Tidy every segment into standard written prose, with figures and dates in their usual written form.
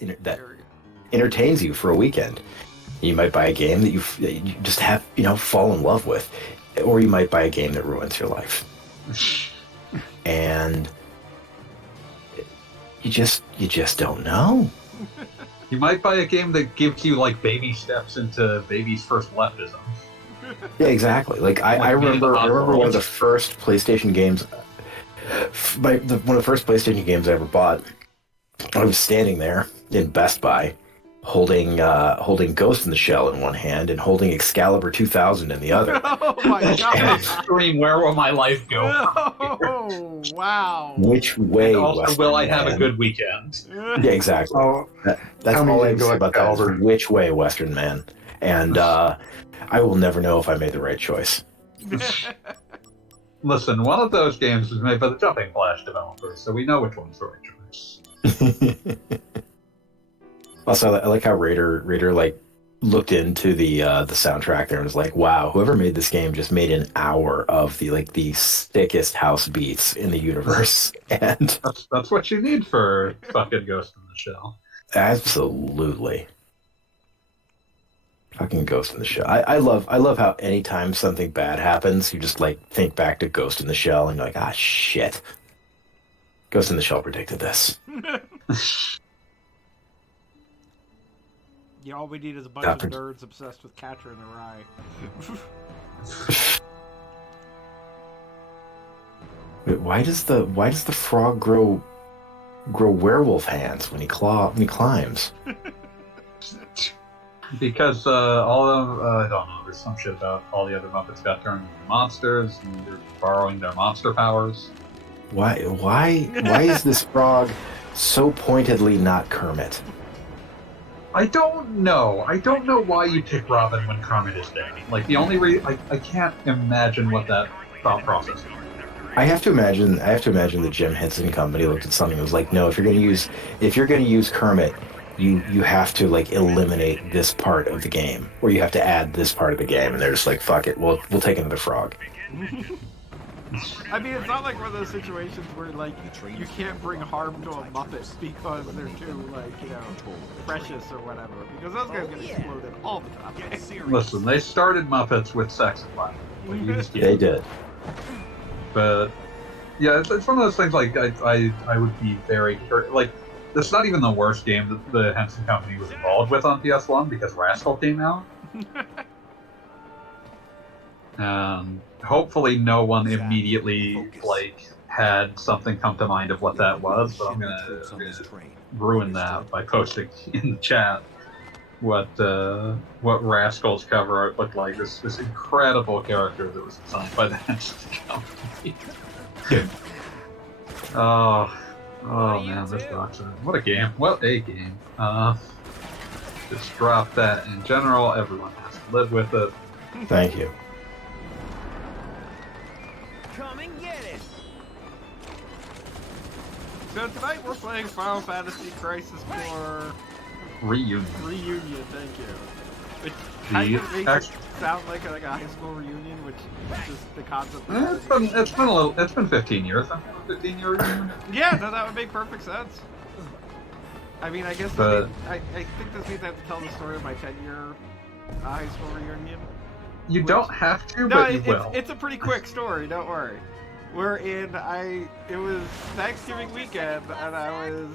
that entertains you for a weekend. You might buy a game that you just have, fall in love with, or you might buy a game that ruins your life. And you just don't know. You might buy a game that gives you like baby steps into baby's first leftism. Yeah, exactly. Like I remember one of the first PlayStation games. One of the first PlayStation games I ever bought. I was standing there in Best Buy, holding Ghost in the Shell in one hand and holding Excalibur 2000 in the other. Oh my god! Scream, where will my life go? Oh wow! Which way? And also, Western will I have man? a good weekend? Yeah, exactly. Oh, That's how many all I games say like about that. Excalibur? Is which way, Western man? And I will never know if I made the right choice. Listen, one of those games was made by the Jumping Flash developers, so we know which one's the right choice. Also, I like how Raider like looked into the soundtrack there and was like, "Wow, whoever made this game just made an hour of the sickest house beats in the universe." And That's what you need for fucking Ghost in the Shell. absolutely, fucking Ghost in the Shell. I love how anytime something bad happens, you just like think back to Ghost in the Shell and you're like, ah, shit. Ghost in the Shell predicted this. Yeah, all we need is a bunch of nerds obsessed with Catcher in the Rye. Wait, why does the frog grow werewolf hands when he climbs? Because all of I don't know, there's some shit about all the other Muppets got turned into monsters and they're borrowing their monster powers. Why is this frog so pointedly not Kermit? I don't know. I don't know why you pick Robin when Kermit is dead. Like the only I can't imagine what that thought process is. I have to imagine the Jim Henson Company looked at something and was like, no, if you're gonna use Kermit, you have to like eliminate this part of the game, or you have to add this part of the game, and they're just like, fuck it, we'll take another frog. I mean, it's not like one of those situations where, like, you can't bring harm to a Muppet because they're too, like, precious or whatever. Because those guys get exploded all the time. Listen, they started Muppets with sex and violence. They did. But, yeah, it's one of those things, like, I would be very curious. Like, it's not even the worst game that the Henson Company was involved with on PS1 because Rascal came out. Hopefully no one immediately like had something come to mind of what that was, but I'm gonna ruin that by posting in the chat what Rascal's cover art looked like. This incredible character that was designed by the Henson Company. Oh man, this box. What a game. What a game. Just drop that in general, everyone has to live with it. Thank you. Come and get it! So tonight we're playing Final Fantasy Crisis Core Reunion. Thank you. Which kind of makes it sound like a high school reunion, which is just the concept. It's been 15 years. 15 years. Yeah, no, that would make perfect sense. I mean, I guess I think this means I have to tell the story of my 10-year high school reunion. You don't have to, but you will. It's a pretty quick story, don't worry. It was Thanksgiving weekend, and I was,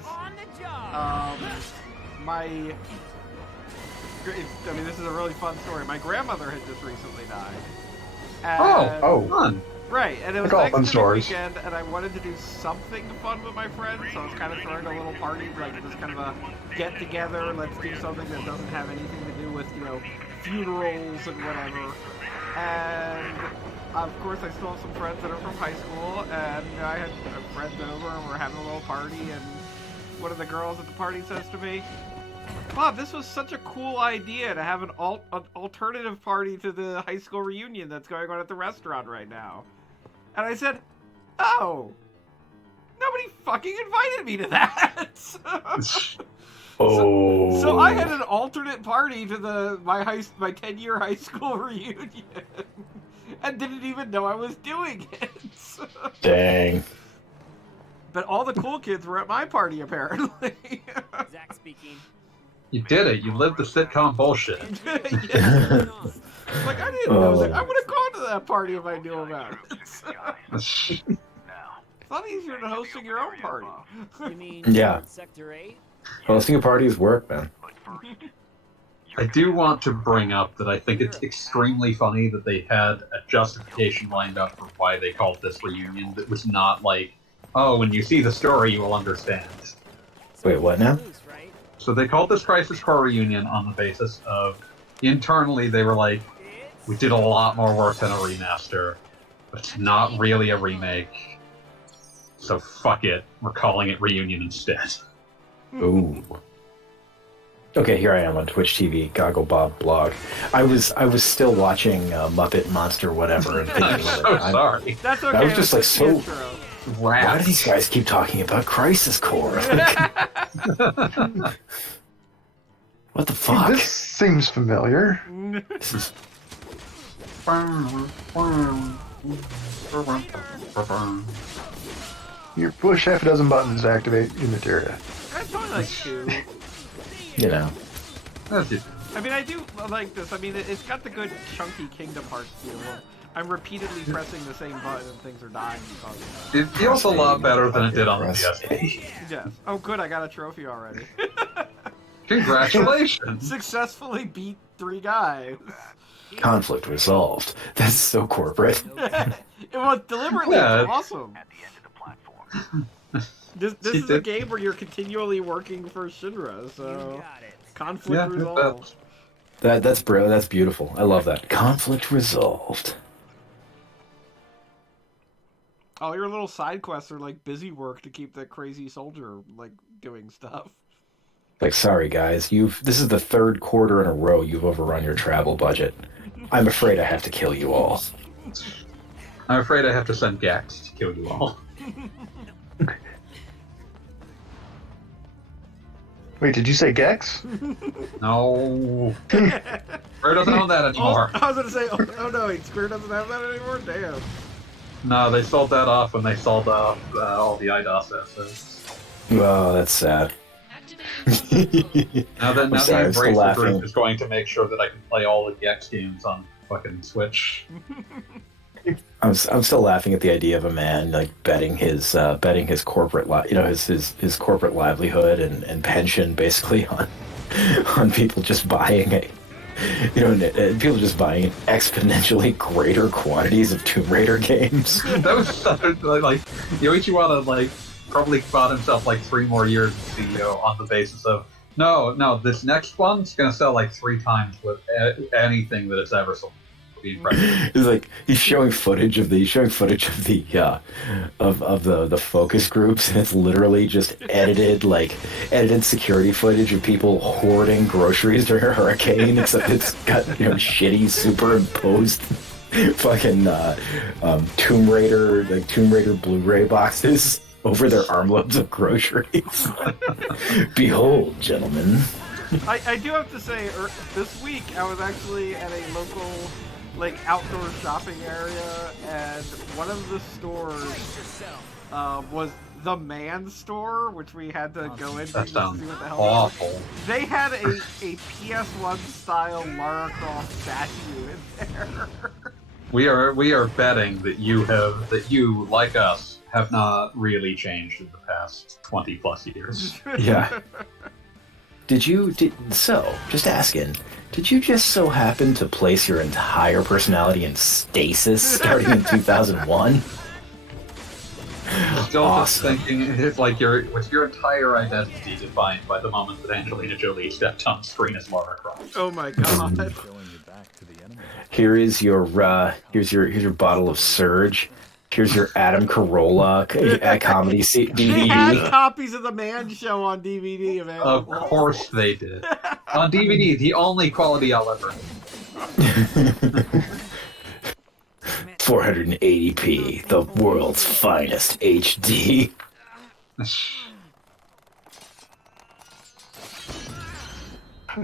this is a really fun story. My grandmother had just recently died. And, fun. Right, and it was Thanksgiving weekend, and I wanted to do something fun with my friends, so I was kind of throwing a little party, like just kind of a get-together, let's do something that doesn't have anything to do with, funerals and whatever. And of course I still have some friends that are from high school, and I had friends over and we're having a little party, and one of the girls at the party says to me, Bob, this was such a cool idea to have an alternative party to the high school reunion that's going on at the restaurant right now. And I said, oh, nobody fucking invited me to that. So I had an alternate party to my 10-year high school reunion, and didn't even know I was doing it. Dang. But all the cool kids were at my party, apparently. You did it. You lived the sitcom bullshit. Yeah. Like, I didn't know that. I would have gone to that party if I knew about it. It's a lot easier than hosting your own party. You mean Yeah. Sector 8? Hosting a party is work, man. I do want to bring up that I think it's extremely funny that they had a justification lined up for why they called this reunion that was not like, oh, when you see the story, you will understand. Wait, what now? So they called this Crisis Core reunion on the basis of, internally they were like, we did a lot more work than a remaster, but it's not really a remake, so fuck it, we're calling it reunion instead. Ooh. Okay, here I am on Twitch TV, Goggle Bob blog. I was still watching Muppet Monster whatever and thinking, I'm so sorry. That's okay. I was just like, it's the so intro. why do these guys keep talking about Crisis Core? What the fuck? This seems familiar. This is You push half a dozen buttons to activate unit area. That's probably like 2. you know. That's it. I mean, I do like this. I mean, it's got the good chunky Kingdom Hearts feel. I'm repeatedly pressing the same button and things are dying because of It feels a lot better than it did on the PSP. that. Yes. Oh, good. I got a trophy already. Congratulations! Successfully beat 3 guys. Conflict resolved. That's so corporate. It was deliberately awesome. This is a game where you're continually working for Shinra, so conflict resolved. That's brilliant. That's beautiful. I love that. Conflict resolved. All your little side quests are like busy work to keep that crazy soldier like doing stuff. Like, sorry guys, this is the 3rd quarter in a row you've overrun your travel budget. I'm afraid I have to kill you all. I'm afraid I have to send Gax to kill you all. Wait, did you say Gex? No. Square doesn't own that anymore. I was gonna say, oh no, Square doesn't have that anymore? Damn. No, they sold that off when they sold off all the IDOS assets. Oh, that's sad. Now that I'm sorry, I'm the still Embracer laughing. Group is going to make sure that I can play all the Gex games on fucking Switch. I'm still laughing at the idea of a man like betting his corporate his corporate livelihood and pension basically on people just buying people just buying exponentially greater quantities of Tomb Raider games. That was like Yoichiwara probably bought himself 3 more years as CEO on the basis of no, this next one's gonna sell 3 times with anything that it's ever sold. It's like he's showing footage of the focus groups, and it's literally just edited security footage of people hoarding groceries during a hurricane, except it's got shitty superimposed fucking Tomb Raider Blu-ray boxes over their armloads of groceries. Behold, gentlemen. I do have to say, this week I was actually at a local outdoor shopping area, and one of the stores was the Man Store, which we had to go into That to see sounds what the hell awful. They had a PS1 style Lara Croft statue in there. We are betting that you like us have not really changed in the past 20 plus years. Yeah. Just asking, did you just so happen to place your entire personality in stasis starting in 2001? Still Awesome. just thinking, it's was your entire identity defined by the moment that Angelina Jolie stepped on screen as Lara Croft? Oh my god. Here's your bottle of Surge. Here's your Adam Carolla comedy They had DVD. copies of the Man Show on DVD available. Of course they did. On DVD, the only quality I'll ever. 480p, the world's finest HD.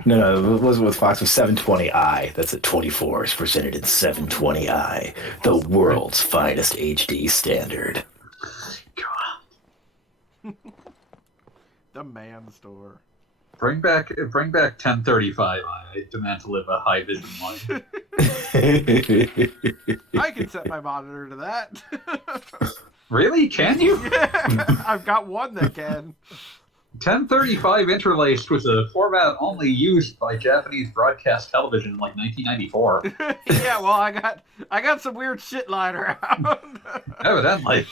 No, it wasn't with Fox. With 720i. That's at 24. It's presented in 720i, the world's finest HD standard. God. The Man Store. Bring back 1035. I demand to live a high vision life. I can set my monitor to that. Really? Can you? Yeah, I've got one that can. 1035 interlaced with a format only used by Japanese broadcast television in like 1994. Yeah, well, I got some weird shit lying around. Evidently.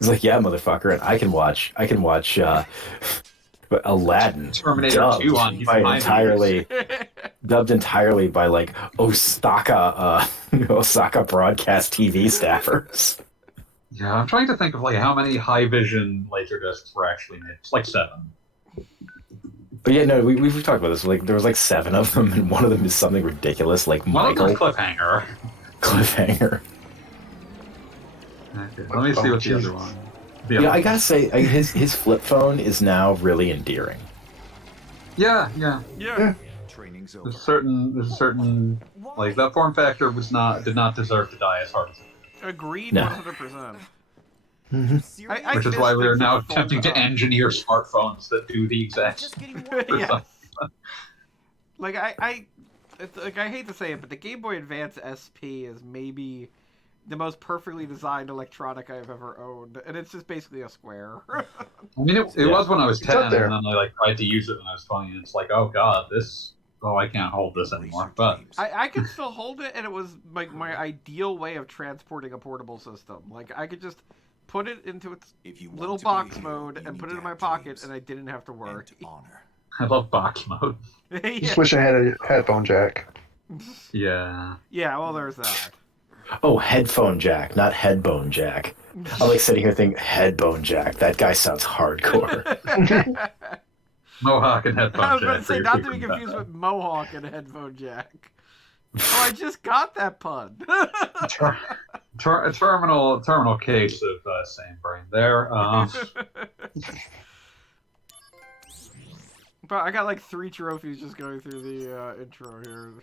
It's like, yeah, motherfucker, and I can watch Aladdin Terminator dubbed 2 on by high dubbed entirely by like Osaka broadcast TV staffers. Yeah, I'm trying to think of like how many high vision laserdiscs were actually made. It's like 7. But yeah, no, we've talked about this. Like, there was like 7 of them, and one of them is something ridiculous, like One of Michael them's Cliffhanger. Cliffhanger. Okay, let me see what the other one. Yeah, I gotta say, his flip phone is now really endearing. Yeah. Yeah. There's a certain like that form factor did not deserve to die as hard as it did. Agreed, No. 100%. Which is why we are now attempting to engineer smartphones that do the exact. Just getting worse. Yeah. Like I hate to say it, but the Game Boy Advance SP is maybe the most perfectly designed electronic I've ever owned, and it's just basically a square. I mean, it was when I was It's up 10, there. and then I like tried to use it when I was 20, and it's like, oh god, I can't hold this anymore. But I could still hold it, and it was like my ideal way of transporting a portable system. Like I could just put it into its little box mode and put it in my pocket, and I didn't have to worry. I love box mode. Just Yeah. wish I had a headphone jack. Yeah. Yeah, well, there's that. Oh, headphone jack, not headbone jack. I'm like sitting here thinking, headbone jack. That guy sounds hardcore. Mohawk and I headphone was about to jack. say, for not your to be freaking confused benefit. with Mohawk and headphone jack. Oh, I just got that pun. A terminal case of same brain there. But I got like 3 trophies just going through the intro here.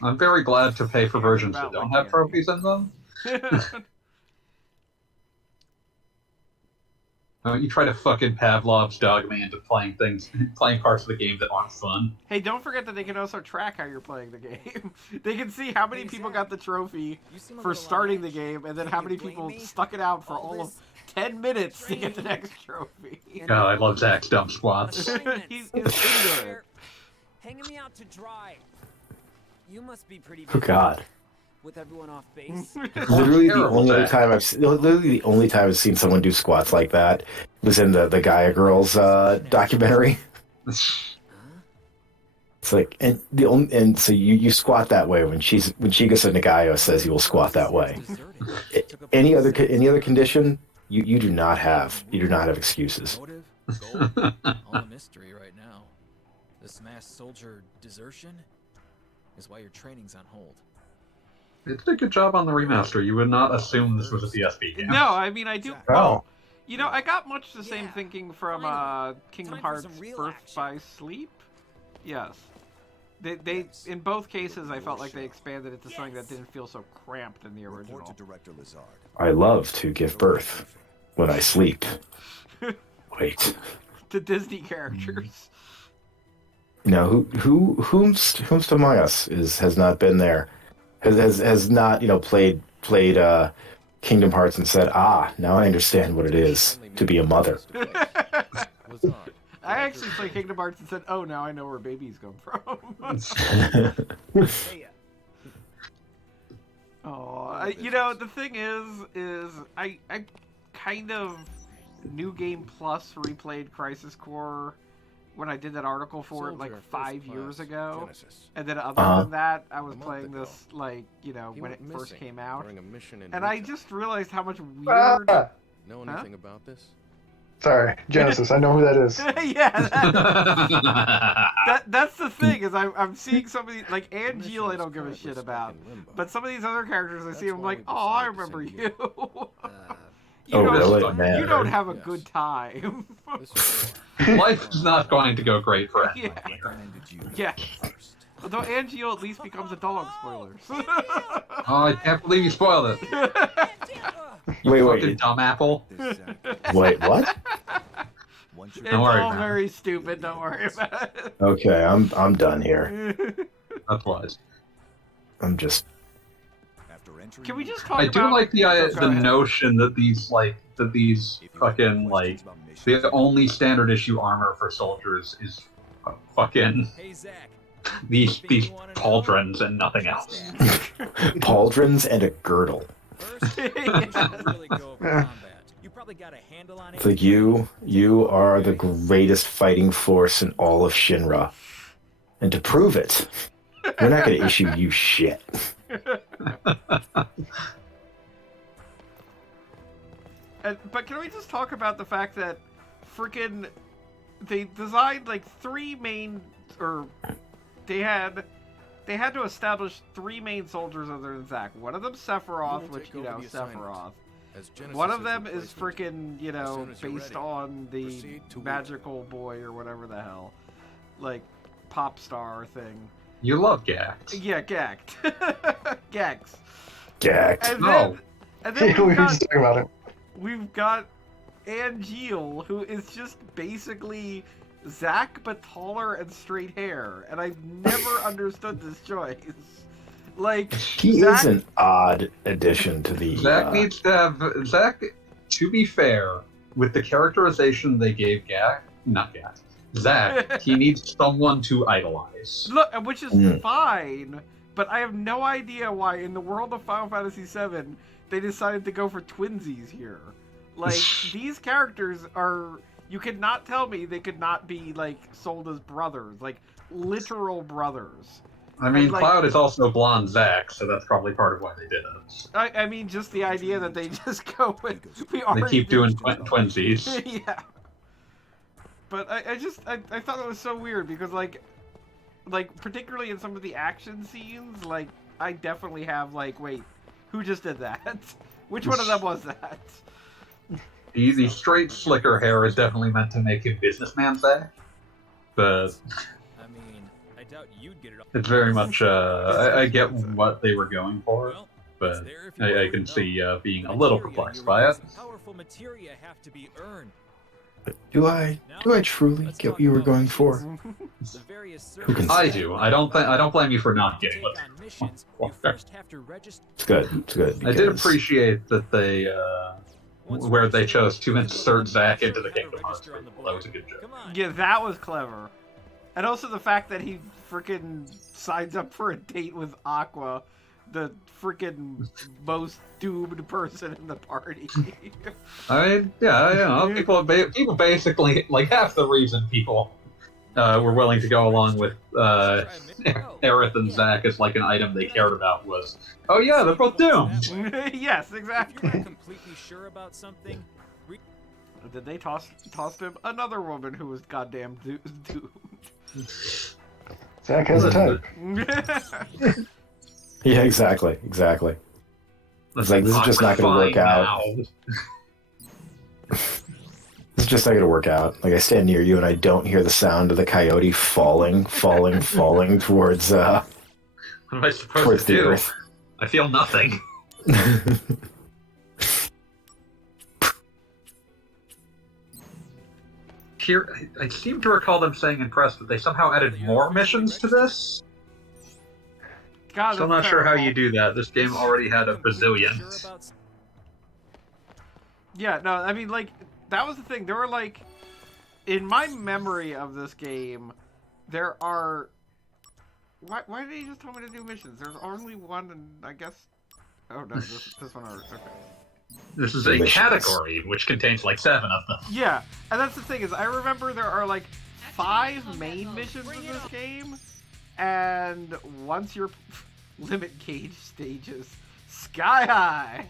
I'm very glad to pay for versions that About don't like have Andy. trophies in them. You try to fucking Pavlov's dog me into playing parts of the game that aren't fun. Hey, don't forget that they can also track how you're playing the game. They can see how many people got the trophy for starting the game, and then how many people stuck it out for all of 10 minutes to get the next trophy. God, I love Zach's dumb squats. He's into it. Hanging me out to dry. You must be pretty Oh busy God. with everyone off base. Literally Terrible, the only time I've seen someone do squats like that was in the Gaia Girls documentary. It's like, and so you squat that way when she goes into Gaia says you will squat that way. Any other condition you do not have excuses. Motive, goal, all a mystery right now. This mass soldier desertion is why your training's on hold. It did a good job on the remaster. You would not assume this was a PSP game. No, I mean, I do. Oh. Well, you know, I got much the same Yeah, thinking from finally. Kingdom Time for Hearts some real Birth action. by Sleep. Yes. They in both cases, I felt like they expanded it to something that didn't feel so cramped in the original. I love to give birth when I sleep. Wait. To Disney characters. Whomst among us has not been there, has not played Kingdom Hearts and said, now I understand what it is to be a mother. I actually played Kingdom Hearts and said, "Oh, now I know where babies come from." Oh, the thing is I kind of New Game Plus replayed Crisis Core when I did that article for it like 5 years ago, and then other than that, I was playing this when it first came out, and I just realized how much weird. Know anything about this? Sorry, Genesis. I know who that is. Yeah, that's the thing is I'm seeing somebody like Angeal I don't give a shit about, but some of these other characters I see I'm like, oh, I remember you. Really? Man. You don't have a good time. Life is not going to go great for anyone. Yeah. Although Angeal at least becomes a dog, spoilers. Oh, I can't believe you spoiled it. You Wait, fucking dumb apple. Wait, what? Once It's you're Don't worry, all man. very stupid. Don't worry about it. Okay, I'm done here. That's wise. I'm just after entering Can we the just town, talk I do about... like the Oh, go ahead. notion that these if you have any fucking questions about missions, the only standard issue armor for soldiers is fucking Hey, Zach. these pauldrons and nothing else. pauldrons and a girdle. First, let's really go over combat. You probably got a handle on It's like you are the greatest fighting force in all of Shinra. And to prove it, we're not going to issue you shit. But can we just talk about the fact that freaking they designed like three main, or they had to establish three main soldiers other than Zack. One of them Sephiroth, which Sephiroth. One of them is freaking based on the magical boy or whatever the hell, like pop star thing. You love Gact. Yeah, Gact. Gax. Gact. And No. then we we've were got, just talking about it. we've got Angeal, who is just basically Zack but taller and straight hair, and I've never understood this choice. Like He Zack, is an odd addition to the. Zack needs to have Zack. To be fair, with the characterization they gave Zack, he needs someone to idolize. look, which is Mm. fine, but I have no idea why in the world of Final Fantasy VII they decided to go for twinsies here. Like these characters are. You could not tell me they could not be like sold as brothers, like literal brothers. I mean, And, like, Cloud is also blonde Zack, so that's probably part of why they did it. I mean, just the idea that they just go with we They already keep did- doing twinsies. yeah. But I thought that was so weird because like particularly in some of the action scenes, like I definitely have like, wait, who just did that? Which one of them was that? The straight slicker hair is definitely meant to make him businessman Zack, but I mean, I doubt you'd get it all. it's very much. I get what they were going for, Well, it's but there if you I want can to know. see being a little Materia perplexed you by it. realize Powerful materia have to be earned. Do I truly Let's get talk what you were about going missions. for? The various Who can I say? do. I don't blame you for not To getting take it. on missions, you first have to register. It's good. It's good. I did because- appreciate that they Once where they registered, chose to you insert Zack sure into the how to Kingdom Hearts register on the prequel. That was a board. good joke. Come on. Yeah, that was clever. And also the fact that he freaking signs up for a date with Aqua, the freaking most doomed person in the party. I mean, yeah, people basically like half the reason people were willing to go along with Aerith and Zack as like an item they cared about was, oh yeah, they're both doomed. Yes, If you're exactly. not completely sure about something, Then they tossed him another woman who was goddamn doomed. Zach has a type. Yeah, exactly. Exactly. It's like, this is just not going to work Fine out. now. It's just not going to work out. Like, I stand near you and I don't hear the sound of the coyote falling towards What am I supposed towards to the do? earth. I feel nothing. Here, I seem to recall them saying in press that they somehow added more missions to this. God, Still that's not sure how terrible. you do that. This game already had a bazillion. Sure about Yeah, no, I mean, like, that was the thing. There were, like, in my memory of this game, there are... Why did he just tell me to do missions? There's only one, and I guess... Oh, no, this one... Okay. This is a Missions. category which contains like 7 of them. Yeah, and that's the thing, is I remember there are, like, 5 main missions in this game, and once your limit gauge stages sky high.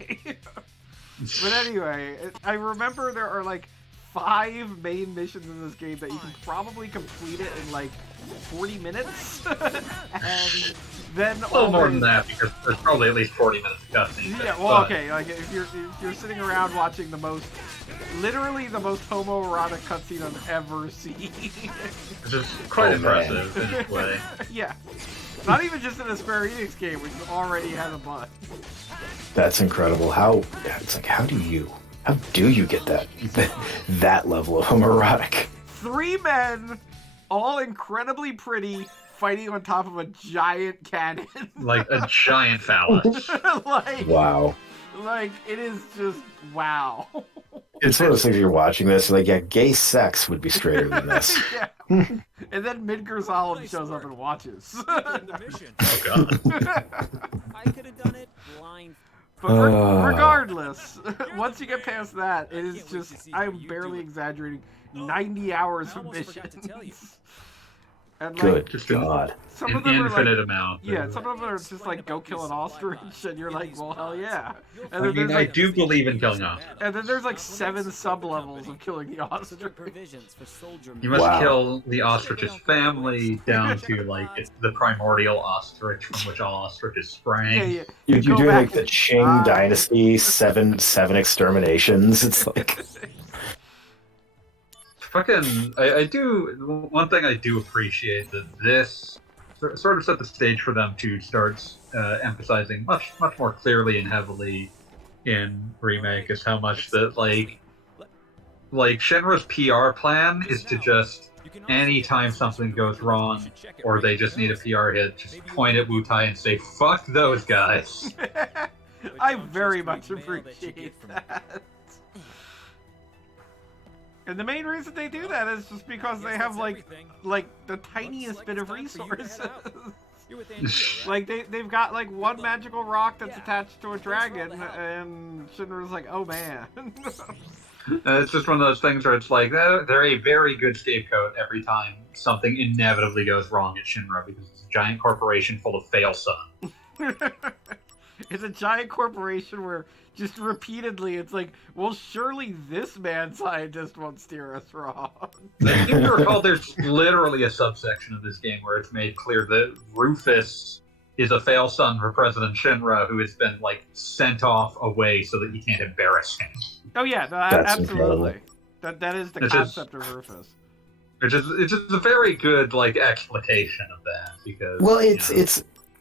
But anyway, I remember there are like 5 main missions in this game that you can probably complete it in like 40 minutes. And then A little more than that because there's probably at least 40 minutes of cutscene. Yeah, well, okay, like if you're sitting around watching literally the most homoerotic cutscene I've ever seen. Which is quite Oh, man. impressive in its way. Yeah. Not even just in a Square Enix game, which already has a butt. That's incredible. How it's like, how do you How do you get that that level of homoerotic? 3 men, all incredibly pretty, fighting on top of a giant cannon. Like a giant phallus. like, Wow. like it is just wow. It's one of those things you're watching this, like, yeah, gay sex would be straighter than this. Yeah. And then Midgar's Holland shows up and watches. The mission. Oh god. I could have done it blind. But regardless, once you get past that, it is just, I'm barely exaggerating, 90 hours I of almost forgot missions. to tell you. And Good Just God. some An of them are infinite like, amount. yeah, some of them are just like, go kill an ostrich, and you're like, well, hell yeah. And I then mean, there's I like, do believe in killing off. and then there's like 7 sub-levels of killing the So there are ostrich. provisions for soldier You must Wow. kill the ostrich's family down to like it's the primordial ostrich from which all ostriches sprang. Yeah, yeah. You're go doing back like the and Qing die. Dynasty, seven exterminations. It's like, Fucking, I do, one thing I do appreciate that this sort of set the stage for them to start emphasizing much more clearly and heavily in Remake is how much that, like Shenmue's PR plan is to just, anytime something goes wrong, or they just need a PR hit, just point at Wutai and say, fuck those guys. I very much appreciate that. And the main reason they do that is just because they have like the tiniest bit of resources. Like they've got like one magical rock that's attached to a dragon, and Shinra's like, oh man. It's just one of those things where it's like, they're a very good scapegoat every time something inevitably goes wrong at Shinra because it's a giant corporation full of fail son. It's a giant corporation where just repeatedly it's like, well, surely this mad scientist won't steer us wrong. If you recall, there's literally a subsection of this game where it's made clear that Rufus is a fail son for President Shinra who has been like sent off away so that you can't embarrass him. Oh yeah, no, That's absolutely. incredible. That is the It's concept of Rufus. It's just a very good like explication of that because well, you know,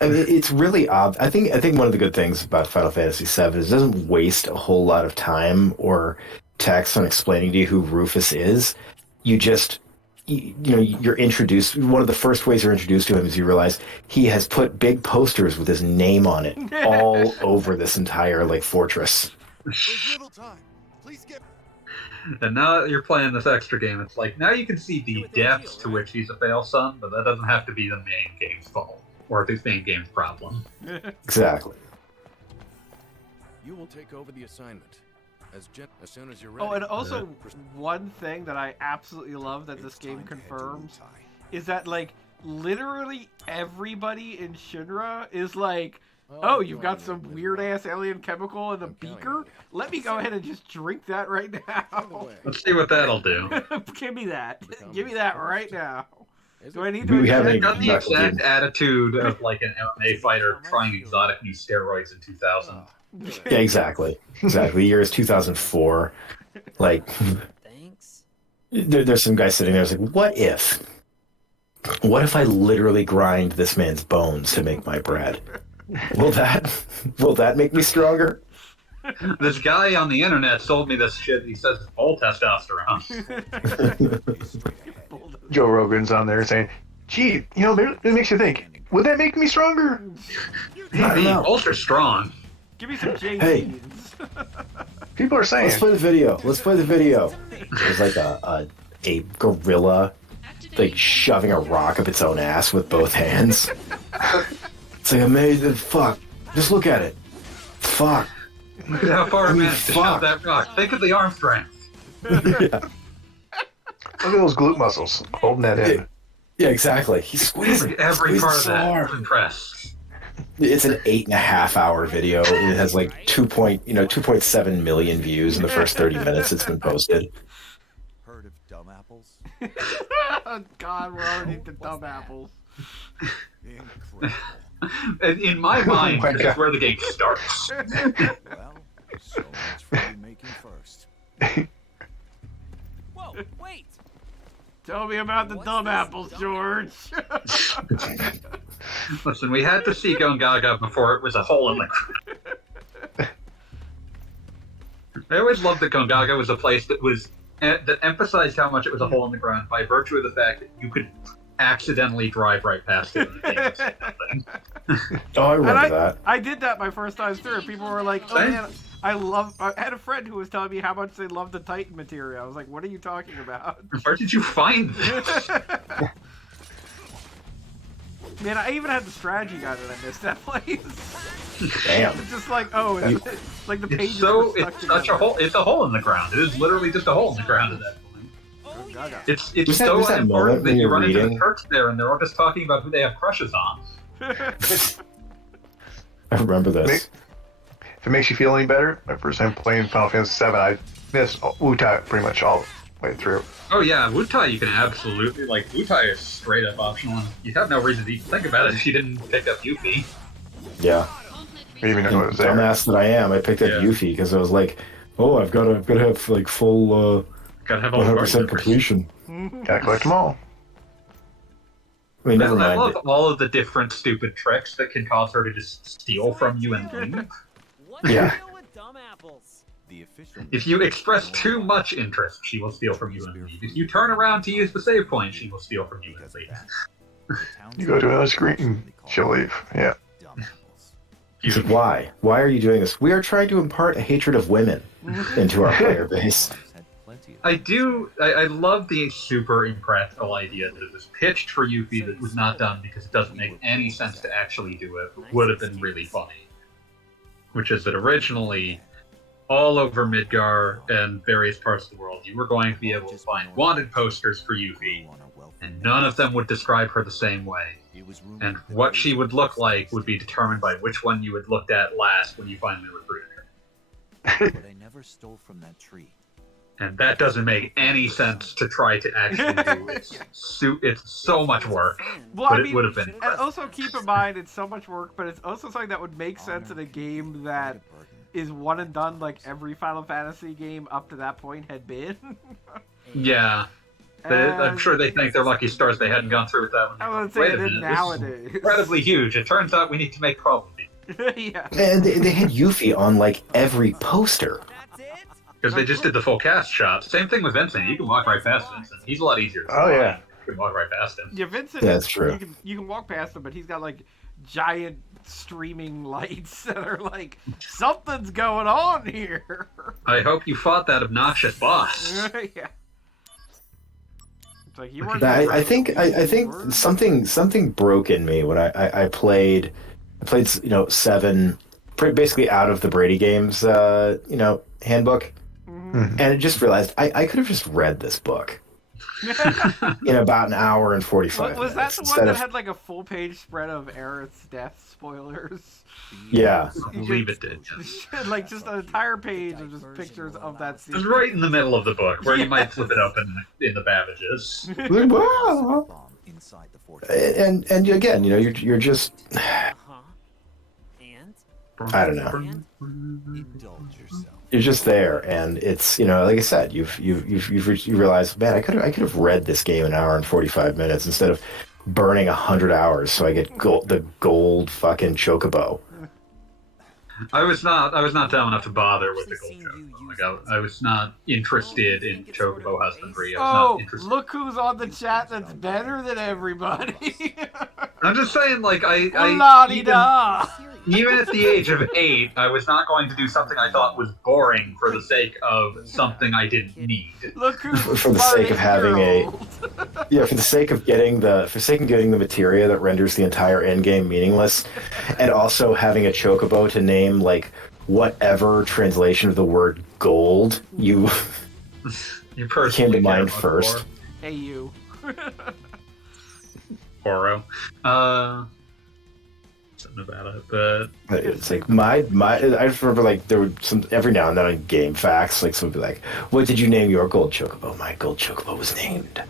I mean, it's really odd. I think one of the good things about Final Fantasy VII is it doesn't waste a whole lot of time or text on explaining to you who Rufus is. You just, you're introduced. One of the first ways you're introduced to him is you realize he has put big posters with his name on it all over this entire like fortress. There's little time. Please get. And now that you're playing this extra game, it's like now you can see the depths to which he's a fail son, but that doesn't have to be the main game's fault or the main game's problem. Exactly. You will take over the assignment as soon as you're ready. Oh, and also one thing that I absolutely love that this game confirms is that like literally everybody in Shinra is like, oh, you've got some weird ass alien chemical in a beaker? Let me go ahead and just drink that right now. Let's see what that'll do. Give me that. Give me that right now. Do I need to We haven't Got the Knuckle exact Dude. attitude of like an MMA fighter trying exotic new steroids in 2000. Yeah, exactly. The year is 2004. Like, Thanks. there's some guy sitting there. It's like, what if I literally grind this man's bones to make my bread? Will that make me stronger? This guy on the internet sold me this shit. He says it's all testosterone. Joe Rogan's on there saying, gee, it makes you think, would that make me stronger? I don't The know. ultra strong. Give me some J Hey. jeans. People are saying, Let's play the video. There's like a gorilla like shoving a rock up its own ass with both hands. It's like amazing. Fuck. Just look at it. Fuck. Look at how far it managed to fuck. shove that rock. Think of the arm strength. look at those glute muscles holding that in. Yeah, exactly. He's squeezing Every part of so that hard. is impressed. It's an 8.5 hour video. It has like 2.7 million views in the first 30 minutes it's been posted. Heard of dumb apples? Oh, God, we're already the dumb apples. Incredible. In my mind, my that's God. where the game starts. Well, so much for remaking first. Whoa, wait! Tell me about the dumb apples, George. Listen, we had to see Gongaga before it was a hole in the ground. I always loved that Gongaga was a place that emphasized how much it was a hole in the ground by virtue of the fact that you could accidentally drive right past it. Oh, I remember that. I did that my first time through. People were like, "Oh Same. man, I had a friend who was telling me how much they loved the Titan material." I was like, "What are you talking about?" Where did you find this? Man, I even had the strategy guide that I missed that place. Damn. It's just like, oh, it's like the pages It's such a hole. It's a hole in the ground. It is literally just a hole in the ground at that point. Gaga. It's Was that so moment important that when you you're run into the reading? Turks there, and they're all just talking about who they have crushes on. I remember this. If it makes you feel any better, my first time playing Final Fantasy VII, I missed Wutai pretty much all the way through. Oh yeah, Wutai you can absolutely Wutai is straight up optional, and you have no reason to even think about it if you didn't pick up Yuffie. Yeah. I didn't even know it was there. Dumbass that I am, I picked up Yeah. Yuffie because I was like, oh, I've got to have like full Gotta have all the 100% completion. Gotta collect them all. I mean, never I mind. love all of the different stupid tricks that can cause her to just steal from you and leave. What Yeah. deal with dumb apples? If you express too much interest, she will steal from you and leave. If you turn around to use the save point, she will steal from you and leave. You go to another screen, she'll leave. Yeah. He's like, why? Why are you doing this? We are trying to impart a hatred of women into our player base. I love the super impractical idea that it was pitched for Yuffie that was not done because it doesn't make any sense to actually do it, but would have been really funny. Which is that originally, all over Midgar and various parts of the world, you were going to be able to find wanted posters for Yuffie, and none of them would describe her the same way. And what she would look like would be determined by which one you had looked at last when you finally recruited her. But I never stole from that tree. And that doesn't make any sense to try to actually do. It's so much work, Well, but I mean, it would have been. and Impressive. also keep in mind, it's so much work, but it's also something that would make sense in a game that is one and done, like every Final Fantasy game up to that point had been. Yeah, I'm sure they think they're lucky stars they hadn't gone through with that one. I would say Wait a it is minute, this is nowadays. incredibly huge. It turns out we need to make problems Yeah. And they had Yuffie on like every poster. That's it? because they just did the full cast shot. Same thing with Vincent. You can walk right past Vincent. He's a lot easier. To Oh, find. yeah. You can walk right past him. Yeah, Vincent. That's true. You can walk past him, but he's got like giant streaming lights that are like something's going on here. I hope you fought that obnoxious boss. Yeah. It's like you weren't. I think something broke in me when I played 7, basically out of the Brady games handbook, and I just realized I could have just read this book in about an hour and 45 Was that minutes the one instead that of had like a full page spread of Aerith's death spoilers? yeah. I believe it did. Yes. Like just an entire page of just pictures of that It scene. was right in the middle of the book where you might flip it open in the Babbages. Like, wow. Bomb inside the fortress. And again, you're just Uh-huh. And? I don't know. Indulge yourself. You're just there, and it's like I said, you realize, man, I could have read this game in an hour and 45 minutes instead of burning 100 hours so I get the gold fucking chocobo. I was not dumb enough to bother with the gold chocobo. Like I was not interested in chocobo husbandry. I was Oh, not interested. look who's on the chat that's better than everybody. I'm just saying, like La-di-da. even at the age of 8, I was not going to do something I thought was boring for the sake of something I didn't need. Look who's For the sake of having for the sake of getting the materia that renders the entire end game meaningless, and also having a chocobo to name like whatever translation of the word gold you personally came to care mind about first. Hey you. Oro. Something about it, but It's like my I just remember like there were some every now and then on Game Facts like someone would be like, "What did you name your gold chocobo?" My gold chocobo was named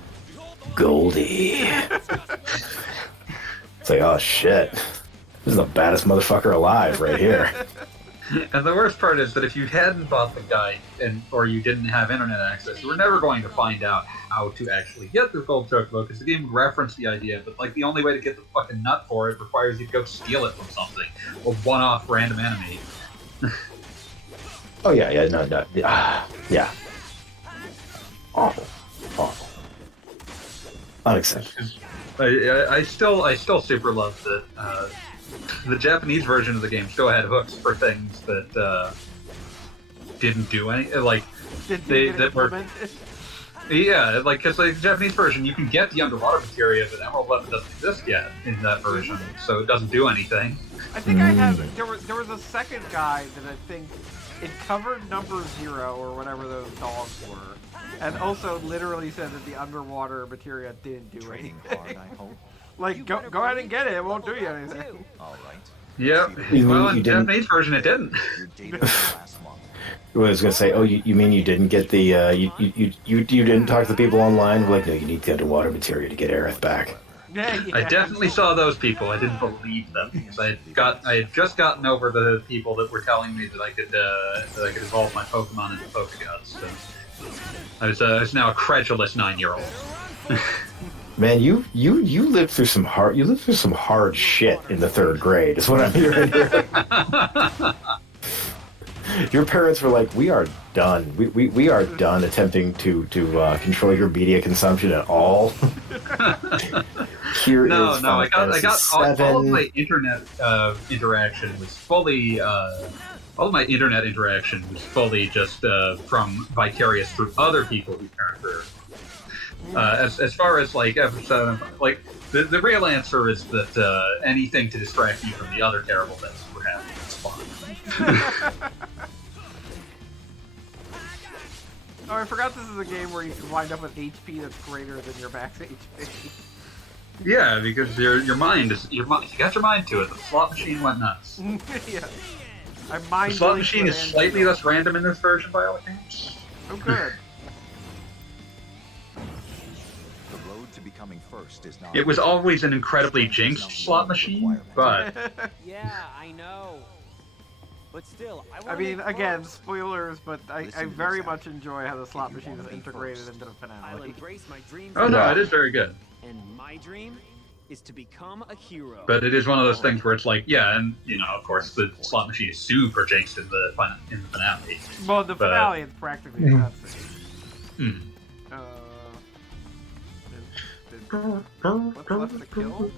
Goldie. It's like, oh shit, this is the baddest motherfucker alive right here. and the worst part is that if you hadn't bought the guide or you didn't have internet access, you were never going to find out how to actually get the gold chocobo because the game would reference the idea, but like the only way to get the fucking nut for it requires you to go steal it from something or one-off random enemy. Oh yeah, no, yeah. Awful. Unacceptable. I still super love that the Japanese version of the game still had hooks for things that didn't do any like that were. Yeah, like, because the Japanese version, you can get the underwater materia, but Emerald Weapon doesn't exist yet in that version, so it doesn't do anything. I think I had there was a second guide that I think it covered number 0 or whatever those dogs were, and also literally said that the underwater materia didn't do anything. Hard, I hope. Like, go ahead and get it; it won't do you anything. All right. Yep. Well, in the Japanese version, it didn't. Your data will last long. I was gonna say, oh, you mean you didn't get the you didn't talk to the people online? Like, no, you need the underwater materia to get Aerith back. Yeah. I definitely saw those people. I didn't believe them because I had just gotten over the people that were telling me that I could evolve my Pokemon into Pokeguts. So I was now a credulous 9-year-old. Man, you lived through some hard shit in the 3rd grade. Is what I'm hearing. Your parents were like, "We are done. We are done attempting to control your media consumption at all." Here No, is I got all of my internet interaction was fully just from vicarious through other people whose parents were. As far as like episode, like the real answer is that anything to distract you from the other terrible things we're having is fun. Oh, I forgot this is a game where you can wind up with HP that's greater than your max HP. Yeah, because your mind you got your mind to it. The slot machine went nuts. Yeah. The slot machine is slightly less random in this version by all accounts. Oh, good. The road to becoming first is not. It was always an incredibly jinxed slot machine, but Yeah, I know. But still, I mean, again, spoilers, but I very much enjoy how the slot machine is integrated into the I'll finale. embrace my dreams. oh no, it is very good. And my dream is to become a hero. But it is one of those things where it's like, yeah, and of course, the slot machine is super jinxed in the finale. Well, the finale is practically a cutscene. What's left to kill?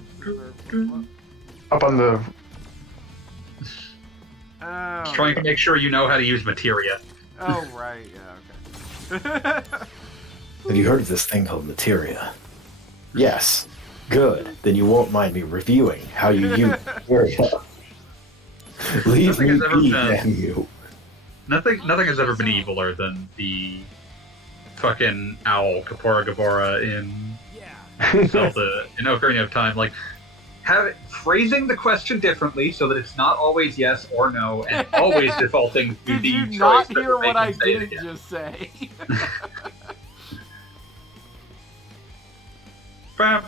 Up on the. Oh, Trying to make sure you know how to use materia. oh right, yeah, okay. Have you heard of this thing called materia? Yes. Good. Then you won't mind me reviewing how you use materia. Leave me be, damn you. Nothing has ever been eviler than the fucking owl Kapora Gabora in Zelda in Ocarina of Time. Like, phrasing the question differently so that it's not always yes or no, and always defaulting to Did the you choice not that hear would what make I him say it didn't again. just say? I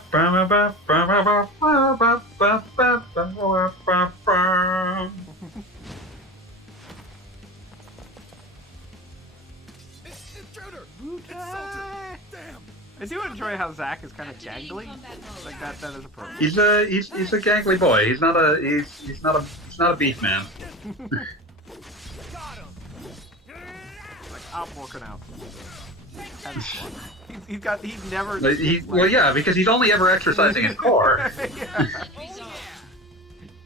do enjoy how Zack is kind of gangly. Like that is appropriate. He's a gangly boy. He's not a beef man. Like, I'm working out. He never. Well, yeah, because he's only ever exercising his core. Yeah.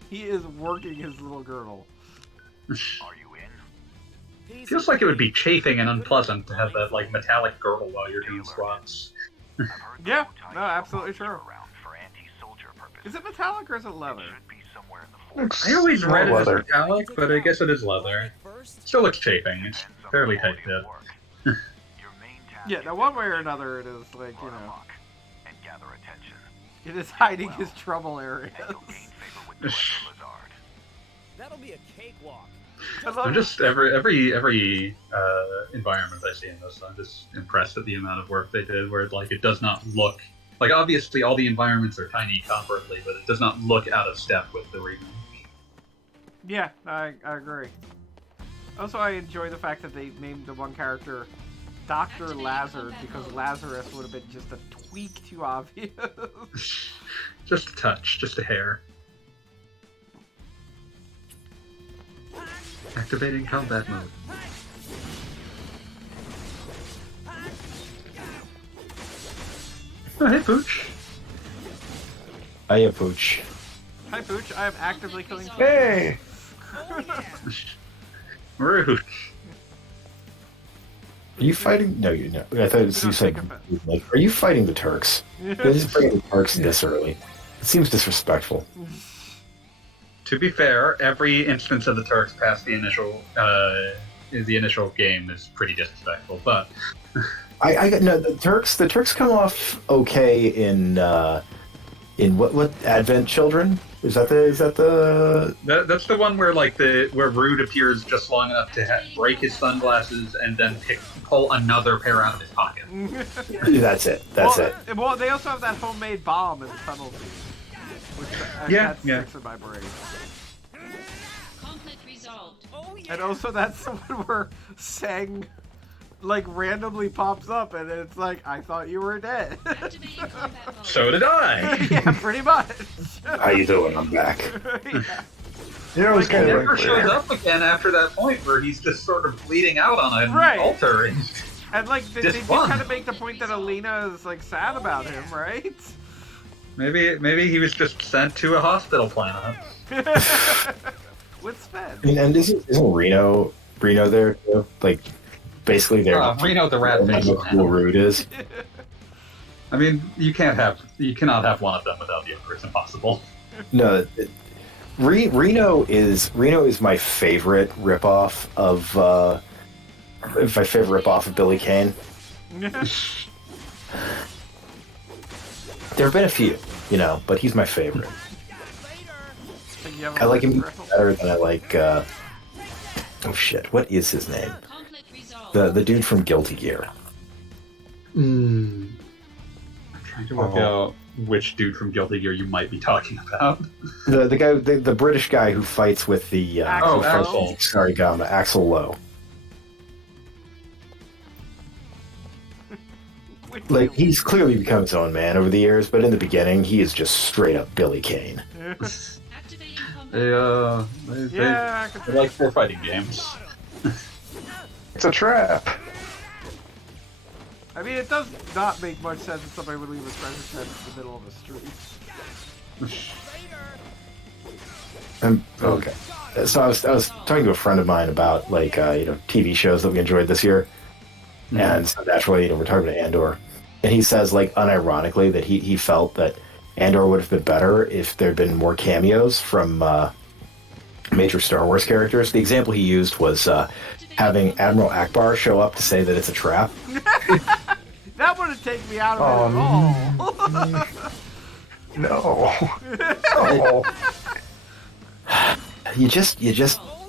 He is working his little girdle. Feels like it would be chafing and unpleasant to have that like metallic girdle while you're doing squats. Yeah, no, absolutely true. Is it metallic or is it leather? I always read it as leather. metallic, but I guess it is leather. Still looks chafing. It's fairly tight fit. Yeah, now one way or another, it is like, you know, it is hiding his trouble areas. That'll be a cakewalk. I'm just every environment I see in this, I'm just impressed at the amount of work they did. Where like it does not look like, obviously all the environments are tiny comparably, but it does not look out of step with the remake. Yeah, I agree. Also, I enjoy the fact that they named the one character Dr. Lazard because Lazarus would have been just a tweak too obvious. Just a touch, just a hair. Activating combat mode. Oh, hey, Pooch. Hiya, Pooch. Hi, Pooch. I am actively killing. Hey! Rude. Are you fighting? No, you're not. I thought it was you said, like, are you fighting the Turks? They just bring the Turks this early. It seems disrespectful. To be fair, every instance of the Turks past the initial game is pretty disrespectful, but I got no. The Turks come off okay in what Advent Children? Is that the that's the one where where Rude appears just long enough to break his sunglasses and then pull another pair out of his pocket. That's it. That's it. Well, they also have that homemade bomb in the tunnel scene. Which that sticks in my brain. Conflict resolved. And also that's the one where Sang randomly pops up and it's like, I thought you were dead. So did I. Yeah, pretty much. How you doing? I'm back. Yeah. You know, it's He kind of never shows up again after that point where he's just sort of bleeding out on an altar. And they did kind of make the point that Alina is sad about him, right? Maybe he was just sent to a hospital planet. With Sven. And isn't Reno there too? Basically they're Reno the rat face. How cool Rude is. I mean, you cannot have one of them without the other. It's impossible. No, Reno is my favorite ripoff of Billy Kane. There have been a few, but he's my favorite. I like him better than I like. Oh shit! What is his name? The dude from Guilty Gear. I'm trying to work out which dude from Guilty Gear you might be talking about. The guy, the British guy who fights with the Axel. Sorry, Gamma, Axel Lowe. He's clearly become his own man over the years, but in the beginning, he is just straight up Billy Kane. They like their fighting games. It's a trap. I mean, it does not make much sense that somebody would leave a treasure chest in the middle of the street. Okay. So I was talking to a friend of mine about TV shows that we enjoyed this year, and so naturally, we're talking about Andor, and he says unironically that he felt that Andor would have been better if there'd been more cameos from major Star Wars characters. The example he used was having Admiral Akbar show up to say that it's a trap. That wouldn't take me out of it at all. No. You just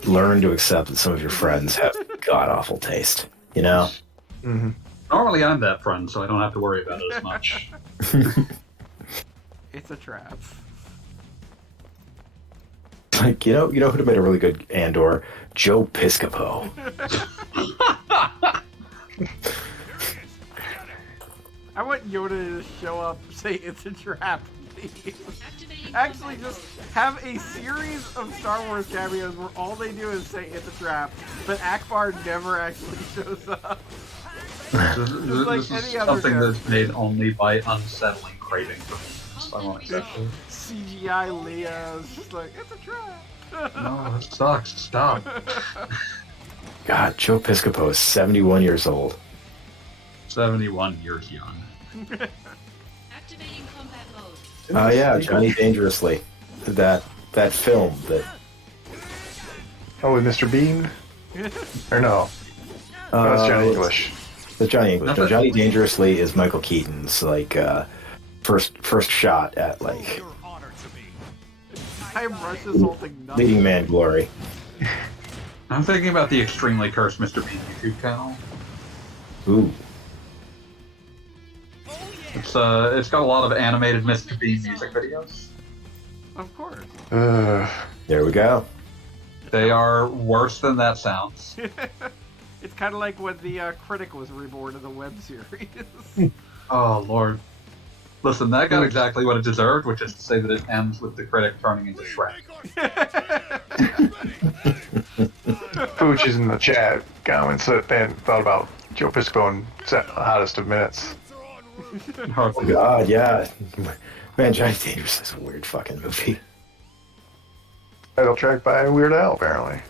learn to accept that some of your friends have god awful taste. Mm-hmm. Normally, I'm that friend, so I don't have to worry about it as much. It's a trap. You know who'd have made a really good Andor? Joe Piscopo. I want Yoda to show up, say it's a trap, please. Actually, just have a series of Star Wars cameos where all they do is say it's a trap, but Akbar never actually shows up. This is something that's made only by unsettling craving for me. I won't accept it. CGI Leia is just it's a trap. No, it sucks. Stop. God, Joe Piscopo is 71 years old. 71 years young. Activating combat mode. Oh yeah, Johnny Dangerously. That film that. Oh, with Mr. Bean? Or no? That's Johnny English. That's Johnny English. No, Johnny Dangerously is Michael Keaton's first shot at leading man glory. I'm thinking about the extremely cursed Mr. Bean YouTube channel. Ooh. It's got a lot of animated Mr. Bean music videos. Of course. There we go. They are worse than that sounds. It's kind of like when the Critic was reborn in the web series. Oh, Lord. Listen, that got exactly what it deserved, which is to say that it ends with the Critic turning into Shrek. Pooch is in the chat comments that they hadn't thought about Joe Piscopo and Hottest of Minutes. Oh God, yeah. Man, Johnny Dangerous is a weird fucking movie. Title track by Weird Al, apparently.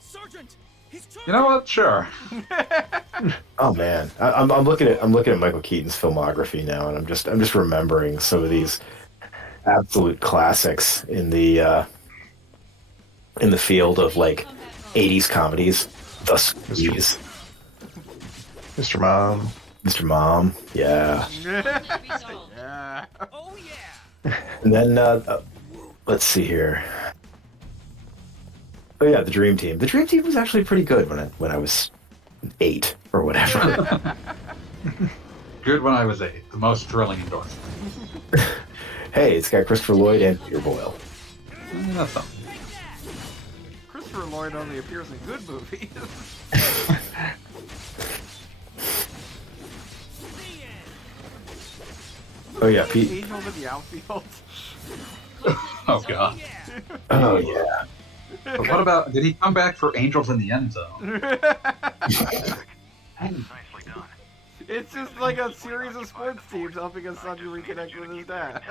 Sergeant, he's You know what? Sure. Oh man, I'm looking at Michael Keaton's filmography now, and I'm just remembering some of these absolute classics in the field of like 80s comedies. Thus, Mr. Mom. Mr. Mom, yeah. Yeah. Oh yeah. And then let's see here. Oh yeah, the Dream Team. The Dream Team was actually pretty good when I was 8 or whatever. Good when I was 8. The most thrilling endorsement. Hey, it's got Christopher Lloyd and Peter Boyle. That's something. Christopher Lloyd only appears in good movies. Oh yeah, Pete. Angels in the Outfield. Oh god. Oh yeah. But what about? Did he come back for Angels in the End Zone? It's just like a series of sports teams helping his son to reconnect with his dad.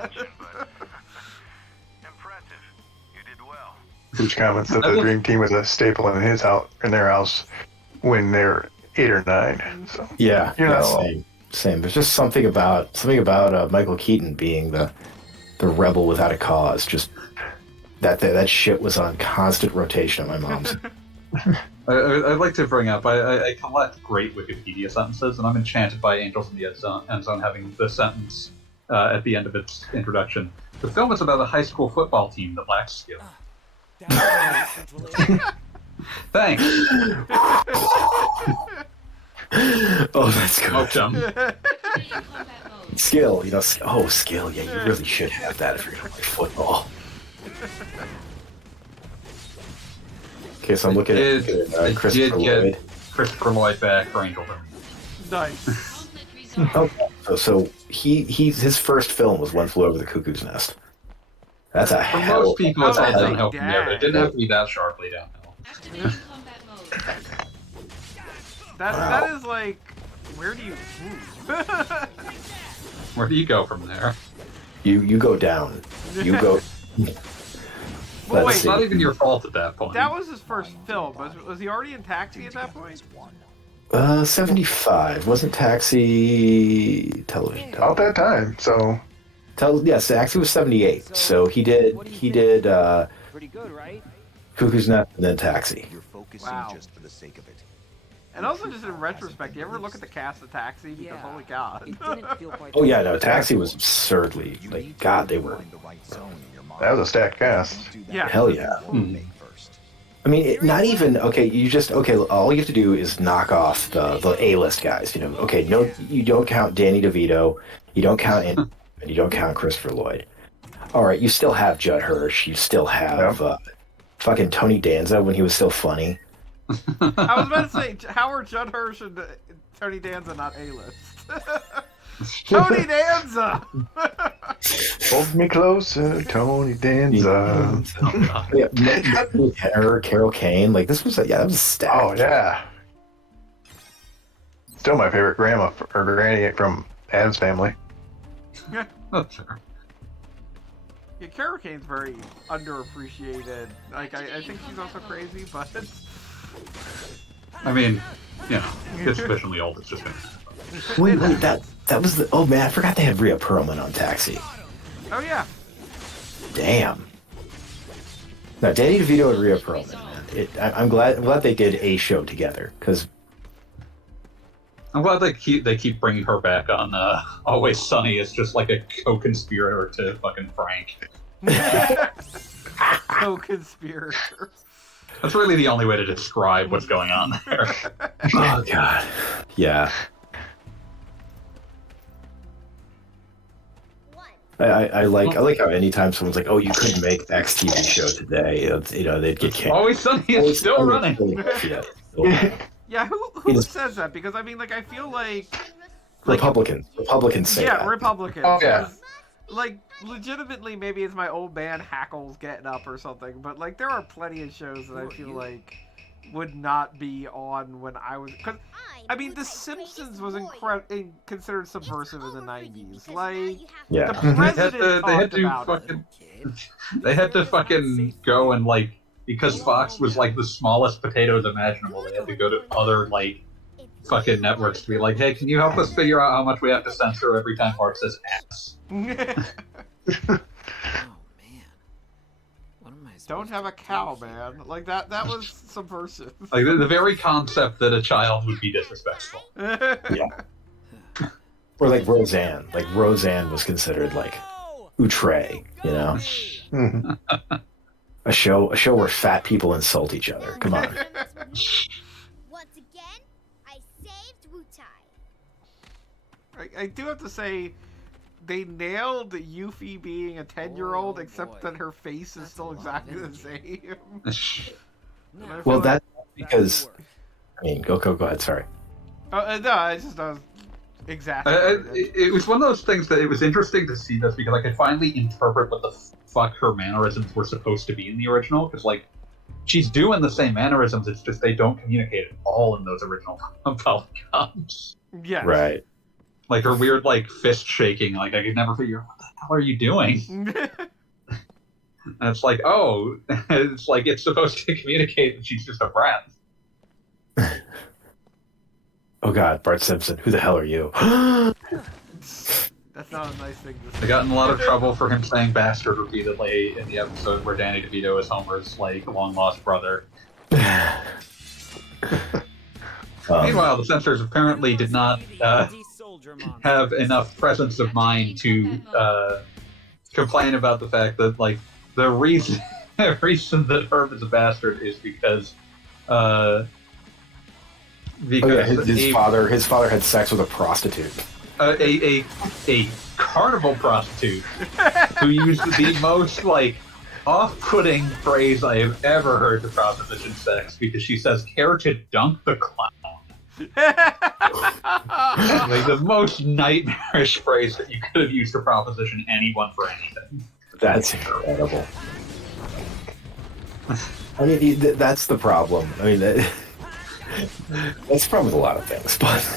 Which comments that the Dream Team was a staple in his house, in their house, when they're 8 or 9. So Yeah, You know. same. There's just something about Michael Keaton being the rebel without a cause. Just that shit was on constant rotation at my mom's. I'd like to bring up, I collect great Wikipedia sentences, and I'm enchanted by Angels in the End Zone having the sentence at the end of its introduction. The film is about a high school football team that lacks skill. Thanks. Oh, that's good. Smoked 'em. Skill, skill. Yeah, you really should have that if you're gonna play football. Okay, so I'm looking at Christopher Lloyd. Christopher Lloyd back for Angels in the End. Nice. Okay, so his first film was One Flew Over the Cuckoo's Nest. That's a For hell. most people, it's all that's downhill like from there, but it didn't have to be that sharply downhill. That is like, where do you move? Where do you go from there? You go down. You go. Well, Let's It's see. not even your fault at that point. That was his first film. Was he already in Taxi at that point? 75 wasn't Taxi television. about that time. So Yes, Taxi was 78. So he did Pretty good, right? Cuckoo's Nest and then Taxi. You're focusing Wow. just for the sake of it. And also, just in retrospect, you ever look at the cast of Taxi? Because holy god. It didn't feel quite. Oh yeah, no, Taxi was absurdly You like need to God. They were. find the right zone in your mind. that was a stacked cast. Don't do that Yeah. Hell yeah. remake first. I mean, not even okay. All you have to do is knock off the A-list guys. You know, okay, no, you don't count Danny DeVito, you don't count and you don't count Christopher Lloyd. All right, you still have Judd Hirsch, you still have fucking Tony Danza when he was still funny. I was about to say, how are Judd Hirsch and Tony Danza not A-list? Tony Danza! Hold me closer, Tony Danza. Yeah, Carol Kane, like this was that was stacked. Oh yeah. Still my favorite grandma or granny from Adam's Family. Oh, sure. Yeah, Carol Kane's very underappreciated. Like, I think she's also crazy, but I mean, you know, it's sufficiently old. It's just Wait, that was the. Oh man, I forgot they had Rhea Perlman on Taxi. oh yeah. Damn. No, Danny DeVito and Rhea Perlman. Man. I'm glad they did a show together because I'm glad they keep bringing her back on Always Sunny as just like a co-conspirator to fucking Frank. Co-conspirator. That's really the only way to describe what's going on there. oh god, yeah. I like how anytime someone's like, oh, you couldn't make X TV show today, they'd get canceled. Always Sunny is still running. Yeah. Yeah, who says that? Because I mean, like, I feel like Republicans say yeah, that. Republicans. Oh, yeah. Like, legitimately, maybe it's my old man Hackles getting up or something, but like, there are plenty of shows that I feel like would not be on when I was. Cause, I mean, The Simpsons was considered subversive in the 90s. Like, Yeah. the president they had talked to about fucking they had to fucking go and like, because Fox was like the smallest potatoes imaginable, they had to go to other like fucking networks to be like, hey, can you help us figure out how much we have to censor every time Bart says ass? it. Oh man. What am I supposed Don't have to a cow, do here? man. Like, that was subversive. Like the very concept that a child would be disrespectful. Yeah. Or like Roseanne. Like Roseanne was considered like outre, you know? Mhm. A show where fat people insult each other. Come on. Once again, I saved Wutai. I do have to say, they nailed Yuffie being a 10-year-old, Oh, except boy. that her face is That's still a lot of exactly the energy. same. Now, I feel Well, like- that's back because, to work. I mean, go ahead, sorry. No, I was exasperated. It was one of those things that it was interesting to see this because I could finally interpret what the fuck her mannerisms were supposed to be in the original. Because like, she's doing the same mannerisms. It's just they don't communicate at all in those original polygons. Yes. Right. Like her weird like fist shaking. Like I could never figure out what the hell are you doing. And it's like, oh, it's like it's supposed to communicate that she's just a brat. Oh God, Bart Simpson, who the hell are you? That's not a nice thing to say. I got in a lot of trouble for him saying bastard repeatedly in the episode where Danny DeVito is Homer's like long lost brother. Meanwhile, the censors apparently did not have enough presence of mind to complain about the fact that like the reason that Herb is a bastard is because his father had sex with a prostitute. a carnival prostitute who used the most like off-putting phrase I have ever heard for proposition sex because she says care to dunk the clown. Like the most nightmarish phrase that you could have used to proposition anyone for anything. That's incredible. I mean, that's the problem. I mean, that's the problem with a lot of things, but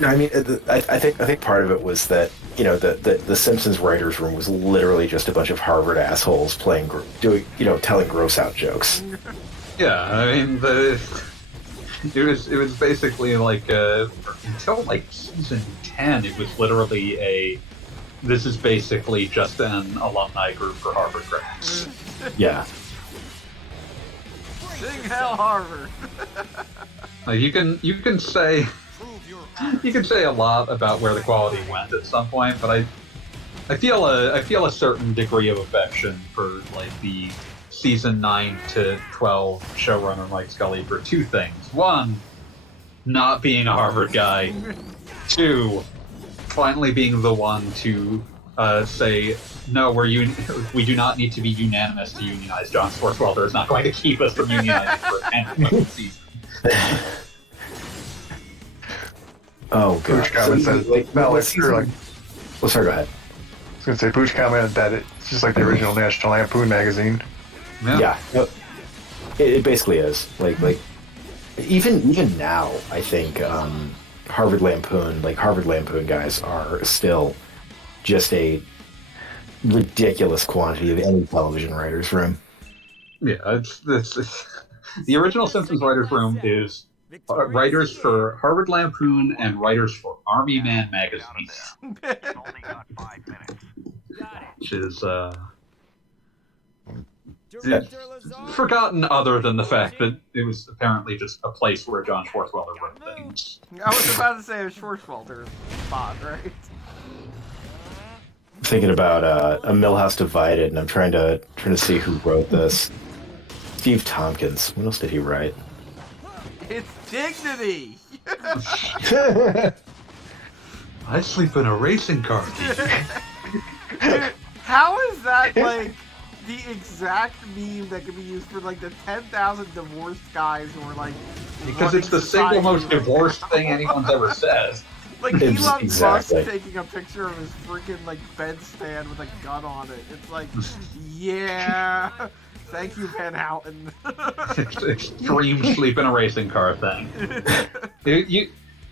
I mean, I think part of it was that the Simpsons writers' room was literally just a bunch of Harvard assholes telling gross out jokes. Yeah, I mean it was basically like until like season 10, it was literally this is basically just an alumni group for Harvard grads. Yeah. Sing hell, Harvard. Like you can say a lot about where the quality went at some point, but I feel a certain degree of affection for like the season 9 to 12 showrunner Mike Scully for two things. One, not being a Harvard guy. Two, finally being the one to say, no, we do not need to be unanimous to unionize. John Swartzwelder is not going to keep us from unionizing for 10 seasons. Oh God. Pooch commented Well, sorry, go ahead. I was gonna say Pooch commented that it's just like the original National Lampoon magazine. Yeah. It basically is. Like even now, I think Harvard Lampoon guys are still just a ridiculous quantity of any television writer's room. Yeah, it's the original Simpsons writers' room is writers for Harvard Lampoon and writers for Army Man magazine, which is forgotten other than the fact that it was apparently just a place where John Swartzwelder wrote things. I was about to say a Schwarzwelder spot, right? I'm thinking about A Millhouse Divided, and I'm trying to see who wrote this. Steve Tompkins. What else did he write? It's dignity. I sleep in a racing car. How is that like the exact meme that can be used for like the 10,000 divorced guys who are like? Because it's the single most divorced thing anyone's ever said. Like Elon Exactly. Musk taking a picture of his freaking like bedstand with a gun on it. It's like, yeah, Thank you, Van Houten. Extreme sleep in a racing car thing.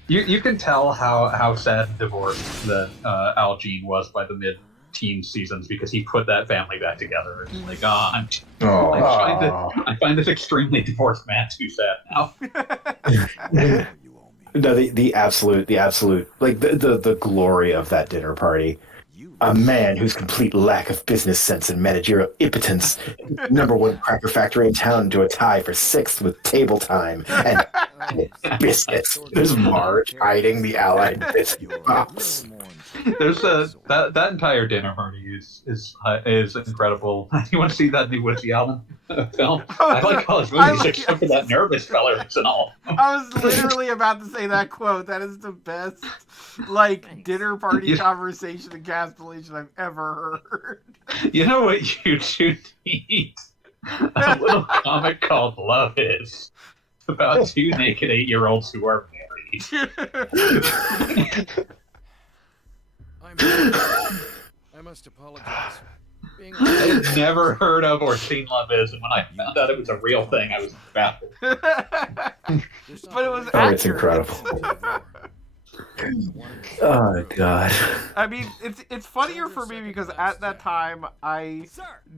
You can tell how sad and divorced that Al Jean was by the mid-teen seasons because he put that family back together. It's like, I find this extremely divorced man too sad now. No, the absolute, like the glory of that dinner party. A man whose complete lack of business sense and managerial impotence, #1 cracker factory in town, to a tie for 6th with table time and biscuits. There's Marge hiding the Allied biscuit box. There's that entire dinner party is incredible. You want to see that new Woody Allen film? I like all his movies except for that nervous fella and all. I was literally about to say that quote. That is the best, like, dinner party conversation and castellation I've ever heard. You know what you two need? A little comic called Love Is. It's about 2 naked 8-year-olds who are married. I must apologize. I had never heard of or seen Love Is, and when I found out it was a real thing, I was baffled. But it was accurate. It's incredible. Oh God. I mean, it's funnier for me because at that time I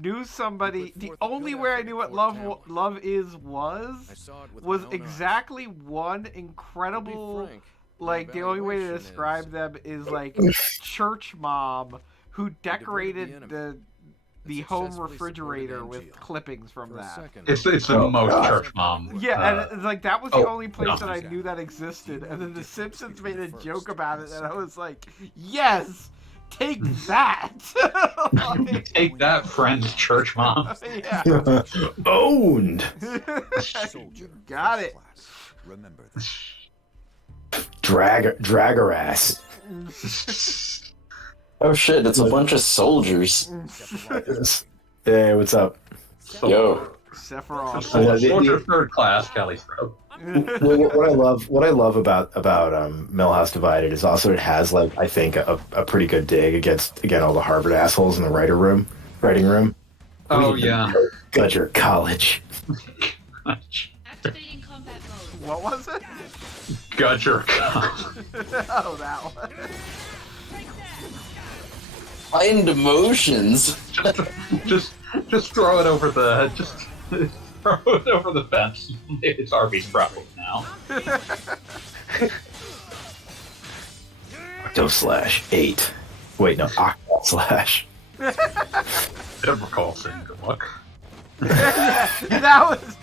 knew somebody. The only way I knew what Love Is was exactly one incredible. Like, the only way to describe them is like church mom who decorated the home refrigerator with clippings from that. It's the most church mom. Yeah, and it's like that was the only place that I knew that existed. And then The Simpsons made a joke about it, and I was like, yes, take that. Like, take that, friend's church mom. Yeah. Owned. Got it. Remember this. Drag her ass. Oh shit, it's a bunch of soldiers. Hey, what's up? Yo. Sephiroth. Soldier third class, Kelly's throat. What I love about Millhouse Divided is also it has, like, I think a pretty good dig against, again, all the Harvard assholes in the writing room. Oh yeah. Gudger College. Activating combat mode. What was it? Gudger. Oh, that one. Find emotions. just throw it over the throw it over the fence. It's Arby's problem now. Octo/8. Wait, no, Octo/. I don't recall saying good luck. Yeah, that was.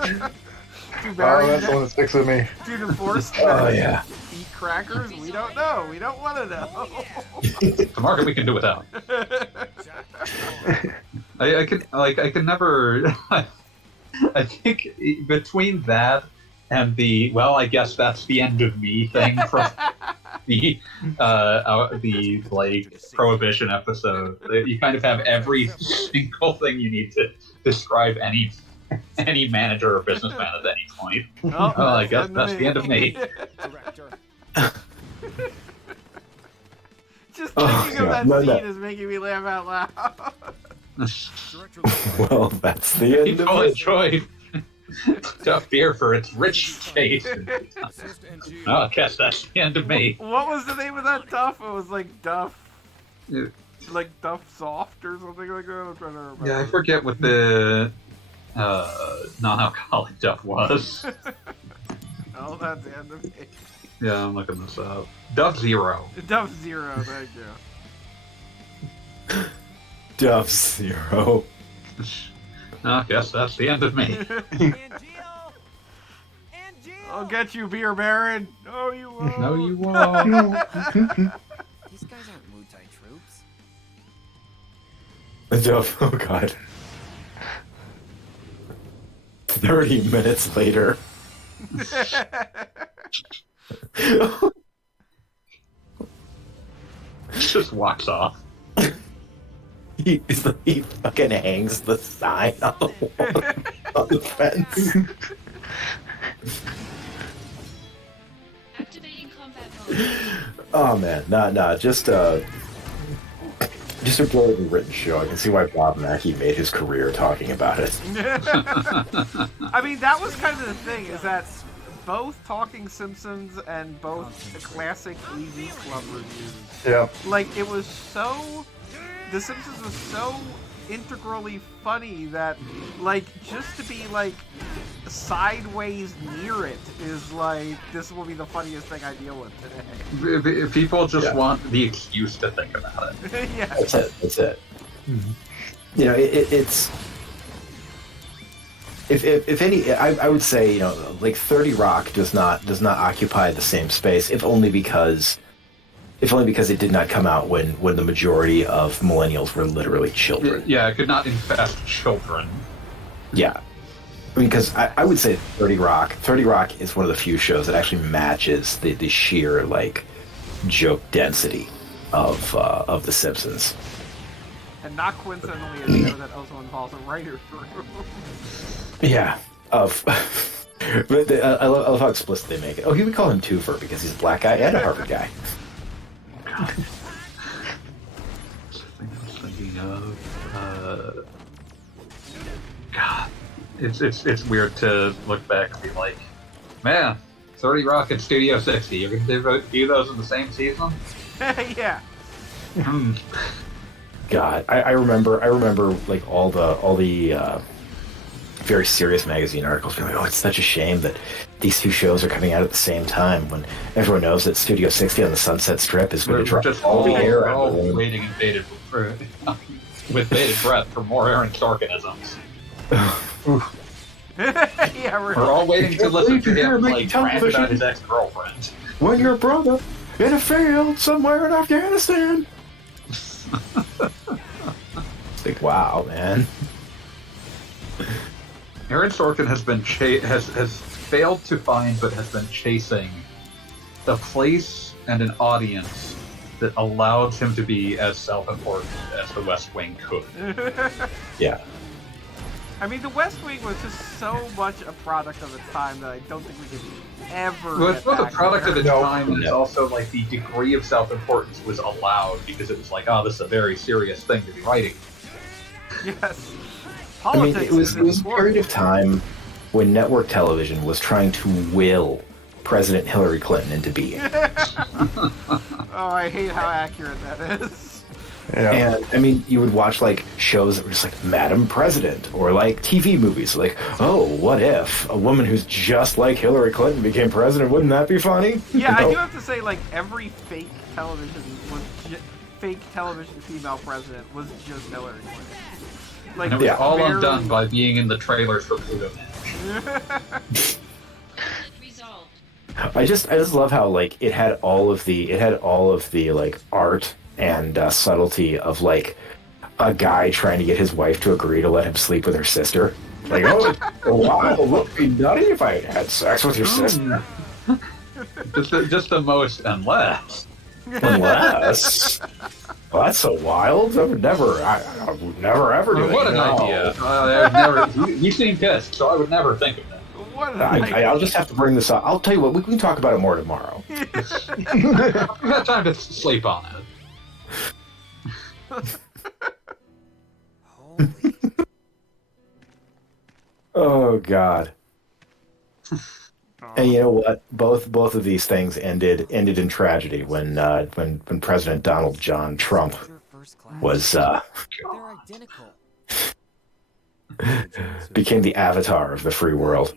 That's the one that sticks with me. To divorce yeah. Eat crackers? We don't know. We don't want to know. The market we can do without. I can never. I think between that and the I guess that's the end of me thing from the like Prohibition episode. You kind of have every single thing you need to describe any manager or businessman at any point. Well, I guess that's the end of me. Just thinking of that scene is making me laugh out loud. Well, that's the end of it. Enjoy tough beer for its rich taste. I guess that's the end of me. What was the name of that Duff? It was like Duff. Yeah. Like Duff Soft or something like that. I'm trying to remember. Yeah, I forget what the non-alcoholic Duff was. Oh, that's the end of me. Yeah, I'm looking this up. Duff Zero. Duff Zero, thank you. Duff Zero. I guess that's the end of me. I'll get you, Beer Baron. No, you won't. No, you won't. These guys aren't Mutai troops. Duff, oh God. 30 minutes later. Just walks off. He fucking hangs the sign on the fence. Activating combat mode. Oh man, just just a brilliantly written show. I can see why Bob Mackey made his career talking about it. I mean, that was kind of the thing, is that both Talking Simpsons and both the classic AV Club reviews, Yeah. like, it was so... The Simpsons was so integrally funny that, like, just to be, like, sideways near it is, like, this will be the funniest thing I deal with today. People just want the excuse to think about it. Yeah. That's it. Mm-hmm. You know, it's... If any, I would say, you know, like 30 Rock does not occupy the same space, if only because it did not come out when the majority of millennials were literally children. Yeah, it could not infest children. Yeah. I mean, because I would say 30 Rock is one of the few shows that actually matches the sheer, like, joke density of The Simpsons. And not coincidentally a show that also involves a writer's room. Yeah. But I love how explicit they make it. Oh, he would call him Twofer because he's a black guy and a Harvard guy. God. Something I was thinking of. God. It's weird to look back and be like, man, 30 Rock and Studio 60. You're gonna do those in the same season? Yeah. God, I remember like all the very serious magazine articles being like, oh, it's such a shame that these two shows are coming out at the same time when everyone knows that Studio 60 on the Sunset Strip is going to drop just all the air we're out all of the room. waiting with bated breath for more Aaron Sorkinisms. Yeah, We're all waiting to listen to him like rant television. about his ex-girlfriend. When your brother in a field somewhere in Afghanistan. It's like, wow, man. Aaron Sorkin has been has failed to find, but has been chasing the place and an audience that allows him to be as self-important as The West Wing could. Yeah. I mean, The West Wing was just so much a product of its time that I don't think we could ever. Well, it's both a product of its time, and it's No. also like the degree of self-importance was allowed because it was like, oh, this is a very serious thing to be writing. Yes. I mean, Politics it was is a period of time when network television was trying to will President Hillary Clinton into being. Oh, I hate how accurate that is. Yeah. And, I mean, you would watch, like, shows that were just like, Madam President, or, like, TV movies, like, oh, what if a woman who's just like Hillary Clinton became president? Wouldn't that be funny? Yeah, You know? I do have to say, like, every fake television female president was just Hillary Clinton. Like, And it was Yeah. all very- undone by being in the trailers for Pluto Nash. I just love how, like, it had all of the like art and subtlety of, like, a guy trying to get his wife to agree to let him sleep with her sister. Like, oh, wow, would it be nutty if I had sex with your sister? just the most unless. Unless, well, that's so wild. I would never ever do it. What an No. idea! I would never. You seem pissed, so I would never think of that. What an idea. I'll just have to bring this up. I'll tell you what, we can talk about it more tomorrow. I've had time to sleep on it. Holy. Oh God. And you know what? Both of these things ended in tragedy when President Donald John Trump First class. was They're identical. became the avatar of the free world.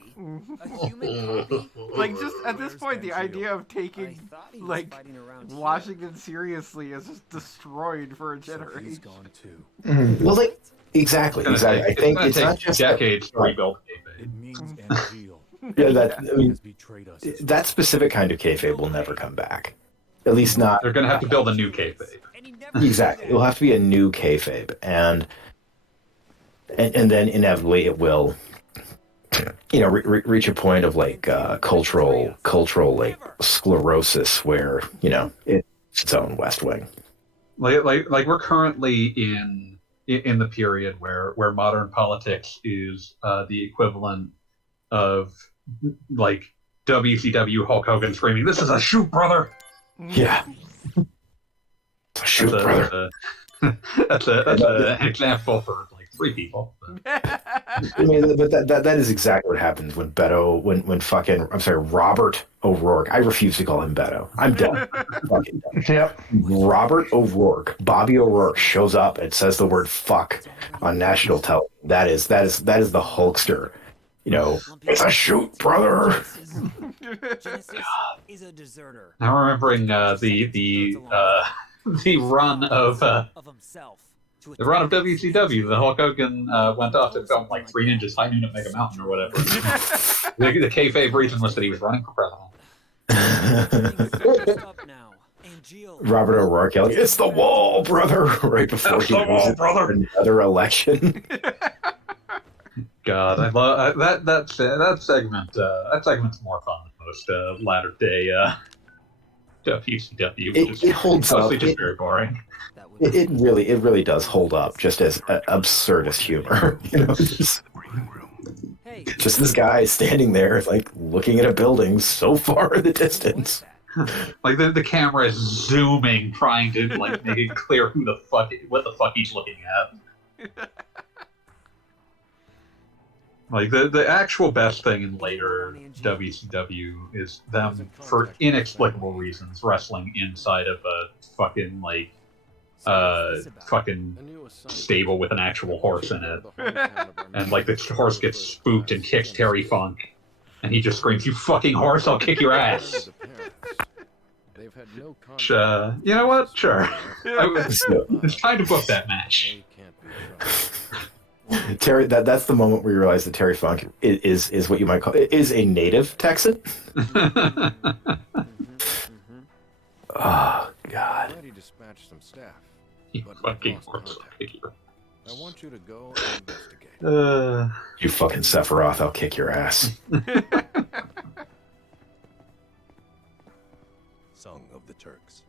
A human copy? Like, just at this point, the idea of I taking, thought he was like, fighting around here. Washington seriously is just destroyed for a He's generation. gone too. Well, like exactly. I think it's not just that, decades to rebuild kayfabe. It means Angeal. yeah, that I mean, has betrayed us. that specific kind of kayfabe will never come back. At least not They're gonna have to build a new kayfabe. And he never exactly. It will have to be a new kayfabe, and then inevitably it will, you know, reach a point of like cultural like sclerosis, where you know it's its own West Wing. Like we're currently in the period where modern politics is the equivalent of like WCW Hulk Hogan screaming, "This is a shoot, brother!" Yeah. Shoot, That's brother. That's an example for like 3 people. I mean, but that is exactly what happens when Beto, when fucking, I'm sorry, Robert O'Rourke. I refuse to call him Beto. I'm done. Fucking done. Yep. Robert O'Rourke, Bobby O'Rourke shows up and says the word "fuck" on national television. That is the Hulkster. You know, it's a shoot, brother. Genesis is a deserter I'm remembering the run of himself. the run of WCW. The Hulk Hogan went off to film like 3 Ninjas High Noon at Mega Mountain or whatever. the kayfabe reason was that he was running for president. Robert O'Rourke yelling, "It's the wall, brother!" right before he loses another election. God, I love that segment. That segment's more fun than most latter day WCW. It holds up. Just very boring. It really does hold up, just as absurdist humor. You know, just this guy standing there, like looking at a building so far in the distance. Like the camera is zooming, trying to like make it clear what the fuck he's looking at. Like the actual best thing in later WCW is them, for inexplicable reasons, wrestling inside of a fucking like fucking stable with an actual horse in it, and like the horse gets spooked and kicks Terry Funk, and he just screams, "You fucking horse! I'll kick your ass!" You know what? Sure. It's time to book that match. Terry, that's the moment where you realize that Terry Funk is what you might call is a native Texan. Oh God! You fucking horse! I want you to go and investigate. You fucking Sephiroth! I'll kick your ass. Song of the Turks.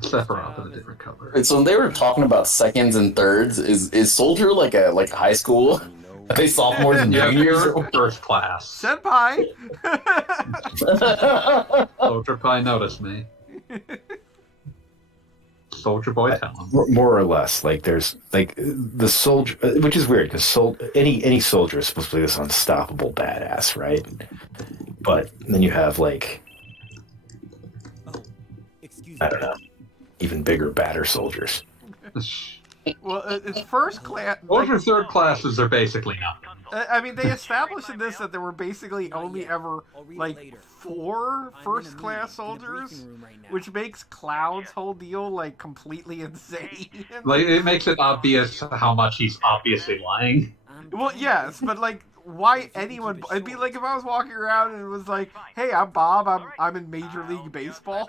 Sephiroth in a different color. Right, so when they were talking about seconds and thirds, is Soldier like a high school? Are they sophomores and juniors? First class. Senpai! Soldier Pie noticed me. Soldier Boy tell him. More or less, like there's like the soldier, which is weird because any soldier is supposed to be this unstoppable badass, right? But then you have like, I don't know, even bigger, badder soldiers. Well, it's first class. Soldier third classes are basically nothing. I mean, they established in this that there were basically only ever like 4 first class soldiers, which makes Cloud's whole deal like completely insane. Like it makes it obvious how much he's obviously lying. Well, yes, but like, why anyone? It'd be like if I was walking around and it was like, "Hey, I'm Bob. I'm in Major League Baseball."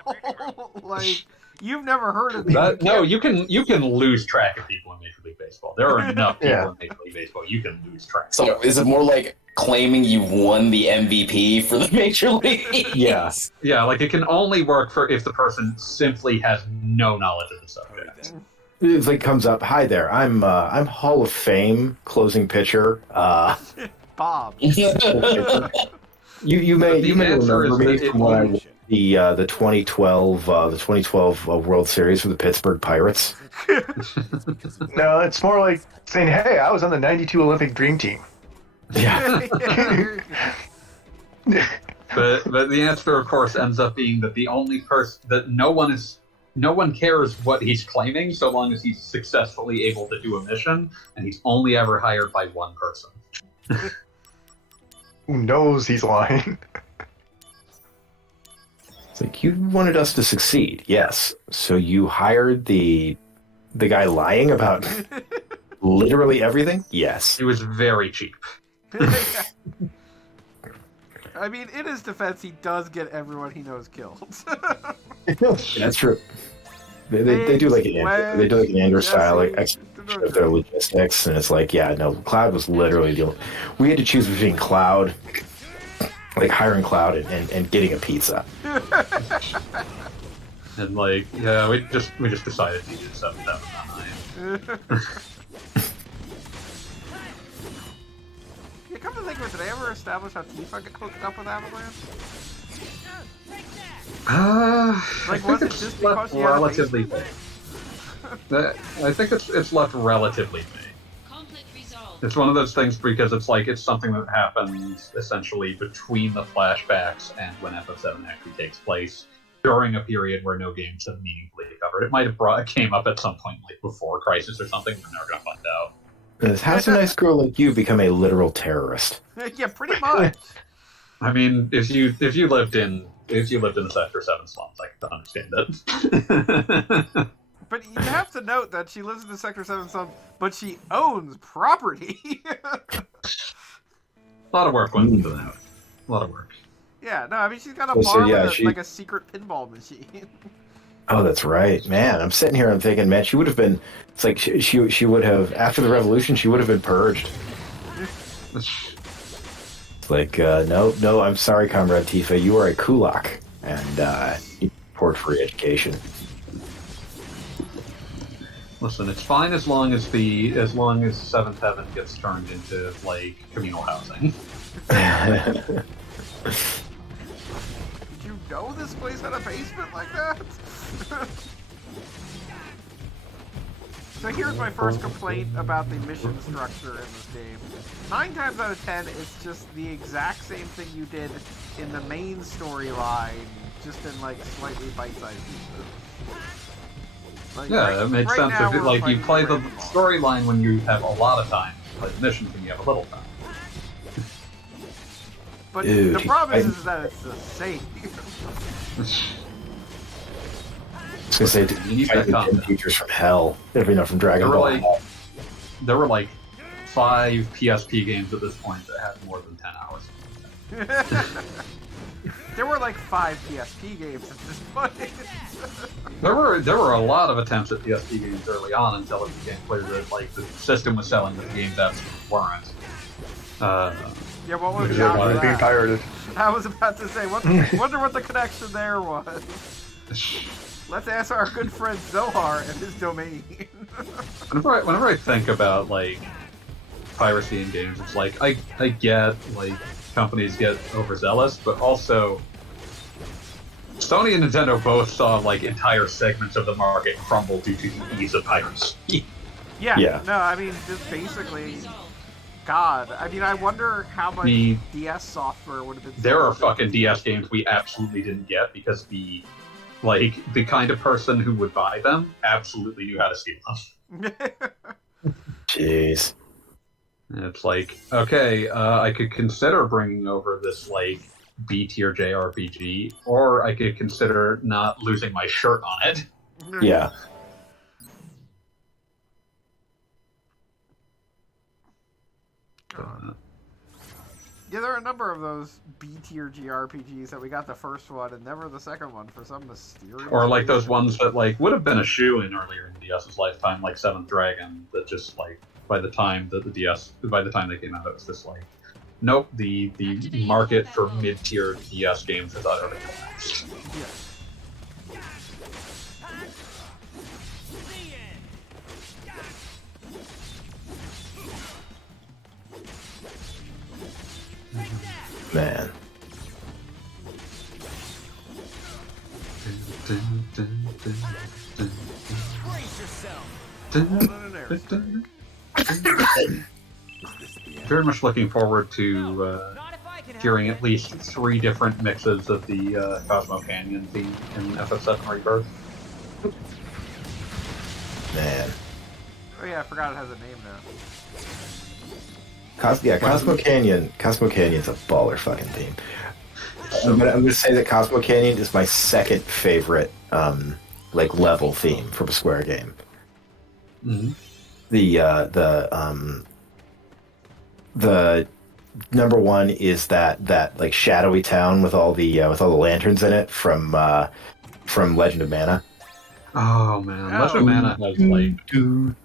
Like, you've never heard of me. No, you can lose track of people in Major League Baseball. There are enough people in Major League Baseball. You can lose track. So is it more like claiming you won the MVP for the Major League? Yes. Yeah, like it can only work for if the person simply has no knowledge of the subject. It like comes up, "Hi there, I'm Hall of Fame closing pitcher." Bob. You may remember me from when I won the 2012 World Series for the Pittsburgh Pirates. No, it's more like saying, "Hey, I was on the '92 Olympic Dream Team." Yeah. But the answer, of course, ends up being that the only person that no one cares what he's claiming so long as he's successfully able to do a mission, and he's only ever hired by one person. Who knows he's lying? It's like, you wanted us to succeed, yes. So you hired the guy lying about literally everything? Yes. It was very cheap. I mean, in his defense, he does get everyone he knows killed. That's true. They do like an Andrew style execution of their logistics, and it's like, yeah, no, Cloud was literally the only. We had to choose between Cloud, like hiring Cloud, and getting a pizza. And like, yeah, we just decided to do 779. Yeah, come to think of it, did they ever establish how Tifa got hooked up with Avalanche? Like, was it just because she had a relatively late. I think it's left relatively vague. It's one of those things because it's something that happens essentially between the flashbacks and when FF7 actually takes place during a period where no games have meaningfully covered. It might have came up at some point like before Crisis or something. We're never gonna find out. How's a nice girl like you become a literal terrorist? Yeah, pretty much. I mean, if you lived in the Sector 7 slums, I can understand it. But you have to note that she lives in the Sector 7 slum, but she owns property. A lot of work went into that. A lot of work. Yeah, no, I mean, she's got a bar with like a secret pinball machine. Oh, that's right. Man, I'm sitting here and thinking, man, she would have been... It's like she would have... After the revolution, she would have been purged. It's like, no, I'm sorry, Comrade Tifa, you are a kulak. And you support free education. Listen, it's fine as long as 7th Heaven gets turned into like communal housing. Did you know this place had a basement like that? So here's my first complaint about the mission structure in this game. 9 times out of 10, it's just the exact same thing you did in the main storyline, just in like slightly bite-sized pieces. Like, yeah, it makes sense. now If like you play the storyline when you have a lot of time, play the missions when you have a little time. But Dude, the problem is that it's the same. I was gonna say, You need that the teachers from hell, from Dragon Ball. There were like 5 PSP games at this point that had more than 10 hours. There were like 5 PSP games at this point. There were a lot of attempts at PSP games early on until it became clear that like the system was selling that the games absolutely weren't. Yeah, what was being pirated. I was about to say, wonder what the connection there was. Let's ask our good friend Zohar and his domain. Whenever I think about like piracy in games, it's like I get like companies get overzealous, but also Sony and Nintendo both saw like entire segments of the market crumble due to the ease of piracy. Yeah. No, I mean just basically. God, I mean, I wonder how much DS software would have been. There are fucking DS games we absolutely didn't get because the kind of person who would buy them absolutely knew how to steal them. Jeez. It's like, okay, I could consider bringing over this like B-tier JRPG, or I could consider not losing my shirt on it. Yeah. Yeah, there are a number of those B-tier JRPGs that we got the first one and never the second one for some mysterious Or like reason. those ones that like would have been a shoe-in earlier in DS's lifetime, like Seventh Dragon, that just like by the time they came out, it was just like, nope, the market for mid-tier DS games has utterly collapsed. Yeah. Man. Very much looking forward to hearing at least 3 different mixes of the Cosmo Canyon theme in FF7 Rebirth. Man. Oh yeah, I forgot it has a name now. Cosmo Canyon. Cosmo Canyon's a baller fucking theme. I'm gonna say that Cosmo Canyon is my second favorite like level theme from a Square game. Mm-hmm. The number one is that like shadowy town with all the lanterns in it from Legend of Mana. Oh man, Legend of Mana has like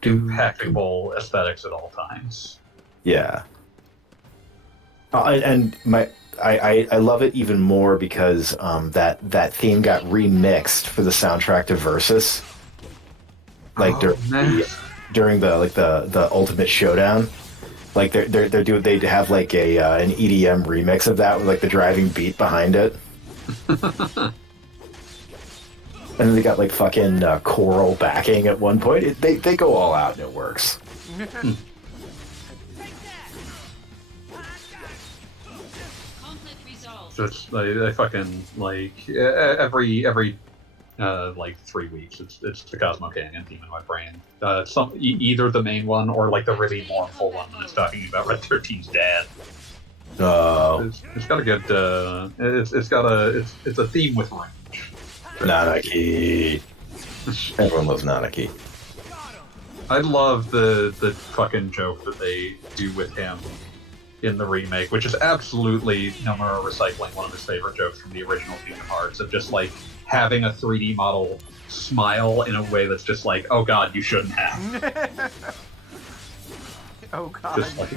impeccable aesthetics at all times. Yeah. And I love it even more because that theme got remixed for the soundtrack to Versus, like during the Ultimate Showdown. Like they'd have like an EDM remix of that with like the driving beat behind it. And then they got like fucking choral backing at one point. They go all out and it works. So it's like they fucking like every like 3 weeks it's the Cosmo Canyon theme in my brain. Either the main one or like the really mournful one when it's talking about Red 13's dad. It's got a good it's a theme with range. Nanaki. Everyone loves Nanaki. I love the fucking joke that they do with him in the remake, which is absolutely Nomura recycling one of his favorite jokes from the original Kingdom Hearts, of just like having a 3D model smile in a way that's just like, oh god, you shouldn't have. Oh god. Just like,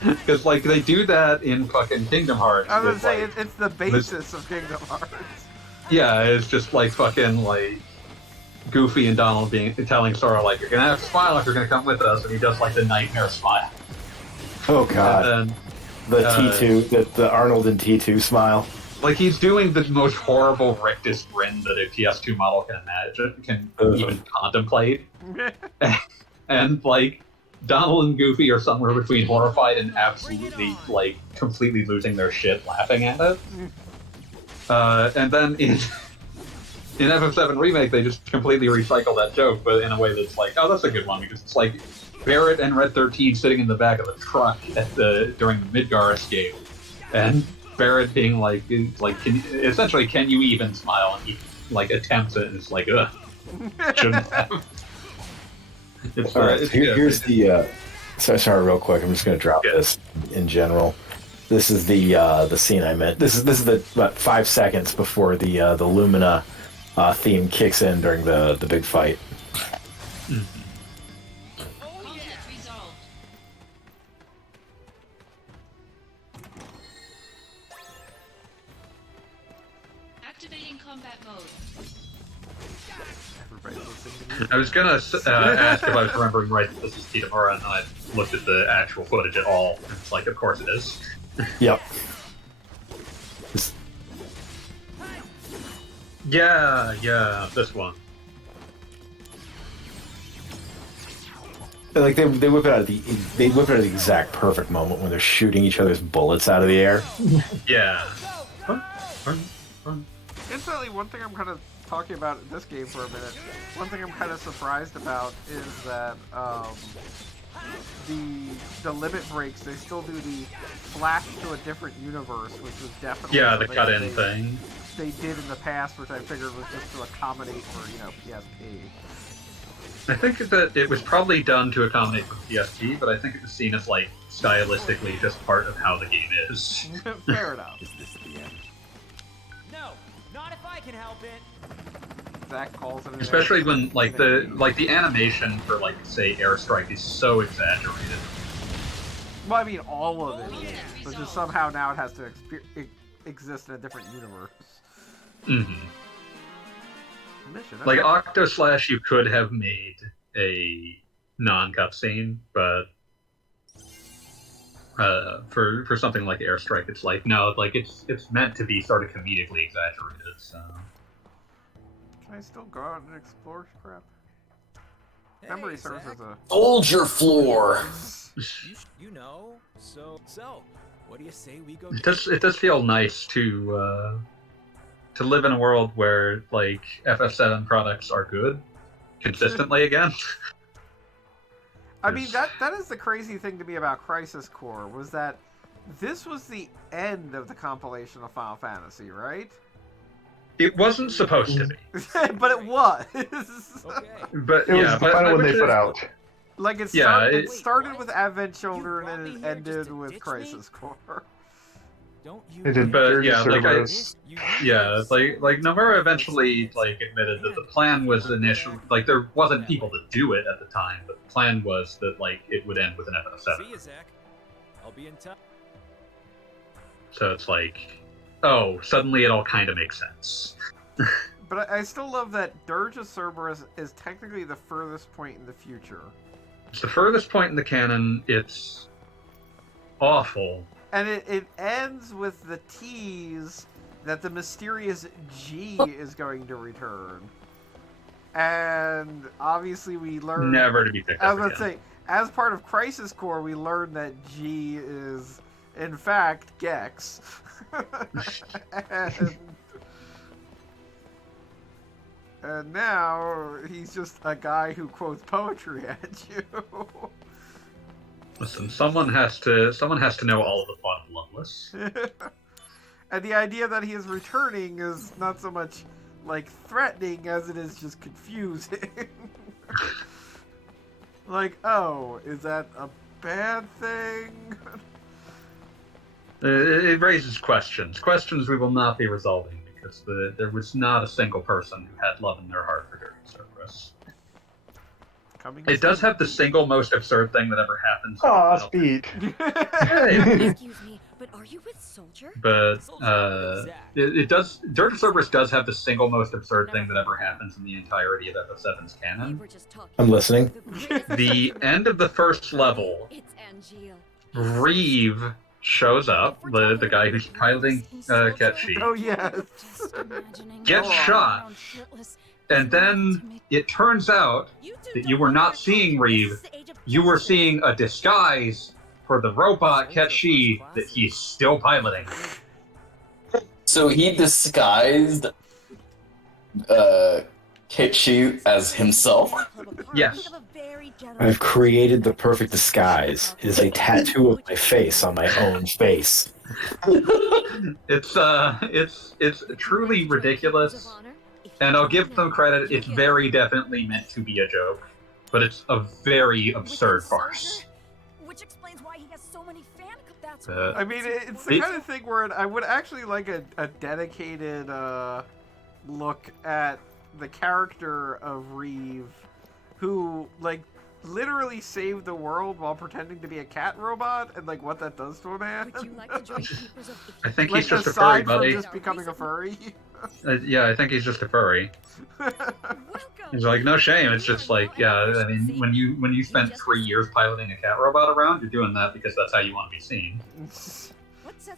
because like they do that in fucking Kingdom Hearts. I was gonna say, it's the basis of Kingdom Hearts. Yeah, it's just like fucking like Goofy and Donald telling Sora like, you're gonna have to smile if you're gonna come with us, and he does like the nightmare smile. Oh god. And then, the T2, the Arnold and T2 smile. Like he's doing the most horrible rictus grin that a PS2 model can imagine, even contemplate. And like Donald and Goofy are somewhere between horrified and absolutely like completely losing their shit laughing at it. And then in FF7 Remake they just completely recycle that joke, but in a way that's like, oh, that's a good one, because it's like Barrett and Red 13 sitting in the back of the truck during the Midgar escape, and Barrett being like, can you even smile? And he like attempts it, and it's like, ugh, shouldn't have. All right, here's the. Sorry, real quick. I'm just going to drop this in general. This is the scene I meant. This is the about 5 seconds before the Lumina theme kicks in during the big fight. I was gonna ask if I was remembering right that this is Kitamura, and then I looked at the actual footage at all, and it's like, of course it is. Yep. Yeah, this one. Like they whip it out at the exact perfect moment when they're shooting each other's bullets out of the air. Yeah. Incidentally, one thing I'm kind of talking about this game for a minute, one thing I'm kind of surprised about is that the limit breaks, they still do the flash to a different universe, which was definitely the cut-in thing. They did in the past, which I figured was just to accommodate for, PSP. I think that it was probably done to accommodate for PSP, but I think it was seen as like stylistically just part of how the game is. Fair enough. Is this the end? No, not if I can help it. Zach calls it. Especially when like the animation for like say Airstrike is so exaggerated. Well, I mean all of it is, but just somehow now it has to exist in a different universe. Mm-hmm. Mission, like Octoslash, you could have made a non-cutscene, but for something like Airstrike, it's like no, like it's meant to be sort of comedically exaggerated. So can I still go out and explore crap? Memory serves as a soldier floor. You know, so what do you say we go? It does feel nice to live in a world where like FF7 products are good consistently again. I mean that is the crazy thing to me about Crisis Core, was that this was the end of the compilation of Final Fantasy, right? It wasn't supposed to be, but it was. Okay. But it was the final one they put out. Like it started with Advent Children and it ended with Crisis Core. Don't you? It did but Dirge yeah, of like Cerberus. like Nomura eventually like admitted that the plan was initially like there wasn't people to do it at the time, but the plan was that like it would end with an FF7. See you, Zach. I'll be in touch. So it's like, oh, suddenly it all kind of makes sense. But I still love that Dirge of Cerberus is technically the furthest point in the future. It's the furthest point in the canon. It's awful. And it ends with the tease that the mysterious G is going to return. And obviously we learned... Never to be picked I up was about to again. say, as part of Crisis Core, we learned that G is, in fact, Gex. and now he's just a guy who quotes poetry at you. Listen, someone has to know all of the plot of Loveless. And the idea that he is returning is not so much like threatening as it is just confusing. Like, oh, is that a bad thing? It raises questions we will not be resolving because there was not a single person who had love in their heart for Dirge of Cerberus. It does have the single most absurd thing that ever happens. Aw, Speed. Excuse me, but are you with Soldier? But it does. Dirge of Cerberus does have the single most absurd thing that ever happens in the entirety of FF7's canon. I'm listening. The end of the first level, Reeve shows up, the guy who's piloting Ketchi, Oh, yes. gets shot, and then it turns out that you were not seeing Reeve, you were seeing a disguise for the robot Ketchi that he's still piloting. So he disguised Ketchi as himself? Yes. I've created the perfect disguise. It is a tattoo of my face on my own face. It's truly ridiculous, and I'll give them credit, it's very definitely meant to be a joke, but it's a very absurd farce. Which explains why he has so many fan clubs. I mean, it's the kind of thing where I would actually like a dedicated look at the character of Reeve, who, like, literally saved the world while pretending to be a cat robot, and, like, what that does to a man. I think like, he's just a furry, aside buddy. from just becoming a furry. Yeah, I think he's just a furry. He's like, no shame. It's just like, yeah. I mean, when you spent 3 years piloting a cat robot around, you're doing that because that's how you want to be seen.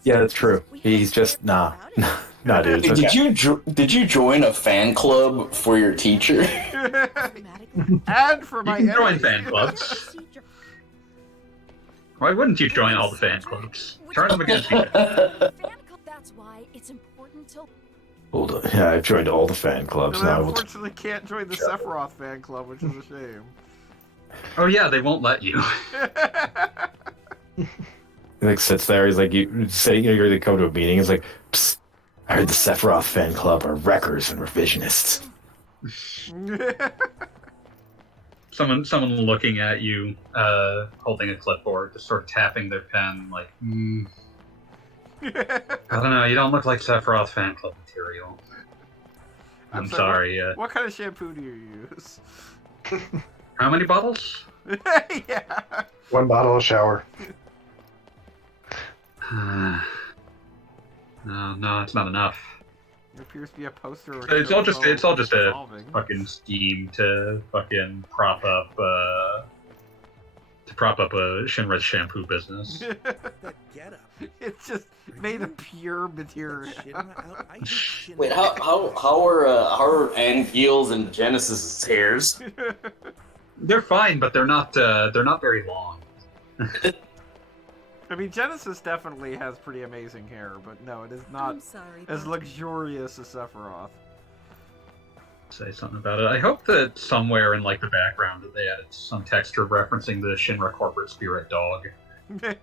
Yeah, that's true. He's just nah, dude. Hey, did you join a fan club for your teacher? And for my You can join enemy. fan clubs. Why wouldn't you join all the fan clubs? Turn them against each other. That's why it's important to. Hold on. Yeah, I've joined all the fan clubs And I now. unfortunately can't join the Sephiroth fan club, which is a shame. Oh yeah, they won't let you. He like sits there. He's like, you say you're come to a meeting. He's like, psst, I heard the Sephiroth fan club are wreckers and revisionists. Someone looking at you, holding a clipboard, just sort of tapping their pen, like, I don't know, you don't look like Sephiroth fan club material. I'm sorry. What kind of shampoo do you use? How many bottles? Yeah. 1 bottle of shower. No, it's not enough. It appears to be a poster. It's all just a fucking scheme to fucking prop up a Shinra's shampoo business. That getup. It's just made of pure material. Wait, how are Angeal's and Genesis's hairs? They're fine, but they're not very long. I mean, Genesis definitely has pretty amazing hair, but no, it is not as luxurious as Sephiroth. Say something about it. I hope that somewhere in like the background that they added some texture referencing the Shinra corporate spirit dog.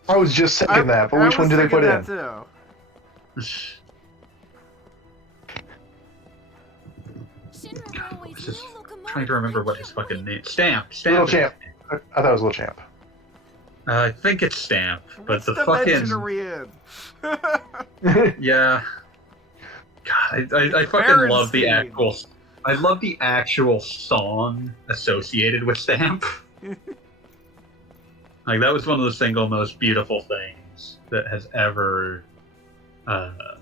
I was just thinking that, but which one do they put in? Too. Just trying to remember what his fucking name. Stamp. Little Champ. I thought it was Little Champ. I think it's Stamp, but Which the dimension fucking are we in? yeah. God, I fucking love the actual. I love the actual song associated with Stamp. Like that was one of the single most beautiful things that has ever that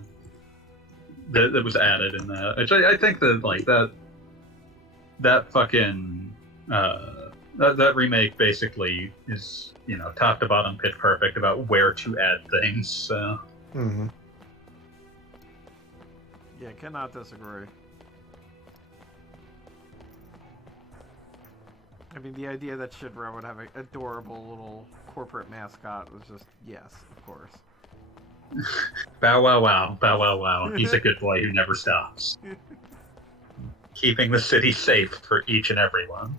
was added in that. Which I think that like that fucking that remake basically is, you know, top to bottom pitch perfect about where to add things. So. Mm-hmm. Yeah, cannot disagree. I mean, the idea that Shinra would have an adorable little corporate mascot was just, yes, of course. Bow wow wow, bow wow wow. He's a good boy who never stops. Keeping the city safe for each and every one.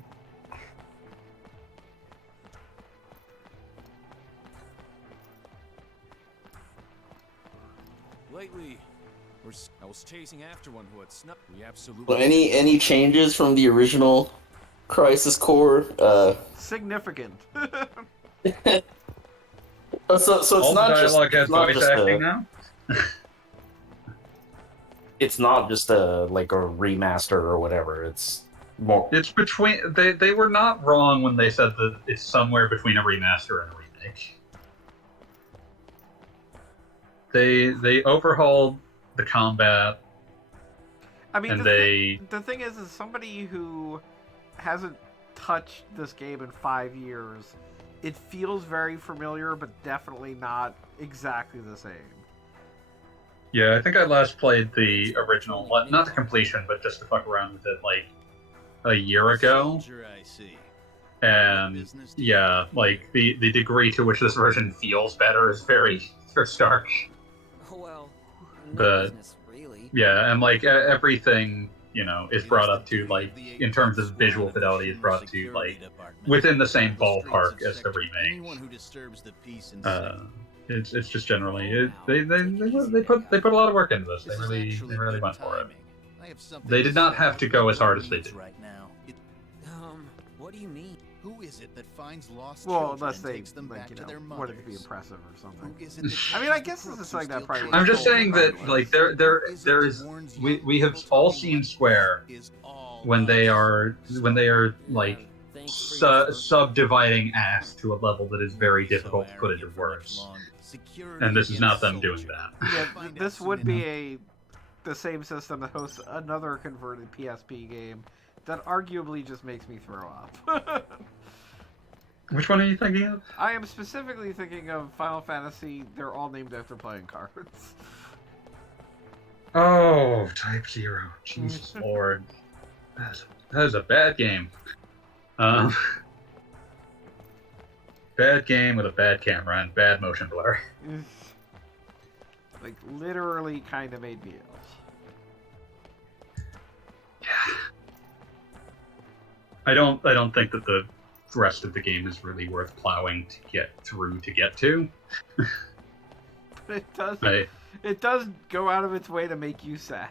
Lately, I was chasing after one who had snuck. We absolutely. So any changes from the original Crisis Core? Significant. So it's All not the just dialogue has it's not voice just acting now. it's not just a like a remaster or whatever. It's more. It's between. They were not wrong when they said that it's somewhere between a remaster and a remake. They overhauled the combat. I mean, and the thing is somebody who hasn't touched this game in 5 years, it feels very familiar, but definitely not exactly the same. Yeah, I think I last played the original, not the completion, but just to fuck around with it, like a year ago. And yeah, like the degree to which this version feels better is very stark. Well, no But business, really. yeah, and like everything, you know, is brought up to like in terms of visual fidelity is brought to like within the same ballpark as the remake. It's just generally they put a lot of work into this. They really went for it. They did not have to go as hard as they did. What do you mean? Who is it that finds lost Well, children unless and they, takes them like, back you to know, their wanted to be mothers? impressive or something. Who is it that I mean, I guess this is something that probably. I'm just saying that like there is we have all seen Square when they are like subdividing ass to a level that is very difficult to put into words, and this is not them doing that. Yeah, this would be the same system that hosts another converted PSP game that arguably just makes me throw up. Which one are you thinking of? I am specifically thinking of Final Fantasy. They're all named after playing cards. Oh, Type 0. Jesus Lord. That is a bad game. Bad game with a bad camera and bad motion blur. Like, literally kind of made me ill. Yeah. I don't think that the rest of the game is really worth plowing to get through to get to. But it does go out of its way to make you sad.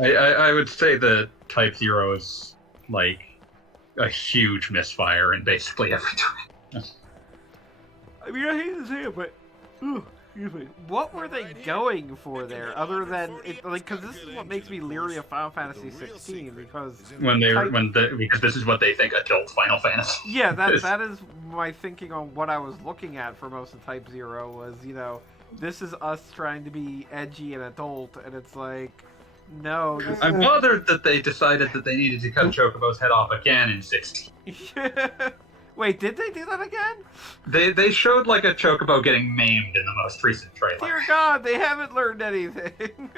I would say that Type 0 is like a huge misfire in basically every time. I mean, I hate to say it, but excuse me. What were they going for there, other than it? Like, because this is what makes me leery of Final Fantasy 16, because because this is what they think adult Final Fantasy. Yeah, that is my thinking on what I was looking at for most of Type 0 was, you know, this is us trying to be edgy and adult, and it's like, no. I'm bothered that they decided that they needed to cut Chocobo's head off again in 16. Wait, did they do that again? They showed like a Chocobo getting maimed in the most recent trailer. Dear God, they haven't learned anything.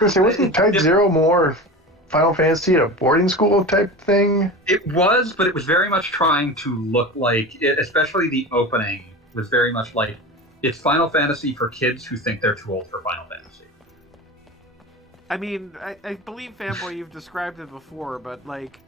Wasn't Type 0 more Final Fantasy at a boarding school type thing? It was, but it was very much trying to look like, especially the opening, was very much like, it's Final Fantasy for kids who think they're too old for Final Fantasy. I mean, I believe, Fanboy, you've described it before, but like,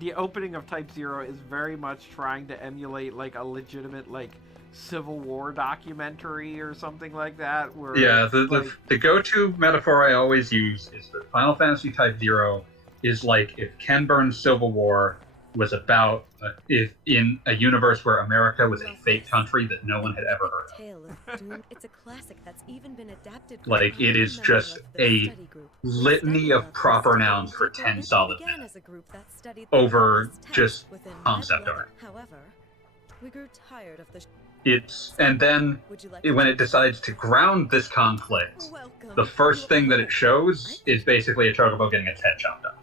the opening of Type 0 is very much trying to emulate like a legitimate like Civil War documentary or something like that. Where yeah, the go-to metaphor I always use is that Final Fantasy Type 0 is like if Ken Burns' Civil War was about if in a universe where America was a fake country that no one had ever heard of. Tale of Doom. It's a classic that's even been adapted. Like, it is just a litany of proper nouns for 10 solid minutes over just concept art. However, we grew tired of the And then when it decides to ground this conflict, the first thing that it shows is basically a Chocobo getting its head chopped off.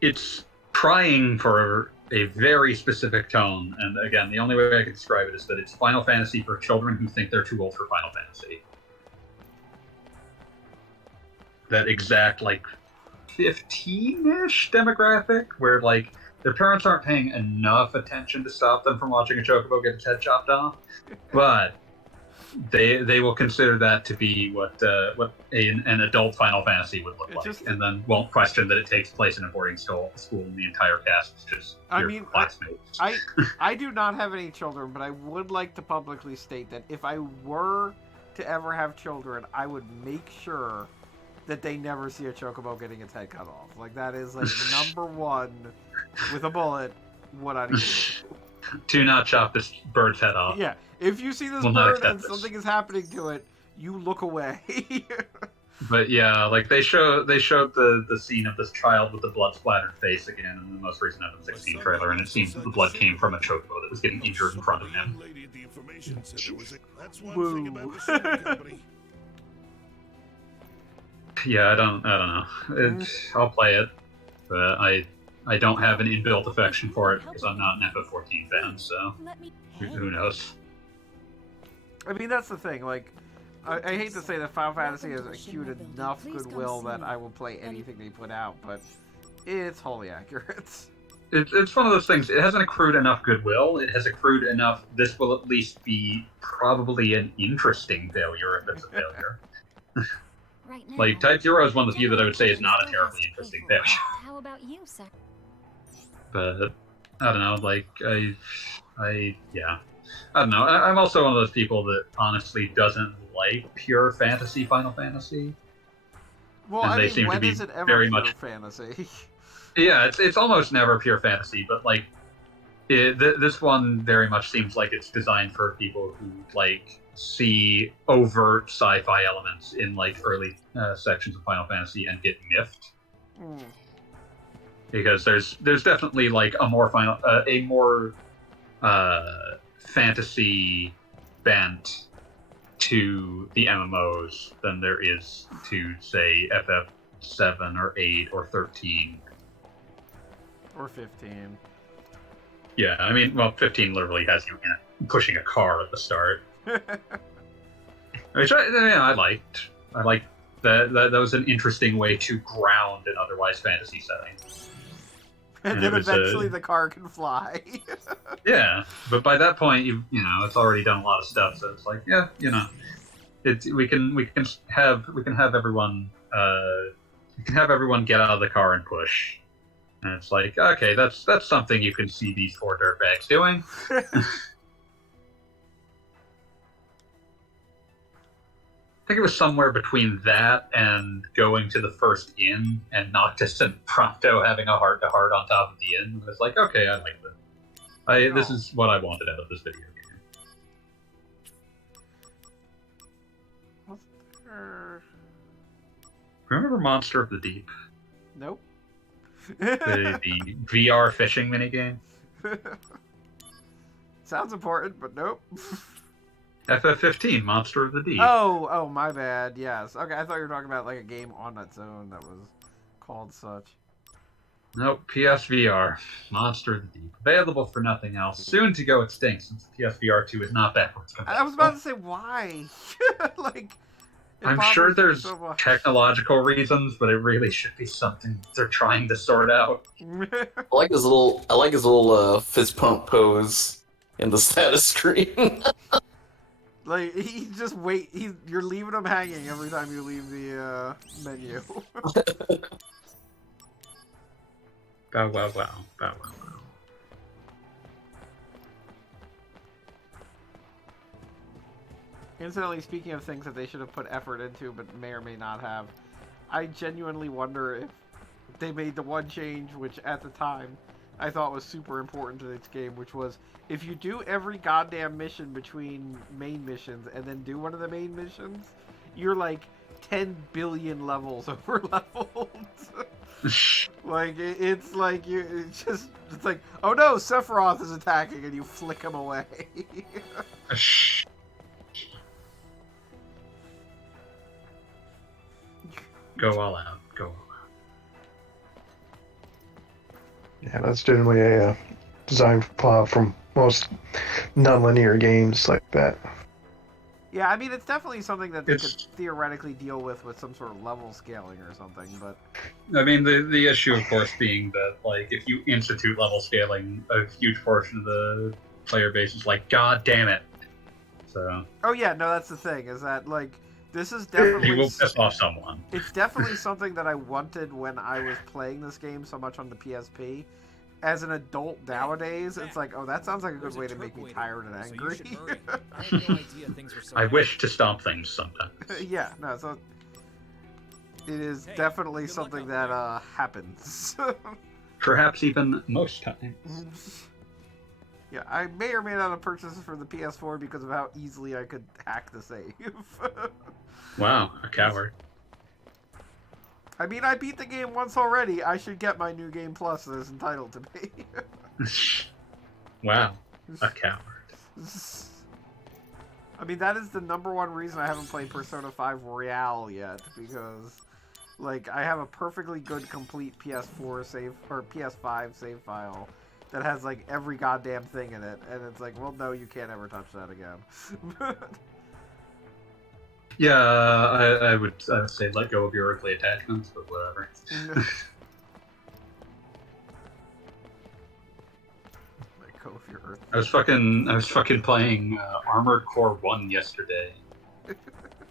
It's trying for a very specific tone, and again, the only way I can describe it is that it's Final Fantasy for children who think they're too old for Final Fantasy. That exact, like, 15-ish demographic, where, like, their parents aren't paying enough attention to stop them from watching a chocobo get its head chopped off, but they will consider that to be what an adult Final Fantasy would look like, and then won't question that it takes place in a boarding school and the entire cast is just your classmates. I do not have any children, but I would like to publicly state that if I were to ever have children, I would make sure that they never see a chocobo getting its head cut off. Like, that is, like, number one, with a bullet, what I do. Do not chop this bird's head off. Yeah, if you see this bird and something is happening to it, you look away. But yeah, like, they showed the scene of this child with the blood splattered face again in the most recent F-16 trailer, and it seems that the blood came from a chocobo that was getting injured in front of him. Woo. Yeah, I don't know. I'll play it, but I don't have an inbuilt affection for it because I'm not an FF14 fan, so who knows? I mean, that's the thing. Like, I hate to say that Final Fantasy has accrued enough goodwill that I will play anything they put out, but it's wholly accurate. It's one of those things. It hasn't accrued enough goodwill. It has accrued enough. This will at least be probably an interesting failure if it's a failure. Like, Type 0 is one of the few that I would say is not a terribly interesting failure. How about you, sir? But I don't know, like, I don't know. I'm also one of those people that honestly doesn't like pure fantasy Final Fantasy. Well, and I they mean, seem when to be is it ever very pure much fantasy? Yeah, it's almost never pure fantasy, but like, this one very much seems like it's designed for people who like see overt sci-fi elements in like early sections of Final Fantasy and get miffed. Because there's definitely like a more fantasy bent to the MMOs than there is to, say, FF7 or 8 or 13. Or 15. Yeah, I mean, well, 15 literally has you pushing a car at the start. Which I liked. I liked that was an interesting way to ground an otherwise fantasy setting. And then eventually the car can fly. Yeah, but by that point, you know, it's already done a lot of stuff. So it's like, yeah, you know, we can have everyone get out of the car and push. And it's like, okay, that's something you can see these four dirtbags doing. I think it was somewhere between that and going to the first inn and Noctis and Prompto having a heart-to-heart on top of the inn. It's like, okay, I like this. This is what I wanted out of this video game. Remember Monster of the Deep? Nope. The VR fishing minigame? Sounds important, but nope. FF15, Monster of the Deep. Oh, my bad. Yes. Okay, I thought you were talking about like a game on its own that was called such. Nope, PSVR, Monster of the Deep. Available for nothing else. Soon to go extinct since PSVR 2 is not backwards compatible. I was about to say, why? Like, I'm sure there's technological reasons, but it really should be something they're trying to sort out. I like his little fist pump pose in the status screen. Like, he just you're leaving him hanging every time you leave the menu. Bow wow wow. Bow wow wow. Incidentally, speaking of things that they should have put effort into but may or may not have, I genuinely wonder if they made the one change which at the time I thought was super important to this game, which was if you do every goddamn mission between main missions and then do one of the main missions, you're like 10 billion levels over leveled. Like, it's like it's like, oh no, Sephiroth is attacking, and you flick him away. Go all out. Go all out. Yeah, that's generally a designed from most non-linear games like that. Yeah, I mean, it's definitely something that they could theoretically deal with some sort of level scaling or something, but... I mean, the issue, of course, being that, like, if you institute level scaling, a huge portion of the player base is like, God damn it. So... Oh yeah, no, that's the thing, is that, like, this is definitely... You will piss off someone. It's definitely something that I wanted when I was playing this game so much on the PSP. As an adult nowadays, it's like, oh, that sounds like a good way to make me tired and angry. I wish to stop things sometimes. Yeah, no, so it is definitely something that happens. Perhaps even most times. Yeah, I may or may not have purchased it for the PS4 because of how easily I could hack the save. Wow, a coward. I mean, I beat the game once already. I should get my new game plus that is entitled to me. Wow, a coward. I mean, that is the #1 reason I haven't played Persona 5 Royale yet, because, like, I have a perfectly good complete PS4 save, or PS5 save file that has, like, every goddamn thing in it, and it's like, well, no, you can't ever touch that again. Yeah, I would say let go of your earthly attachments, but whatever. Let go of your earthly. I was fucking playing Armored Core 1 yesterday,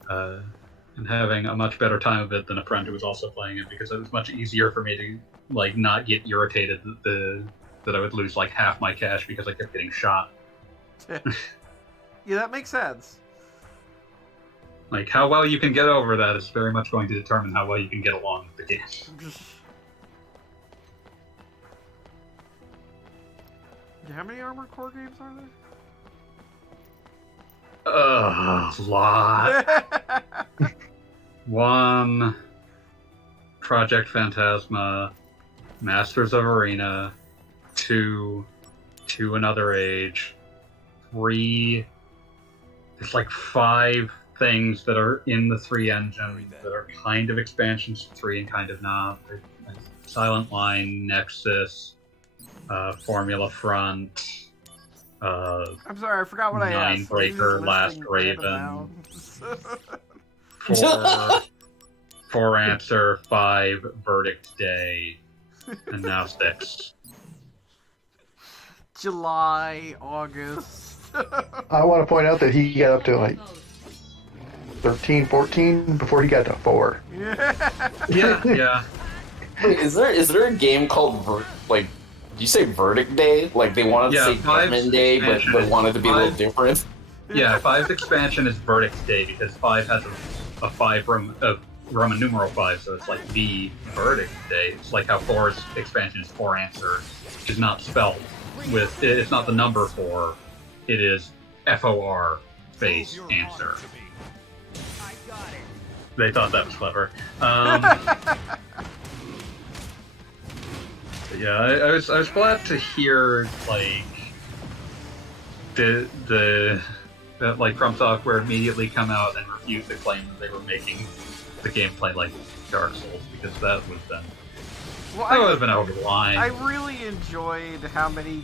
and having a much better time of it than a friend who was also playing it, because it was much easier for me to, like, not get irritated that I would lose, like, half my cash because I kept getting shot. Yeah, that makes sense. Like, how well you can get over that is very much going to determine how well you can get along with the game. How many Armored Core games are there? A lot. 1, Project Phantasma, Masters of Arena, 2, To Another Age, 3, there's like 5 things that are in the 3 engine that are kind of expansions to 3 and kind of not. Silent Line, Nexus, Formula Front, I'm sorry, I forgot what I asked. Ninebreaker, Last Raven, 4 Answer, 5 Verdict Day, and now 6. July, August. I want to point out that he got up to like 13, 14 before he got to 4. Yeah. Wait, is there a game called did you say Verdict Day? Like they wanted to say Judgment Day, but wanted to be a little different. Yeah, 5's expansion is Verdict Day because 5 has a 5 Roman numeral 5, so it's like the Verdict Day. It's like how 4's expansion is 4 Answer, which is not spelled with. It's not the number 4. It is FOR space answer. They thought that was clever. Yeah, I was glad to hear like that like From Software immediately come out and refute the claim that they were making the gameplay like Dark Souls, because that would have been over the line. I really enjoyed how many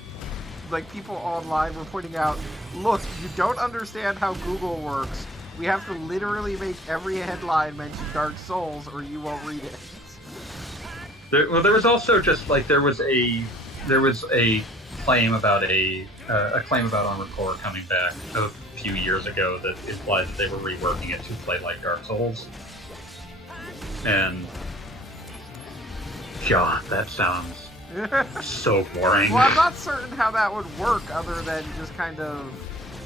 people online were pointing out, look, you don't understand how Google works. We have to literally make every headline mention Dark Souls or you won't read it. There was also just like there was a claim about a claim about Armored Core coming back a few years ago that implied that they were reworking it to play like Dark Souls. And God, that sounds so boring. Well, I'm not certain how that would work other than just kind of...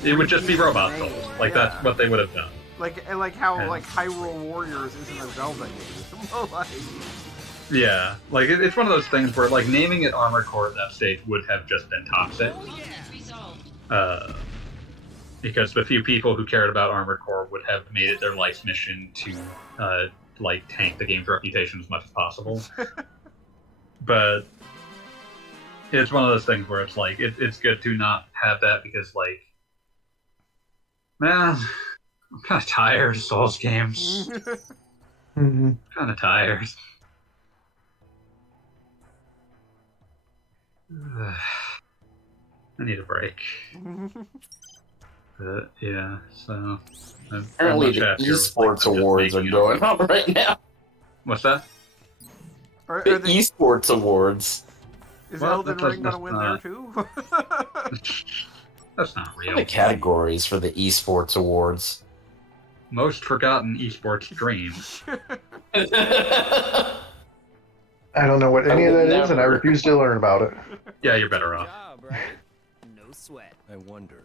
It would just be Robot Souls. Like, yeah. That's what they would have done. Like how Hyrule Warriors isn't a Zelda game. Yeah, like it's one of those things where like naming it Armored Core at that stage would have just been toxic. Because the few people who cared about Armored Core would have made it their life's mission to like tank the game's reputation as much as possible. But it's one of those things where it's like it's good to not have that, because like, man, I'm kind of tired of Souls games. Mm-hmm. Kind of tired. I need a break. Yeah, so... Apparently the esports awards are going on right now. What's that? The esports awards. Is Elden Ring gonna win there too? That's not real. What are the categories for the esports awards? Most forgotten esports dreams. I don't know what any of that is, and I refuse to learn about it. Yeah, you're better off. No sweat. I wonder.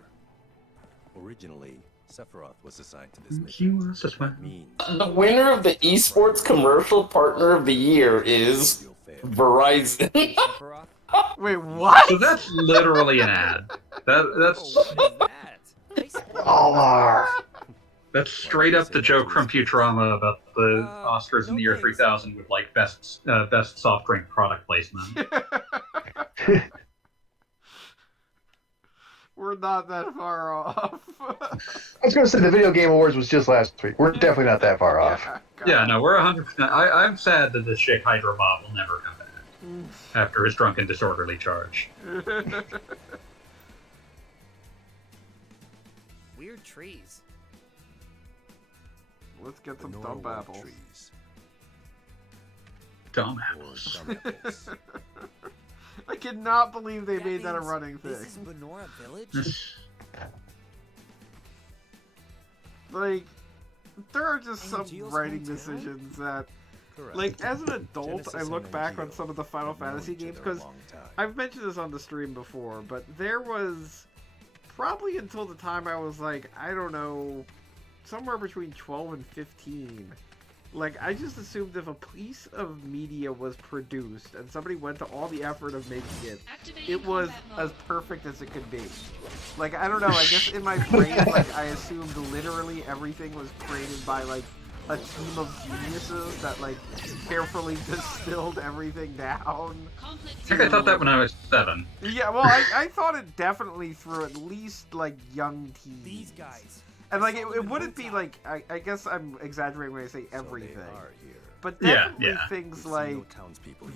Originally, Sephiroth was assigned to this mission. The winner of the esports commercial partner of the year is Verizon. Wait, what? So that's literally an ad. That's That's straight up the joke from Futurama about the Oscars in the year 3000 with like best soft drink product placement. We're not that far off. I was going to say the Video Game Awards was just last week. We're definitely not that far off. Yeah, no, we're 100%. I'm sad that this chick Hydra Bob will never come back after his drunken disorderly charge. Weird trees. Let's get some dumb apples. Dumb apples. I cannot believe they made that a running thing. This is Benora Village? Like, there are just some writing decisions that, like, as an adult, I look back on some of the Final Fantasy games, because I've mentioned this on the stream before, but there was, probably until the time I was like, I don't know, somewhere between 12 and 15, like, I just assumed if a piece of media was produced and somebody went to all the effort of making it, it was as perfect as it could be. Like, I don't know, I guess in my brain, like, I assumed literally everything was created by, like, a team of geniuses that, like, carefully distilled everything down. I think I thought that when I was 7. Yeah, well, I thought it definitely through at least, like, young teens. These guys. And, like, it wouldn't be, like, I guess I'm exaggerating when I say everything. But definitely things like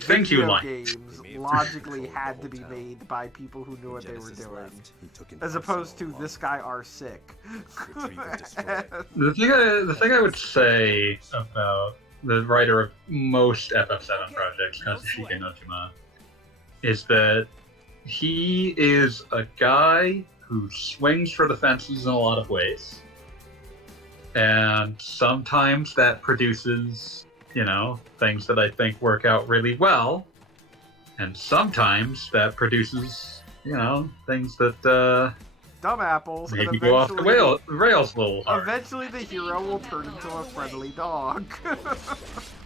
things you like. games logically had to be made by people who knew what they were doing. As opposed to this guy are sick. The thing I would say about the writer of most FF7 projects, Kazushige Nojima, is that he is a guy who swings for the fences in a lot of ways. And sometimes that produces, you know, things that I think work out really well. And sometimes that produces, you know, things that, dumb apples. maybe go off the rails a little hard. Eventually the hero will turn into a friendly dog.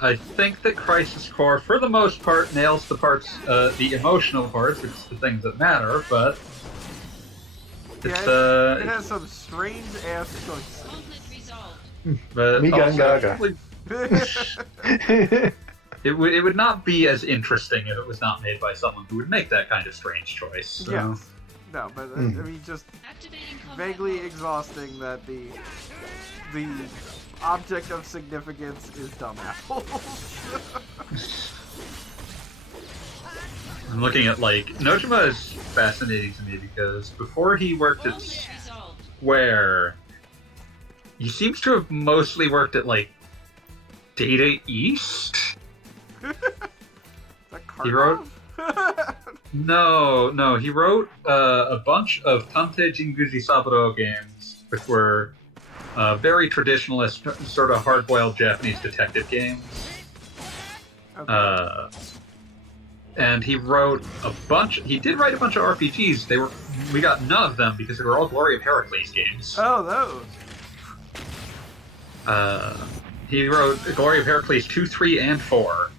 I think that Crisis Core, for the most part, nails the parts, the emotional parts, which is the things that matter, but it's, it has some strange ass choices. But Migan Gaga. It would not be as interesting if it was not made by someone who would make that kind of strange choice. So. Yes. No, but I mean, just vaguely exhausting that the object of significance is dumb apples. I'm looking at, like, Nojima is fascinating to me because before he worked at Square, he seems to have mostly worked at, like, Data East? He wrote... No, he wrote a bunch of Tantei Jinguji Saburo games, which were very traditionalist, sort of hard-boiled Japanese detective games. Okay. And he wrote a bunch. He did write a bunch of RPGs. We got none of them because they were all Glory of Heracles games. Oh, those. He wrote Glory of Heracles 2, 3, and 4.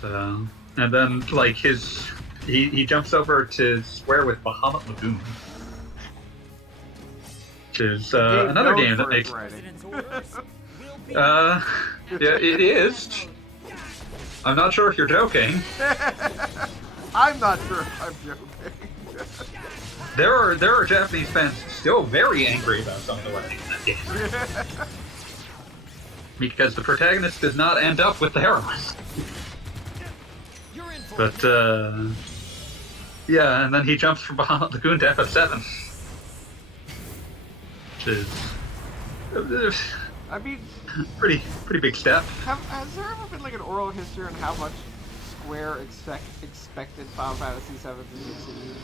So, and then like he jumps over to Square with Bahamut Lagoon, which is another game that makes. Yeah, it is. I'm not sure if you're joking. I'm not sure if I'm joking. There are Japanese fans still very angry about some of the writing in that game. Because the protagonist does not end up with the heroine. But Yeah, and then he jumps from Bahamut Lagoon to FF7. Which is... I mean... pretty big step. Has there ever been like an oral history on how much Square expected Final Fantasy VII to succeed?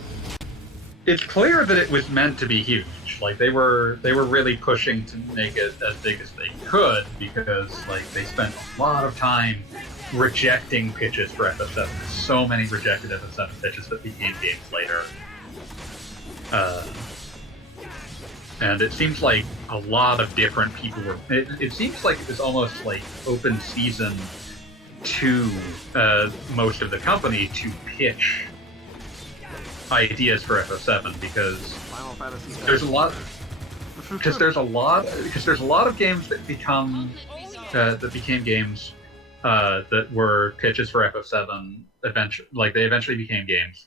It's clear that it was meant to be huge. Like they were really pushing to make it as big as they could because like they spent a lot of time rejecting pitches for FF7. So many rejected FF7 pitches that became games later. And it seems like a lot of different people were... It seems like it was almost like open season to most of the company to pitch ideas for FF7 because there's a lot of games that became games that were pitches for FF7 they eventually became games.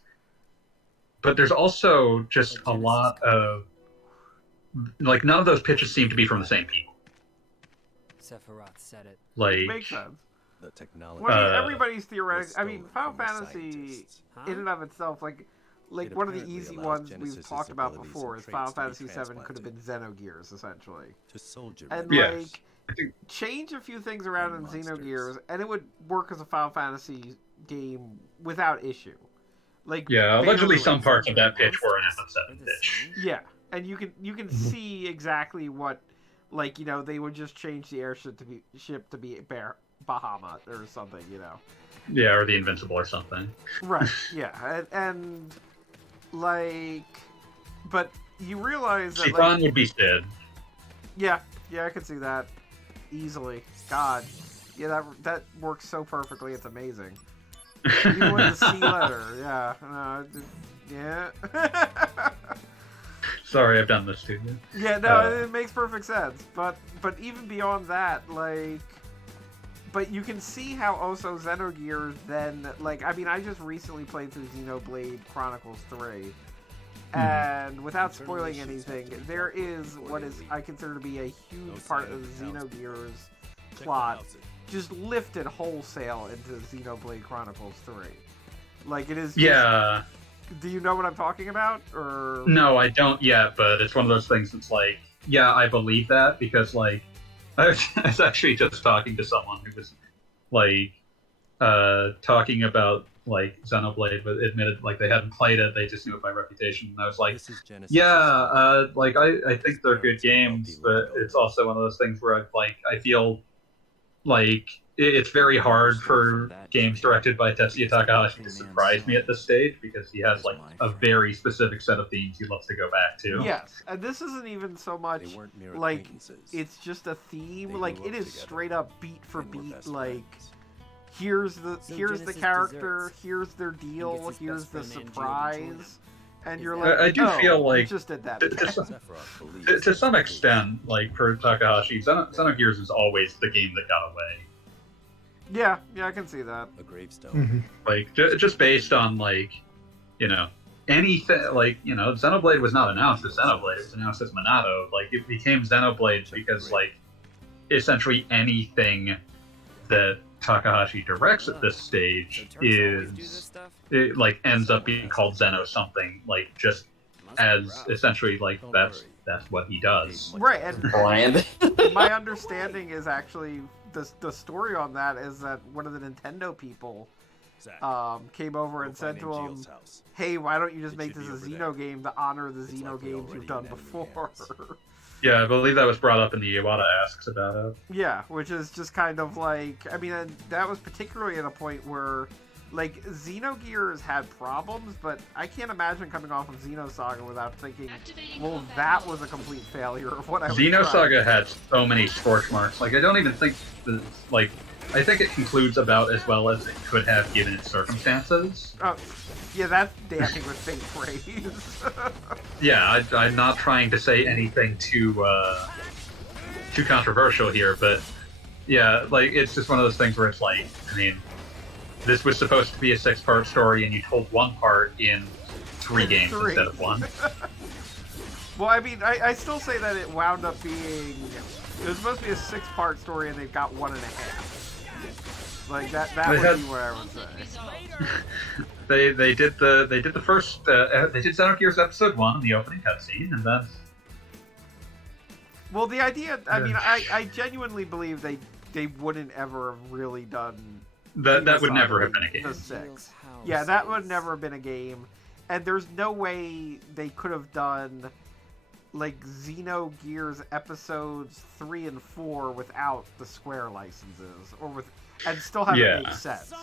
But there's also just a lot of like none of those pitches seem to be from the same people. Sephiroth said it. Like makes sense. The technology. Well, I mean, everybody's theoretic. I mean, Final Fantasy, in and of itself, like one of the easy ones we've talked about before is Final Fantasy VII could have been Xenogears essentially, and like change a few things around in Xenogears, and it would work as a Final Fantasy game without issue. Like allegedly some parts of that pitch were an FF7 pitch. Yeah. And you can see exactly what, like, you know, they would just change the airship to be Bahamut or something, you know. Yeah, or the Invincible or something. Right. Yeah, and like, but you realize that Siphon would be Sid. Yeah, I could see that easily. God, yeah, that works so perfectly. It's amazing. Even with the C letter, yeah. Sorry, I've done this to you. Yeah, no, it makes perfect sense. But even beyond that, like, but you can see how also Xenogears then, like, I mean, I just recently played through Xenoblade Chronicles 3, and without spoiling anything, there is what is I consider to be a huge part of the Xenogears plot just lifted wholesale into Xenoblade Chronicles 3. Like, it is. Yeah. Do you know what I'm talking about? Or no, I don't yet. But it's one of those things that's like, yeah, I believe that because like I was actually just talking to someone who was like talking about like Xenoblade, but admitted like they hadn't played it, they just knew it by reputation. And I was like, yeah, like I think they're good games, but it's also one of those things where I feel like it's very hard for games directed by Tetsuya Takahashi to surprise me at this stage because he has like a very specific set of themes he loves to go back to. Yes, and this isn't even so much like it's just a theme. Like it is straight up beat for beat. Like here's the character, here's their deal, here's the surprise. And you're like, I do feel like just did that. To some extent, like for Takahashi, Xenogears is always the game that got away. Yeah, I can see that. A gravestone. Like just based on like, you know, anything like Xenoblade was not announced as Xenoblade; it was announced as Monado. Like it became Xenoblade because like essentially anything that Takahashi directs at this stage it like ends up being called Xeno something, like just as essentially like that's what he does. Right, and brand. My understanding is actually the story on that is that one of the Nintendo people came over and said to him, "Hey, why don't you just make this a Xeno game to honor the Xeno games you've done before?" Yeah, I believe that was brought up in the Iwata Asks about it. Yeah, which is just kind of like, I mean, that was particularly at a point where, like, Xenogears had problems, but I can't imagine coming off of Xenosaga without thinking, well, that was a complete failure of what I was trying. Xenosaga had so many scorch marks. Like, I don't even think, I think it concludes about as well as it could have given its circumstances. Oh, yeah, that's damning with faint praise. Yeah, I'm not trying to say anything too controversial here, but yeah, like, it's just one of those things where it's like, I mean, this was supposed to be a 6-part story, and you told one part in 3 games instead of 1. Well, I mean, I still say that it wound up being... It was supposed to be a 6-part story, and they've got 1.5. Like that would be what I would say. They did the first they did Xenogears Episode 1 in the opening cutscene, and then. Well, the idea. I mean, I genuinely believe they wouldn't ever have really done. That would never have been a game. The 6. Yeah, that would never have been a game, and there's no way they could have done like Xenogears Episodes 3 and 4 without the Square licenses, and still have it make sense.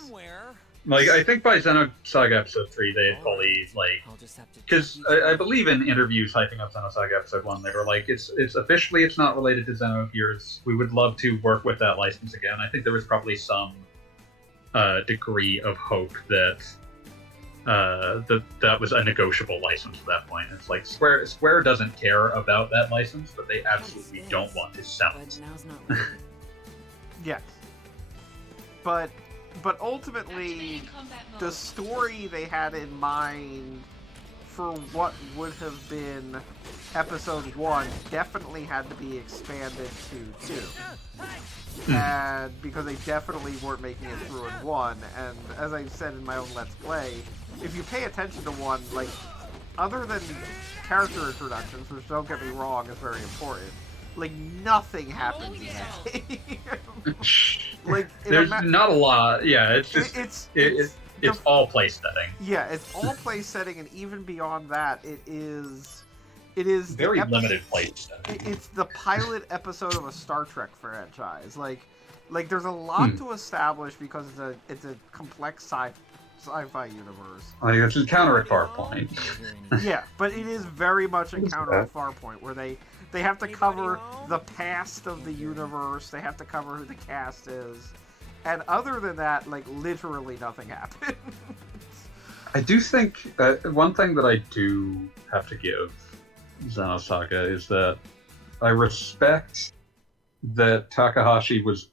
Like, I think by Xenosaga Episode 3, they had fully, like... Because I believe in interviews hyping up Xenosaga Episode 1, they were like, it's officially it's not related to Xenogears. We would love to work with that license again. I think there was probably some degree of hope that that was a negotiable license at that point. It's like, Square doesn't care about that license, but they absolutely don't want to sell it. Yes. But ultimately, the story they had in mind for what would have been Episode 1 definitely had to be expanded to 2. And because they definitely weren't making it through in 1, and as I said in my own Let's Play, if you pay attention to 1, like, other than character introductions, which don't get me wrong is very important, like, nothing happens in that game. Like, there's not a lot. Yeah, it's just it's all place setting. Yeah, it's all place setting, and even beyond that, it is very limited place setting. It's the pilot episode of a Star Trek franchise. Like there's a lot to establish because it's a complex sci-fi universe. Like, it's a counter at Farpoint. Yeah, but it is very much a counter at Farpoint, where they have to cover the past of the universe. They have to cover who the cast is. And other than that, like, literally nothing happens. I do think one thing that I do have to give Xenosaga is that I respect that Takahashi was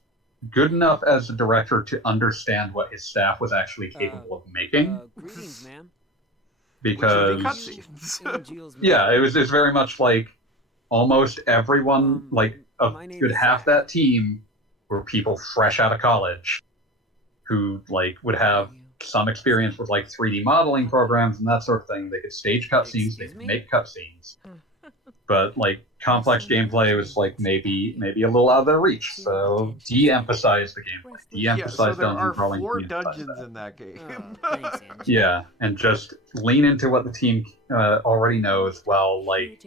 good enough as a director to understand what his staff was actually capable of making. Greetings, ma'am. Because, yeah, it was very much like, almost everyone, like a good half that team, were people fresh out of college who like would have some experience with like 3D modeling programs and that sort of thing. They could stage cutscenes, they could make cutscenes, but like complex gameplay was like maybe a little out of their reach. So de-emphasize the gameplay, de-emphasize dungeon crawling. There are 4 dungeons in that game. Yeah, and just lean into what the team already knows, while like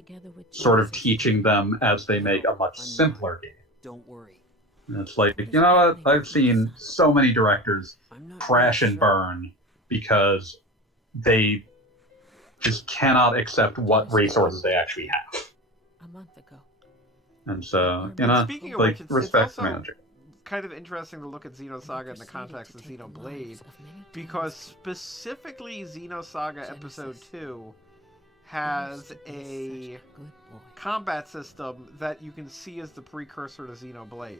sort of teaching them as they make a much simpler game. Don't worry. And it's like, you know what? I've seen so many directors crash and burn because they just cannot accept what resources they actually have. A month ago. And so, you know, speaking of like, which, respect it's also manager. Kind of interesting to look at Xenosaga in the context of Xenoblade, because specifically Xenosaga Episode 2 has a combat system that you can see as the precursor to Xenoblade.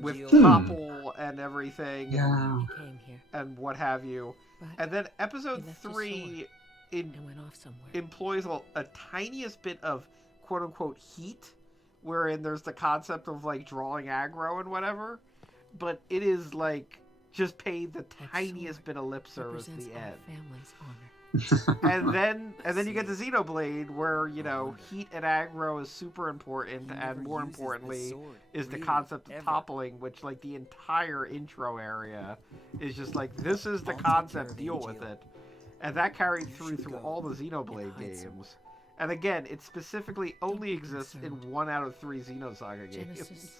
With Topple and everything, and what have you. And then Episode 3 employs a tiniest bit of quote-unquote heat, wherein there's the concept of like drawing aggro and whatever, but it is like just paid the tiniest bit of lip service at the end. and then you get to Xenoblade, where, you know, heat and aggro is super important, and more importantly is the concept of toppling, which, like, the entire intro area is just like, this is the concept, deal with it. And that carried through all the Xenoblade games. And again, it specifically only exists in 1 out of 3 Xenosaga games.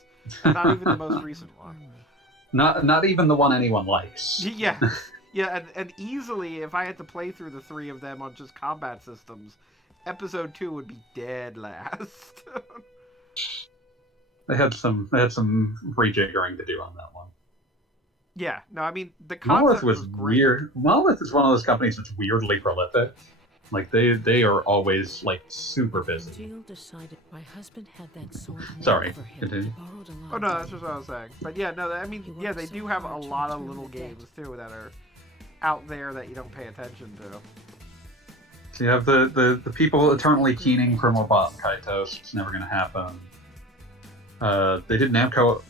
And not even the most recent one. Not even the one anyone likes. Yeah. Yeah, and easily, if I had to play through the 3 of them on just combat systems, Episode 2 would be dead last. They had some rejiggering to do on that one. Yeah, no, I mean, the concept was great. Weird. Monolith is one of those companies that's weirdly prolific. Like, they are always, like, super busy. My husband had that sword. Sorry, continue. Oh, no, that's just what I was saying. But yeah, no, I mean, yeah, they do have a lot of little games, too, that are out there that you don't pay attention to. So you have the people eternally keening for more bot Kaitos. It's never going to happen. They did Namco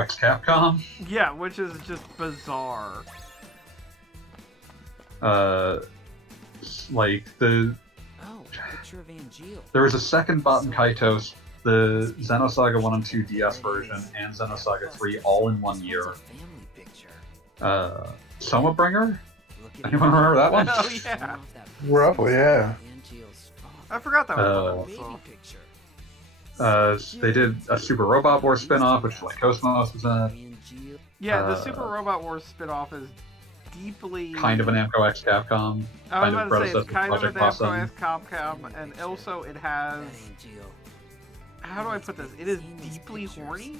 X Capcom. Yeah, which is just bizarre. Like the. Oh, picture of Angeal. There was a second Baten Kaitos, the Xenosaga 1 and 2 DS version, and Xenosaga 3 all in 1 year. Somabringer? Anyone remember that one? Oh, yeah. Roughly, yeah. I forgot that was also. They did a Super Robot Wars spin-off, which like Cosmos was in. Yeah, the Super Robot Wars spin-off is deeply... Kind of an Namco X Capcom. I was about to say, it's kind of a Project Namco X Capcom, and also it has... How do I put this? It is deeply horny?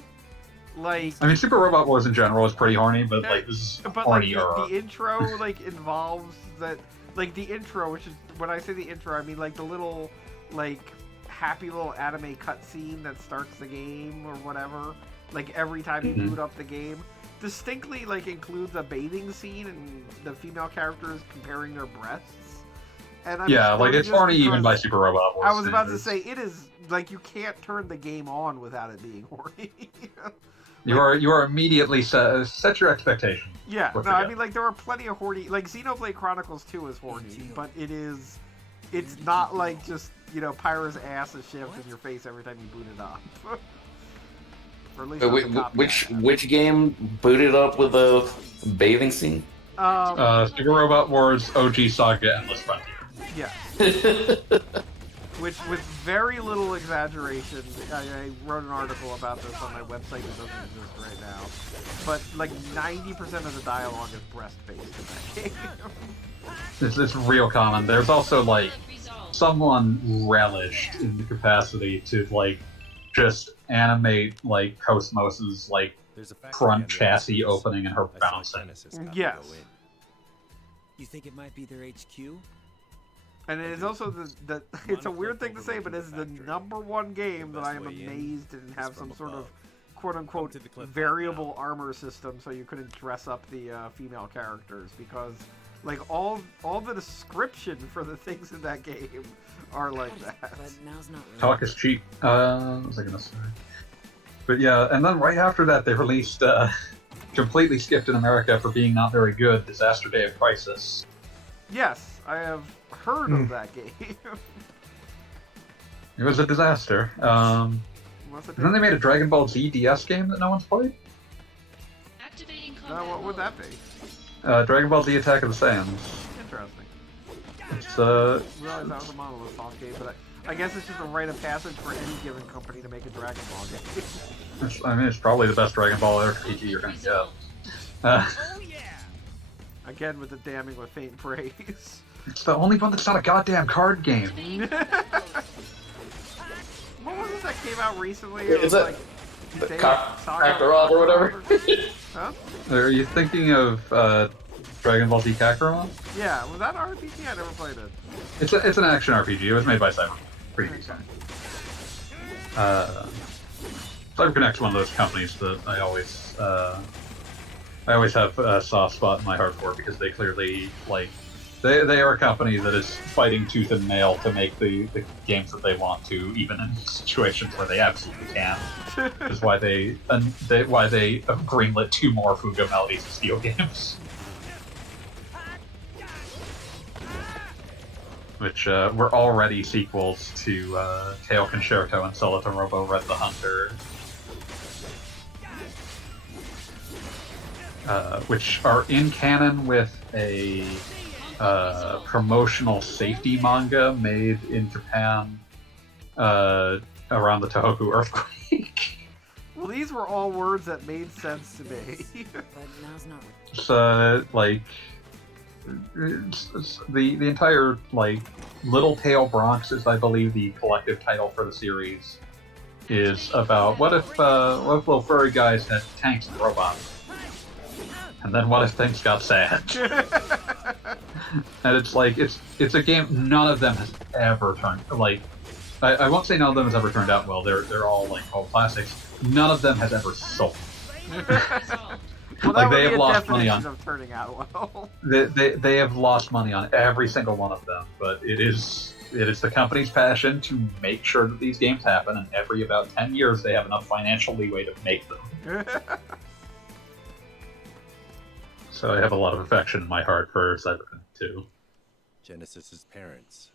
Like... I mean, Super Robot Wars in general is pretty horny, but like, this is hornier. Like, the intro, like, involves that... Like, the intro, which is... When I say the intro, I mean, like, the little, like, happy little anime cutscene that starts the game, or whatever. Like, every time you boot up the game. Distinctly, like, includes a bathing scene and the female characters comparing their breasts. And yeah, like, it's horny even by Super Robot Wars. I was about to say, it is... Like, you can't turn the game on without it being horny. You are immediately set your expectations. Yeah, no, I mean, like, there are plenty of horny... Like, Xenoblade Chronicles 2 is horny, but it's not like just, you know, Pyra's ass is shoved in your face every time you boot it up. Or at least which game booted up with a bathing scene? Super Robot Wars OG Saga Endless Frontier. Yeah. Which, with very little exaggeration, I wrote an article about this on my website that doesn't exist right now, but like 90% of the dialogue is breast-based in that game. It's real common. There's also, like, someone relished in the capacity to, like, just animate, like, Cosmos's, like, front chassis opening and her bouncing. Yes. You think it might be their HQ? And it is also the it's a weird thing to say, but it's the #1 game that I am amazed didn't have some sort of quote-unquote variable armor system so you couldn't dress up the female characters, because like all the description for the things in that game are like that. Talk is cheap. What was I gonna say? But yeah, and then right after that they released completely skipped in America for being not very good, Disaster Day of Crisis. Yes, I have heard of that game. It was a disaster. And then they made a Dragon Ball Z DS game that no one's played. What would that be? Dragon Ball Z Attack of the Saiyans. Interesting. It's I didn't realize that was a Monolith Soft game, but I guess it's just a rite of passage for any given company to make a Dragon Ball game. I mean, it's probably the best Dragon Ball RPG you're gonna get. Again, with the damning with faint praise. It's the only one that's not a goddamn card game. What was it that came out recently? Is it like Kakarot or whatever? Huh? Are you thinking of Dragon Ball Z Kakarot? Yeah, was that an RPG? I never played it. It's an action RPG. It was made by Cyber. Pretty decent. CyberConnect's one of those companies that I always have a soft spot in my heart for, because they clearly, like, they are a company that is fighting tooth and nail to make the games that they want to, even in situations where they absolutely can't. Which is why they greenlit 2 more Fuga Melodies of Steel games. Which were already sequels to Tail Concerto and Solita Robo Red the Hunter. Which are in canon with a promotional safety manga made in Japan around the Tohoku earthquake. Well, these were all words that made sense to me. So, like, the entire, like, Little Tail Bronx is, I believe, the collective title for the series, is about what if little furry guys had tanks and robots? And then what if things got sad? And it's like, it's a game none of them has ever turned, like, I won't say none of them has ever turned out well, they're all like old classics. None of them has ever sold. Well, like, they have lost money on of turning out well. They have lost money on every single one of them, but it is it is the company's passion to make sure that these games happen, and every about 10 years they have enough financial leeway to make them. So I have a lot of affection in my heart for Cyberpunk 2. Genesis's parents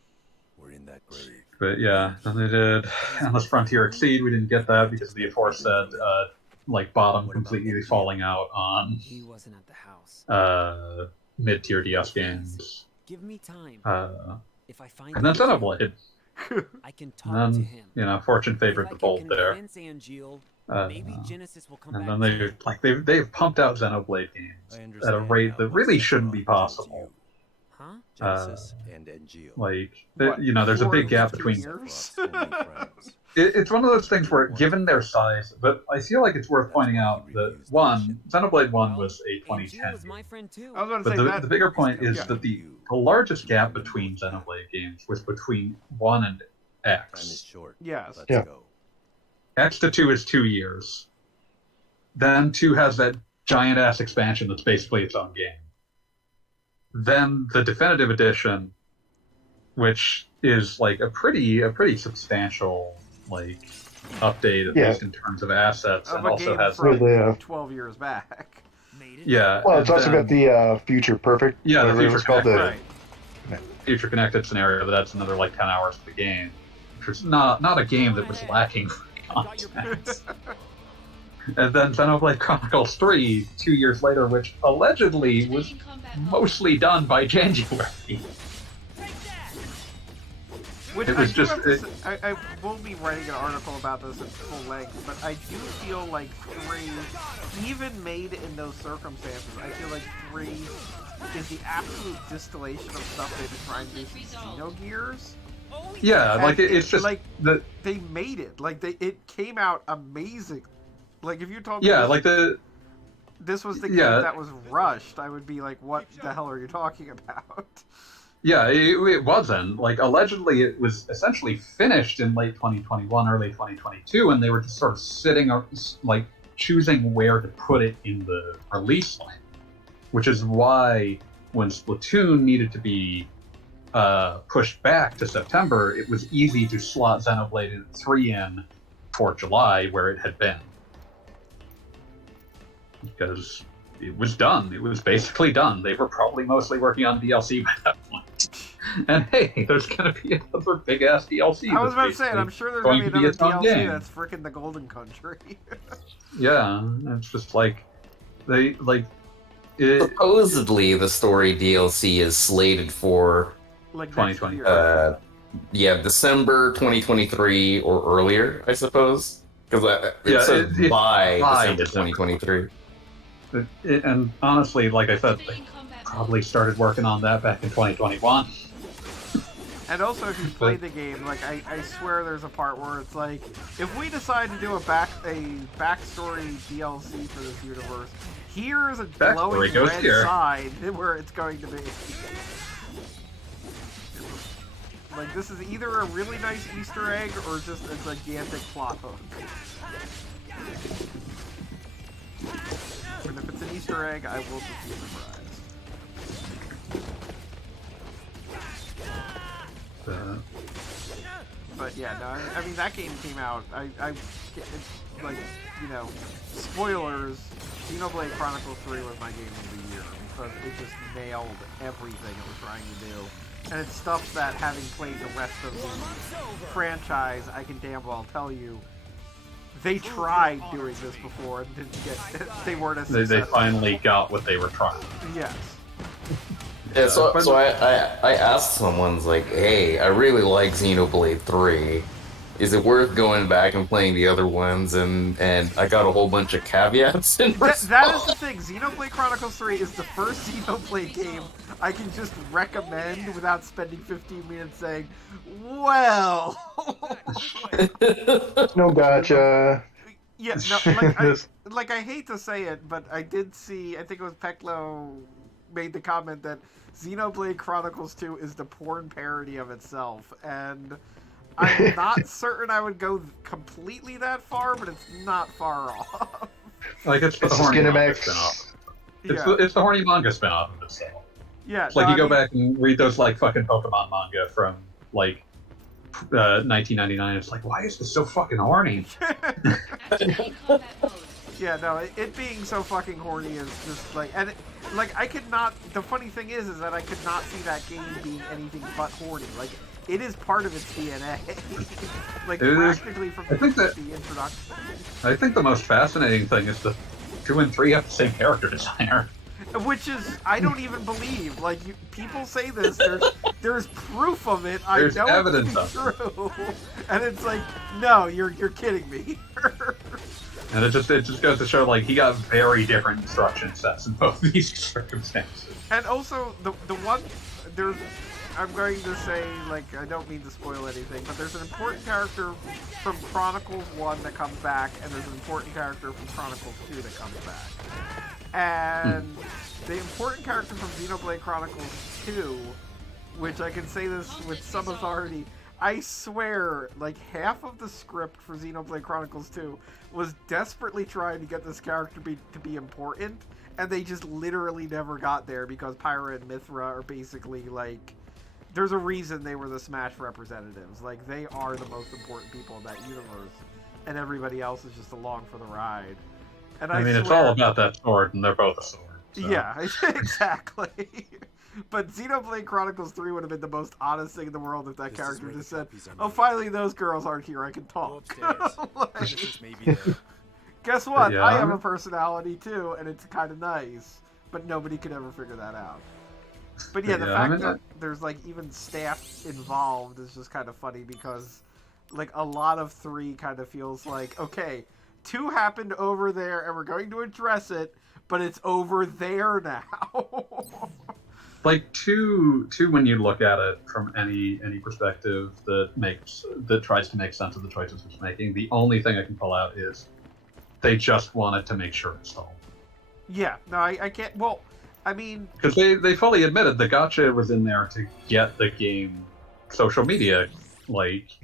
were in that grave. But yeah, then they did Endless Frontier Exceed. We didn't get that because of the aforesaid bottom completely falling out on He wasn't at the house. mid-tier DS games. Give me time. If I find And then Xenoblade. I can talk And to then, him. Fortune favored the bold there. Maybe Genesis will come And back. then they've pumped out Xenoblade games at a rate that really shouldn't be possible. Huh? Genesis and NGO. There's a big gap between. It's one of those things where, given their size, but I feel like it's worth pointing out that Xenoblade 1 was a 2010 was my friend too. I was about to But say the bigger point is that the largest gap between Xenoblade games was between 1 and Time is X. short. Yes. Let's Yeah. go. X to 2 is 2 years. Then 2 has that giant-ass expansion that's basically its own game. Then the definitive edition, which is like a pretty substantial update, at least in terms of assets, Of and a also game has from 12 years back. yeah. Well, it's and also then- got the Future Perfect. Yeah, the whatever it Future was called, Connected. Right. Future Connected scenario, but that's another 10 hours of the game, which was not a game that was lacking content. And then Xenoblade Chronicles 3, 2 years later, which allegedly was mostly done by January. Which It was just- I will be writing an article about this at full length, but I do feel like 3, even made in those circumstances, I feel like 3 is the absolute distillation of stuff they've been trying to do since Xenogears. Yeah, And it's just the they made it. It came out amazing. If you told me this was the game that was rushed, I would be like, what the hell are you talking about? Yeah, it wasn't. Allegedly, it was essentially finished in late 2021, early 2022, and they were just sort of sitting, choosing where to put it in the release line. Which is why, when Splatoon needed to be pushed back to September, it was easy to slot Xenoblade 3 in for July, where it had been. Because it was done. It was basically done. They were probably mostly working on DLC by that point. And hey, there's going to be another big-ass DLC. I was about to say, I'm sure there's going to be another DLC game. that's frickin' the Golden Country. Yeah, it's just supposedly the story DLC is slated for 2020. December 2023 or earlier, I suppose. Because it says by December 2023. And honestly, like I said, they probably started working on that back in 2021. And also, if you played the game, I swear there's a part where it's like, if we decide to do a backstory DLC for this universe, here's a glowing red sign where it's going to be. This is either a really nice Easter egg or just a gigantic plot hook. And if it's an Easter egg, I will just be surprised. But yeah, no, I mean, that game came out, spoilers, Xenoblade Chronicles 3 was my game of the year, because it just nailed everything it was trying to do. And it's stuff that, having played the rest of the franchise, I can damn well tell you, they tried doing this before and didn't get, they weren't as successful. They finally got what they were trying. Yes. Yeah, so I asked someone, hey, I really like Xenoblade 3. Is it worth going back and playing the other ones? And I got a whole bunch of caveats in response. That is the thing. Xenoblade Chronicles 3 is the first Xenoblade game I can just recommend without spending 15 minutes saying, well... No gotcha. Yeah, no, I hate to say it, but I did see, I think it was Peklo made the comment that Xenoblade Chronicles 2 is the porn parody of itself, and I'm not certain I would go completely that far, but it's not far off. It's the horny manga spinoff. It's the horny manga spinoff of itself. Yeah, It's you go back and read those fucking Pokemon manga from 1999. It's like, why is this so fucking horny? Yeah, no, it being so fucking horny is just like, and I could not. The funny thing is that I could not see that game being anything but horny. Like, it is part of its DNA. Like, practically from the introduction. I think the most fascinating thing is the 2 and 3 have the same character designer. Which is, I don't even believe. Like, people say this. There's proof of it. There's I know evidence it's true. And it's like, no, you're kidding me. And it just goes to show, like, he got very different instruction sets in both these circumstances. And also, the one, I'm going to say, like, I don't mean to spoil anything, but there's an important character from Chronicles 1 that comes back, and there's an important character from Chronicles 2 that comes back. And the important character from Xenoblade Chronicles 2, which I can say this with some authority, I swear, like, half of the script for Xenoblade Chronicles 2 was desperately trying to get this character to be important, and they just literally never got there because Pyra and Mithra are basically, like, there's a reason they were the Smash representatives. Like, they are the most important people in that universe, and everybody else is just along for the ride. And I mean, it's all about that sword, and they're both a sword. So. Yeah, exactly. But Xenoblade Chronicles 3 would have been the most honest thing in the world if that character just said, "Oh, finally those girls aren't here, I can talk." Like, guess what? Yeah. I have a personality too, and it's kind of nice. But nobody could ever figure that out. But yeah, the fact that there's, like, even staff involved is just kind of funny because, like, a lot of 3 kind of feels like, okay, 2 happened over there and we're going to address it, but it's over there now. Like, two, when you look at it from any perspective that tries to make sense of the choices it's making, the only thing I can pull out is they just wanted to make sure it's sold. Yeah, no, I can't. Well, I mean, because they fully admitted the gacha was in there to get the game social media, like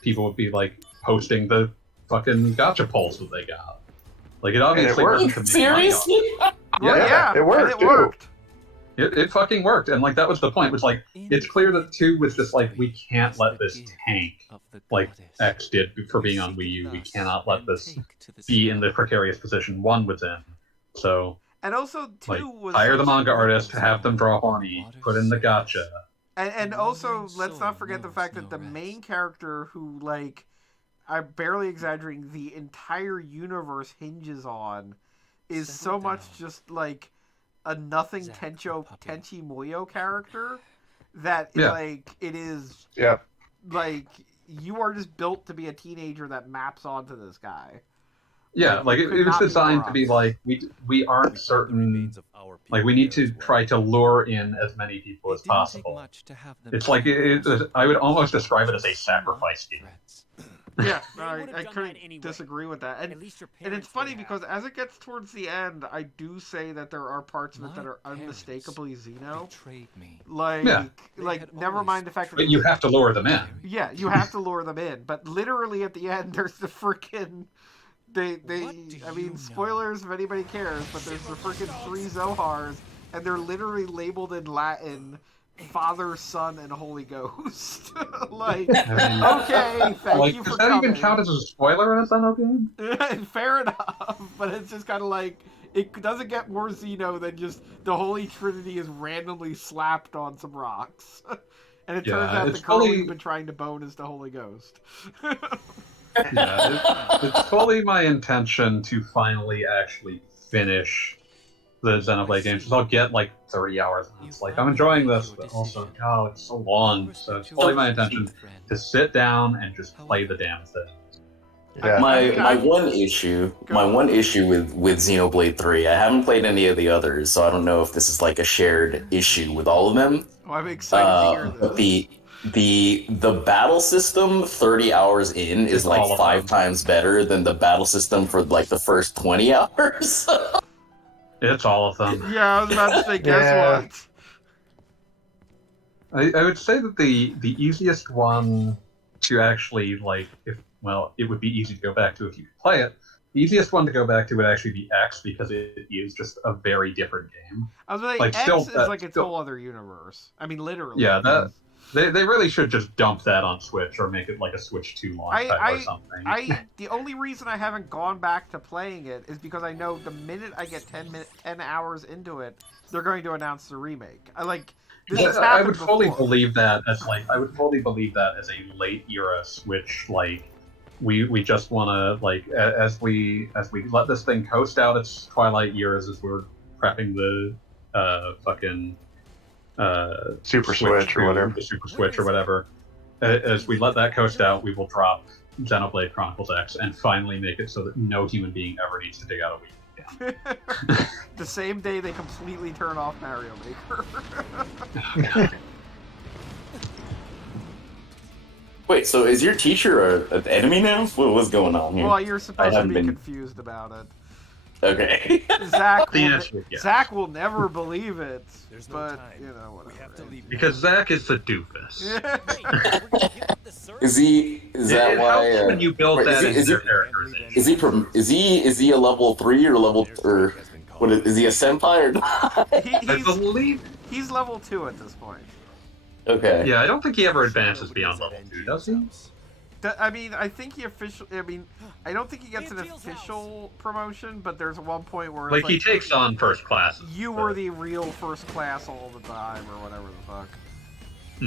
people would be, like, posting the fucking gacha polls that they got. Like, it obviously worked. Seriously? Yeah, it worked. It worked. It fucking worked, and, like, that was the point. It was like, it's clear that 2 was just like, we can't let this tank like X did for being on Wii U. We cannot let this be in the precarious position 1 was in. So, and also 2 like, was hire the manga artist, have them draw horny, put in the gacha. And also, let's not forget the fact that the main character who, like, I'm barely exaggerating, the entire universe hinges on is so much just, like, a nothing Tenchi Muyo character that, like, it is, like, you are just built to be a teenager that maps onto this guy. Yeah, like, it was designed to be like, we aren't certain, like, we need to try to lure in as many people as possible. It's like, I would almost describe it as a sacrifice game. Yeah, no, I couldn't disagree with that. And it's funny because as it gets towards the end, I do say that there are parts of it that are unmistakably Xeno. Like, never mind the fact that... But you have to lure them in. Yeah, you have to lure them in. But literally at the end, there's the freaking... I mean, spoilers if anybody cares, but there's the freaking 3 Zohars, and they're literally labeled in Latin... Father, Son, and Holy Ghost. Like, okay, thank you for coming. Does that even count as a spoiler in a Xeno game? Fair enough, but it's just kind of like, it doesn't get more Xeno than just the Holy Trinity is randomly slapped on some rocks. And it turns out the girl we've been trying to bone is the Holy Ghost. It's fully my intention to finally actually finish the Xenoblade games. I'll get, like, 30 hours. And it's like, I'm enjoying this, but also, God, it's so long. So it's fully my intention to sit down and just play the damn thing. Yeah. My one issue with Xenoblade 3, I haven't played any of the others, so I don't know if this is, like, a shared issue with all of them. Oh, I'm excited to hear this. But the battle system 30 hours in is, like, 5 times better than the battle system for, like, the first 20 hours. It's all of them. Yeah, I was about to say, guess what? I would say that the easiest one to actually, like, it would be easy to go back to if you could play it. The easiest one to go back to would actually be X, because it is just a very different game. I was like X is like its whole other universe. I mean, literally. Yeah, They really should just dump that on Switch or make it like a Switch 2 launch type or something. The only reason I haven't gone back to playing it is because I know the minute I get 10 hours into it, they're going to announce the remake. I would fully believe that as a late era Switch. Like, we just want to like as we let this thing coast out its twilight years as we're prepping the fucking Super Switch or whatever. The Super Switch or whatever. As we let that coast out, we will drop Xenoblade Chronicles X and finally make it so that no human being ever needs to dig out a Wii again. The same day they completely turn off Mario Maker. Wait, so is your teacher an enemy now? What's going on here? Well, you're supposed to be confused about it. Okay. Zach will never believe it, but you know whatever. Because Zach is a doofus. Is that why? When you build that into their characters. Is he a level 3 or level or what is he a senpai or not? I believe he's level 2 at this point. Okay. Yeah, I don't think he ever advances beyond level 2, does he? I mean, I think I don't think he gets an official promotion, but there's one point where like he takes on first class. You were the real first class all the time, or whatever the fuck.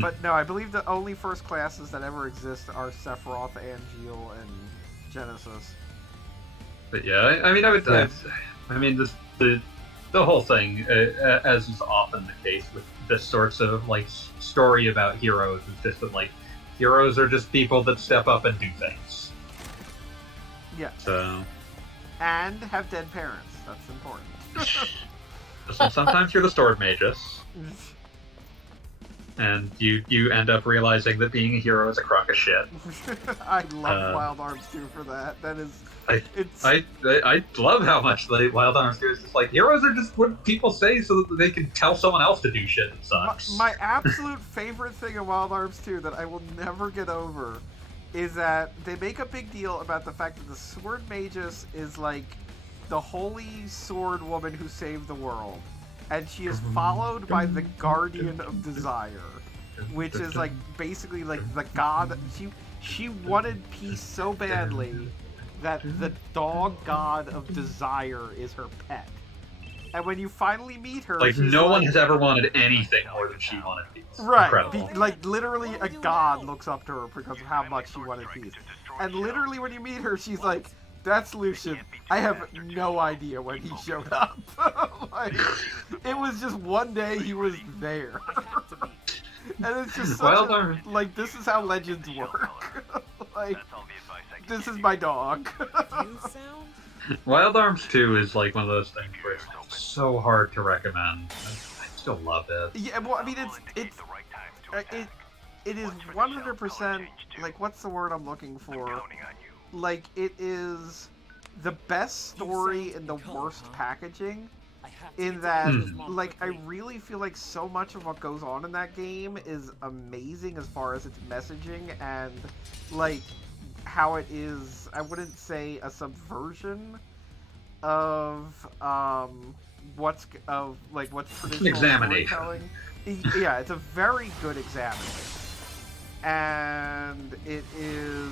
But no, I believe the only first classes that ever exist are Sephiroth, Angeal, and Genesis. But yeah, I mean, the whole thing, as is often the case with this sorts of like story about heroes, is just that like heroes are just people that step up and do things. Yeah. So. And have dead parents. That's important. So sometimes you're the sword magus. And you end up realizing that being a hero is a crock of shit. I love Wild Arms 2 for that. That is... I love how much the Wild Arms 2 is just like, heroes are just what people say so that they can tell someone else to do shit that sucks. My absolute favorite thing in Wild Arms 2 that I will never get over is that they make a big deal about the fact that the Sword Magus is like the holy sword woman who saved the world. And she is followed by the Guardian of Desire, which is like basically like the god. She wanted peace so badly that the dog god of Desire is her pet. And when you finally meet her, like no one has ever wanted anything more than she wanted peace. Right, like literally a god looks up to her because of how much she wanted peace. And literally when you meet her, she's like, "That's Lucian. I have no idea when he showed up." Like, it was just one day he was there. And it's just such like, this is how legends work. Like, this is my dog. Wild Arms 2 is like one of those things where it's so hard to recommend. I still love it. Yeah, well, I mean, it is 100%, like, what's the word I'm looking for? Like, it is the best story in the worst packaging, in that, like, I really feel like so much of what goes on in that game is amazing as far as its messaging and, like, how it is, I wouldn't say a subversion of, what's traditional examination. Storytelling. Yeah, it's a very good examination. And it is,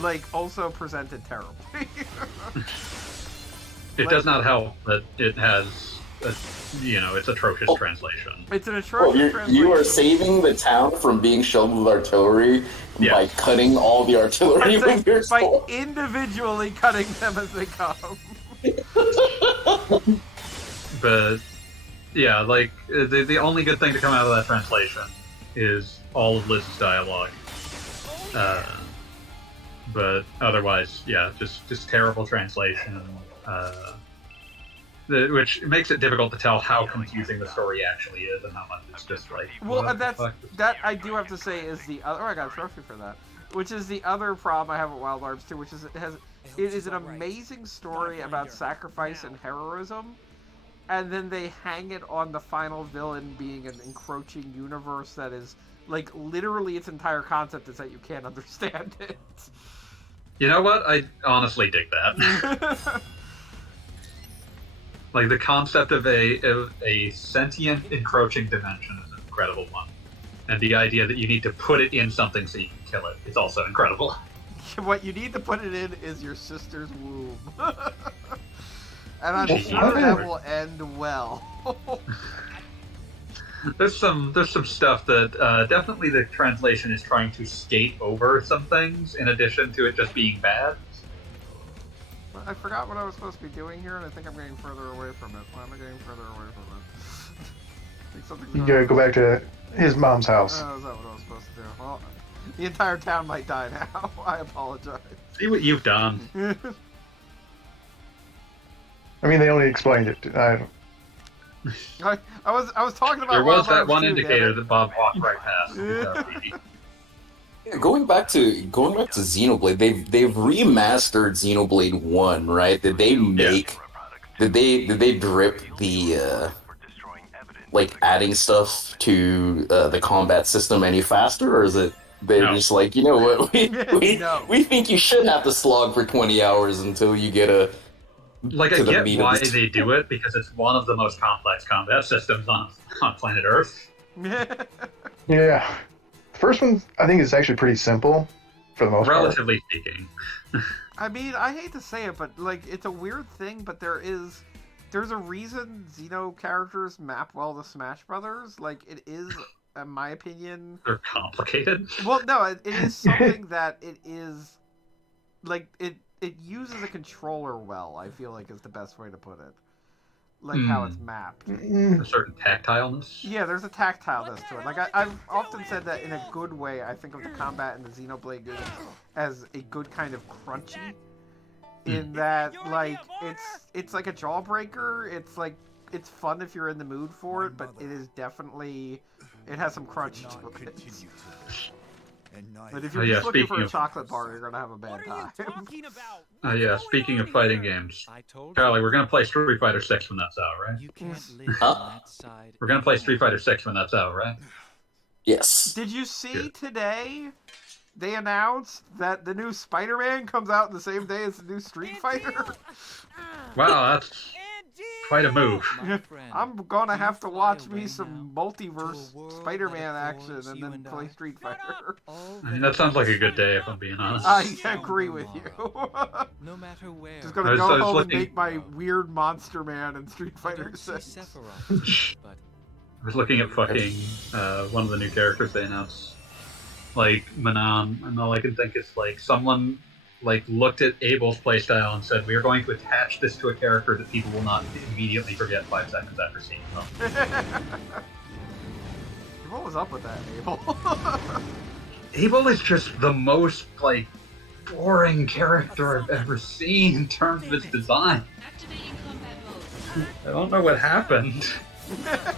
like, also presented terribly. It does not help that it has, it's atrocious translation. It's an atrocious translation. You are saving the town from being shoveled with artillery by cutting all the artillery with your sword. By individually cutting them as they come. But, yeah, like, the only good thing to come out of that translation is all of Liz's dialogue. But otherwise, yeah, just terrible translation. Which makes it difficult to tell how confusing the story actually is and how much it's just like... Well, that I do have to say is the other... Oh, I got a trophy for that. Which is the other problem I have with Wild Arms 2, which is it is an amazing story about sacrifice and heroism, and then they hang it on the final villain being an encroaching universe that is, like, literally its entire concept is that you can't understand it. You know what? I honestly dig that. Like, the concept of a sentient encroaching dimension is an incredible one. And the idea that you need to put it in something so you can kill it is also incredible. What you need to put it in is your sister's womb. And I'm sure that will end well. There's some stuff that definitely the translation is trying to skate over some things in addition to it just being bad. I forgot what I was supposed to be doing here, and I think I'm getting further away from it. Why am I getting further away from it? I think something's You gotta go back to his mom's house. Oh, is that what I was supposed to do? Well, the entire town might die now. I apologize. See what you've done. I mean, they only explained it. I was talking about. There was that Wild one Arms 2, indicator that Bob walked right past. Yeah, going back to Xenoblade, they've remastered Xenoblade 1, right? Did they make did they drip the like adding stuff to the combat system any faster, or is it they're just like, you know what, we think you should have to slog for 20 hours until you get a Like, I get why they do it, because it's one of the most complex combat systems on planet Earth. Yeah. The first one, I think, is actually pretty simple, for the most part. Relatively speaking. I mean, I hate to say it, but, like, it's a weird thing, but there's a reason Xeno characters map well to Smash Brothers. Like, it is, in my opinion... They're complicated? Well, no, it is something that it is... Like, it uses a controller well, I feel like is the best way to put it. Like how it's mapped. A certain tactileness? Yeah, there's a tactileness to it. Like, I've often said that in a good way, I think of the combat in the Xenoblade games as a good kind of crunchy. In that, like, it's like a jawbreaker. It's like, it's fun if you're in the mood for it, but it is definitely, it has some crunch to it. But if you're just looking for a chocolate bar, you're gonna have a bad time. Yeah, speaking of fighting games, Charlie, we're gonna play Street Fighter 6 when that's out, right? We're gonna play Street Fighter 6 when that's out, right? Yes. Did you see today they announced that the new Spider-Man comes out the same day as the new Street Fighter? Wow, that's quite a move. I'm gonna have to watch me some multiverse Spider-Man action and then play Street Fighter. I mean, that sounds like a good day, if I'm being honest. I agree with you. No matter where. Just gonna go home and make my weird Monster Man in Street Fighter 6. I was looking at fucking one of the new characters they announced, like Manon, and all I can think is like someone like looked at Abel's playstyle and said, "We are going to attach this to a character that people will not immediately forget 5 seconds after seeing them." What was up with that, Abel? Abel is just the most like boring character I've ever seen in terms of his design. I don't know what happened.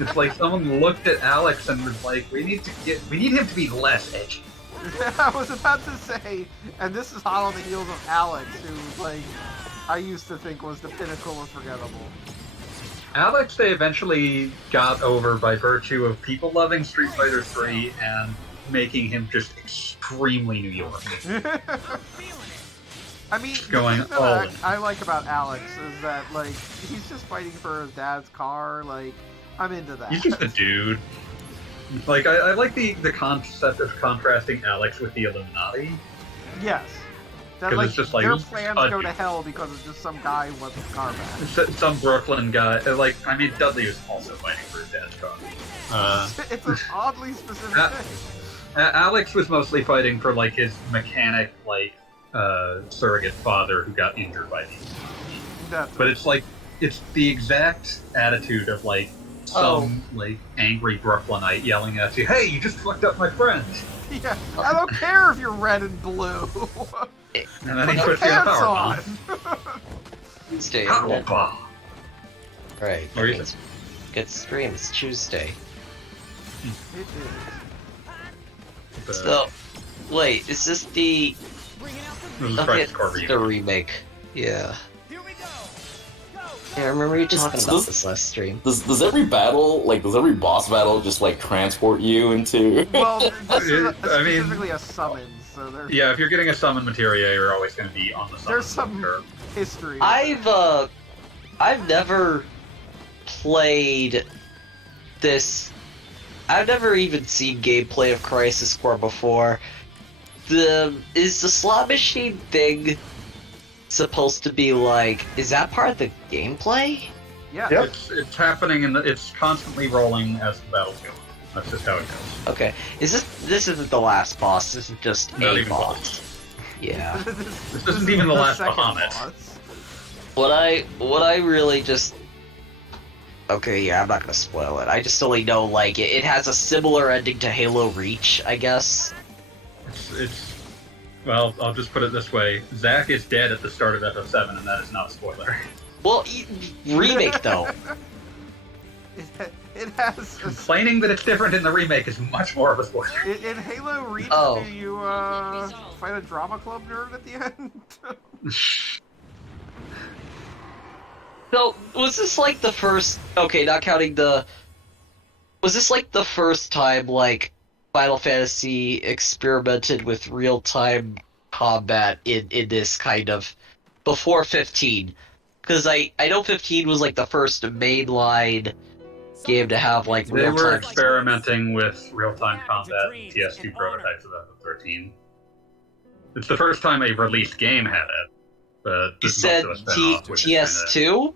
It's like someone looked at Alex and was like, we need him to be less edgy. I was about to say, and this is hot on the heels of Alex, who, like, I used to think was the pinnacle of forgettable. Alex they eventually got over by virtue of people loving Street Fighter 3 and making him just extremely New York. I mean, going the thing that I like about Alex is that, like, he's just fighting for his dad's car, like, I'm into that. He's just a dude. Like, I like the concept of contrasting Alex with the Illuminati. Yes. That, like, it's just like, their plans go to hell because it's just some guy who wants his car back. Some Brooklyn guy. Like, I mean, Dudley was also fighting for his dad's car. It's an oddly specific thing. Alex was mostly fighting for, like, his mechanic, like, surrogate father who got injured by these. But it's like, it's the exact attitude of, like, some like angry Brooklynite yelling at you, "Hey, you just fucked up my friend." Yeah, I don't care if you're red and blue. And then he puts you on power bomb. Tuesday. Power bomb. Right. Good stream. It's Tuesday. It is. So, wait, is this the? The remake. Yeah. Yeah, I remember you talking about this last stream. Does every boss battle just like transport you into? Well, this is specifically a summon, so there's... Yeah, if you're getting a summon materia, you're always going to be on the summon. There's some history. I've never played this I've never even seen gameplay of Crisis Core before. Is the slot machine thing supposed to be like? Is that part of the gameplay? Yeah. Yep. It's happening it's constantly rolling as the battles go. That's just how it goes. Okay. This isn't the last boss? This is just Not a even boss. close. Yeah. This isn't even the last second Bahamut. boss. What I really just. Okay, yeah, I'm not gonna spoil it. I just only know like it has a similar ending to Halo Reach, I guess. Well, I'll just put it this way: Zack is dead at the start of FF7, and that is not a spoiler. Well, remake though. It has. Complaining that it's different in the remake is much more of a spoiler. In Halo Reach, Oh. do you fight a drama club nerd at the end? So, was this like the first... Okay, not counting the... Was this like the first time, like, Final Fantasy experimented with real-time combat in this kind of... Before 15? Because I know 15 was like the first mainline game to have, like, They were real-time... experimenting with real-time combat PS2 prototypes of FF13. It's the first time a released game had it. But You this is said also a spin-off, which is PS2?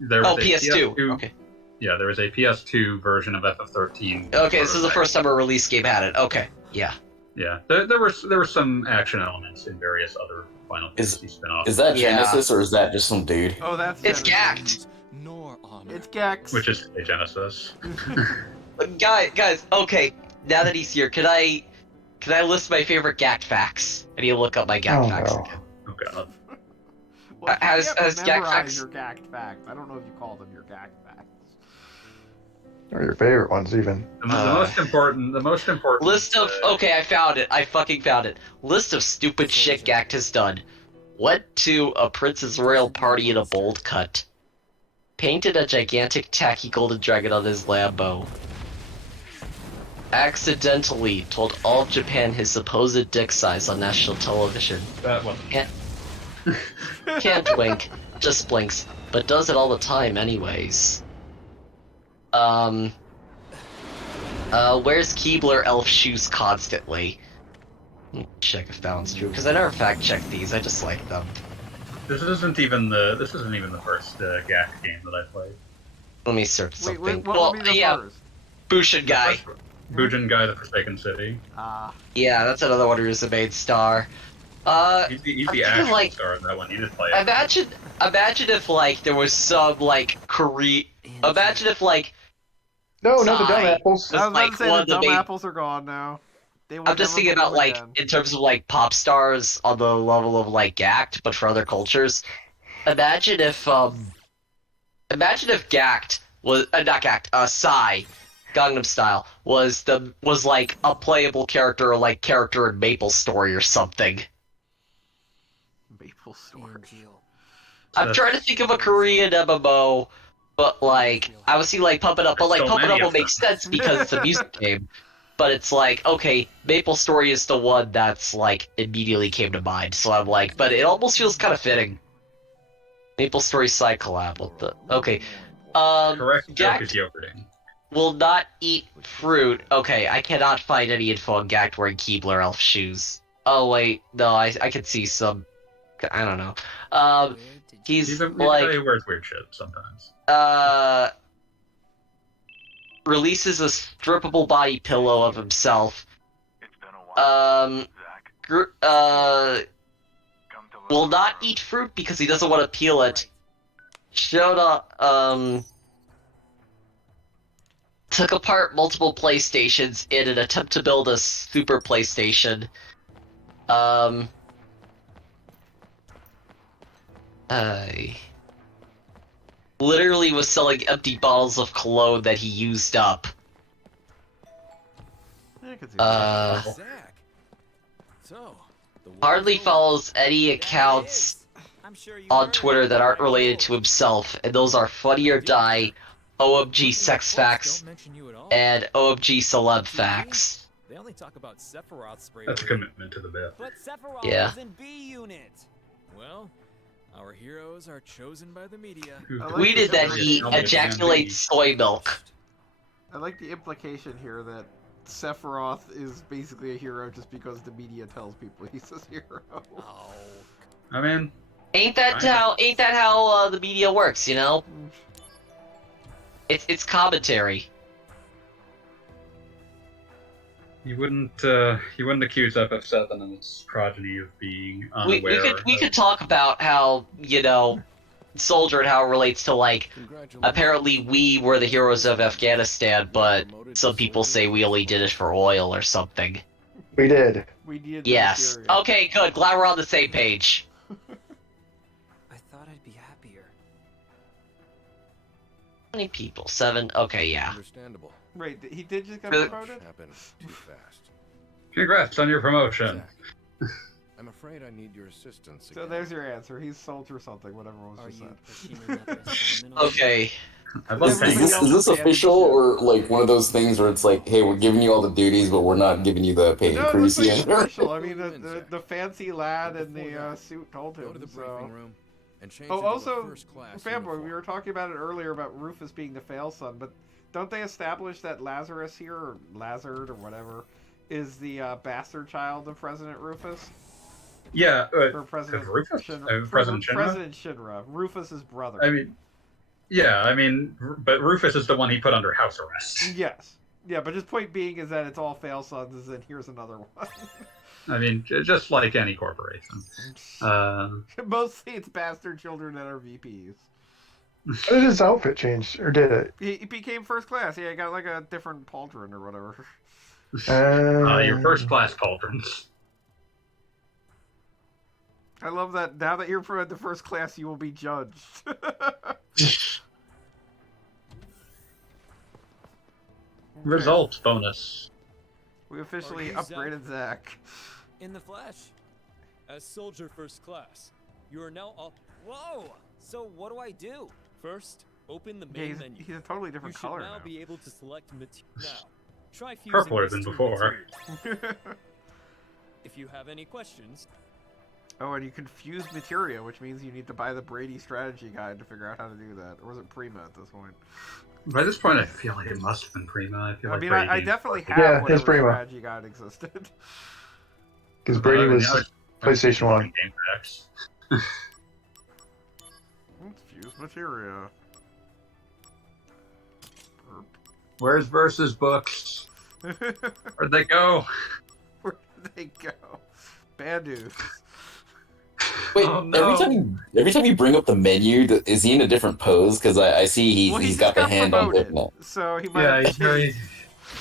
there was Oh, a PS2. Okay. Yeah, there was a PS2 version of FF13. Okay, this is the first time a release game had it. Okay, yeah. Yeah, there were some action elements in various other Final Fantasy spin-offs. Is that Yeah. Genesis or is that just some dude? Oh, that's It's Genesis. Gact! It's Gex. Which is a Genesis. Guys, okay, now that he's here, can I list my favorite Gact facts? I need to look up my Gact facts no. again. Oh god. Well, you has can't Gact memorize facts- your Gact facts. I don't know if you call them your Gact facts. Or your favorite ones, even. The most important List of... Okay, I found it. I fucking found it. List of stupid shit Gact has done. Went to a Princess Royal party in a bold cut. Painted a gigantic tacky golden dragon on his Lambo. Accidentally told all of Japan his supposed dick size on national television. That one. Can't wink, just blinks, but does it all the time anyways. Wears Keebler elf shoes constantly. Check if that one's true, because I never fact check these, I just like them. This isn't even the first Gact game that I played. Let me search Wait, something. what Well, would be the yeah, first? Bushin Guy. Bujin Guy, the Forsaken City. Yeah, that's another one who's the main star. He's the I'm actual like, star of that one. You just play it. imagine if like there was some like imagine if like No, not the dumb Sigh. apples. I was about like, to say one the of the dumb main- apples are gone now. They will I'm just never thinking about bloom like again. in terms of like pop stars on the level of like Gact, but for other cultures. Imagine if Gact was not Gact, Psy, Gangnam Style was like a playable character or like character in Maple Story or something. Maple Story. I'm trying to think of a Korean MMO, but like I was seeing like Pump It Up, but like So Pump It many Up will of make them. sense because it's a music game. But it's like, okay, Maple Story is the one that's like immediately came to mind. So I'm like, but it almost feels kind of fitting. Maple Story side collab with the okay. Correct joke is Gact yogurting. will not eat fruit. Okay, I cannot find any info on Gact wearing Keebler elf shoes. Oh wait, no, I can see some. I don't know. He's He like wears weird shit sometimes. releases a strippable body pillow of himself. Will not eat fruit because he doesn't want to peel it. Showed up, took apart multiple PlayStations in an attempt to build a super PlayStation. Literally was selling empty bottles of cologne that he used up. I could see that. Zach. So, Hardly follows any accounts on Twitter that aren't related to himself, and those are Funny or Die, OMG Sex Facts, and OMG Celeb Facts. They only talk about Sephiroth spray. That's a commitment to the bit. But Sephiroth Yeah. is in B Unit. Well, our heroes are chosen by the media. I like Tweeted the that he separation. ejaculates soy milk. I like the implication here that Sephiroth is basically a hero just because the media tells people he's a hero. Oh. I mean, Ain't that how the media works, you know? It's commentary. you wouldn't accuse FF7 and its progeny of being unaware. We could talk about how, you know, Soldier and how it relates to, like, apparently we were the heroes of Afghanistan, but some people say we only did it for oil or something. We did. We did. Yes. Okay, good. Glad we're on the same page. I thought I'd be happier. How many people? 7? Okay, yeah. Understandable. Right, he did just get Really? promoted? Happened too fast. Congrats on your promotion. Zack, I'm afraid I need your assistance again. So there's your answer. He's Soldier something, whatever was Are just you said. assuming that there's fundamental- Okay. I love Is paying this official, or like one of those things where it's like, hey, we're giving you all the duties, but we're not giving you the pay No, it increase looks like yet? official. I mean, the fancy lad in the suit told Go to him, the so... briefing room and change Oh, into a also, first-class Fanboy, uniform. we were talking about it earlier about Rufus being the fail son, but don't they establish that Lazarus here, or Lazard, or whatever, is the bastard child of President Rufus? Yeah, Or President Rufus? Shinra. President Shinra? President Shinra. Rufus's brother. I mean, but Rufus is the one he put under house arrest. Yes. Yeah, but his point being is that it's all fail sons, and here's another one. I mean, just like any corporation. Mostly it's bastard children that are VPs. How did his outfit change, or did it? He became first class. Yeah, he got like a different pauldron or whatever. Your first class pauldrons. I love that now that you're from the first class, you will be judged. Results bonus. We officially Are you Zack? upgraded Zack. In the flesh. As Soldier First Class, you are now up. Whoa! So what do I do? First, open the main Yeah, menu. he's a totally different you color should now now. be able to select material. Now, try fusing Purple would have this been to before. material. If you have any questions, Oh, and you can fuse materia, which means you need to buy the Brady strategy guide to figure out how to do that. Or was it Prima at this point? By this point, I feel like it must have been Prima. I feel I like mean, Brady I didn't- definitely have Yeah, whatever it's Prima. strategy guide existed. Because Brady was PlayStation 1. Game packs. Let's fuse materia. Where's versus books? Where'd they go? Where did they go? Bad news. Wait, Oh, no. every time you bring up the menu, is he in a different pose? Because I see Well, he's just got the got hand on promoted, hip now. so he might. Yeah,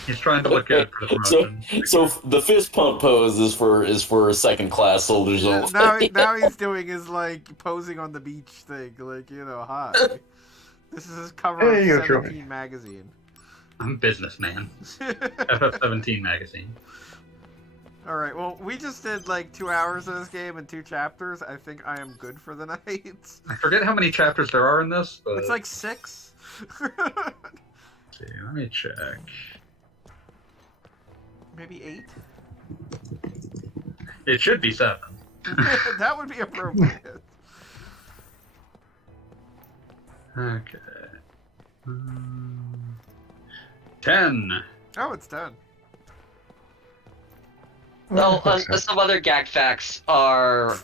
he's trying to look good for the promotion. So the fist pump pose is for second class soldiers only. now he's doing his like posing on the beach thing, like hi. This is his cover Hey, you of go, Trophy. 17 magazine. I'm businessman. FF17 magazine. All right, well, we just did like 2 hours of this game and 2 chapters. I think I am good for the night. I forget how many chapters there are in this, but It's like 6. let's see, let me check. Maybe 8. It should be 7. That would be appropriate. Okay. 10. Oh, it's done. Well, some other gag facts are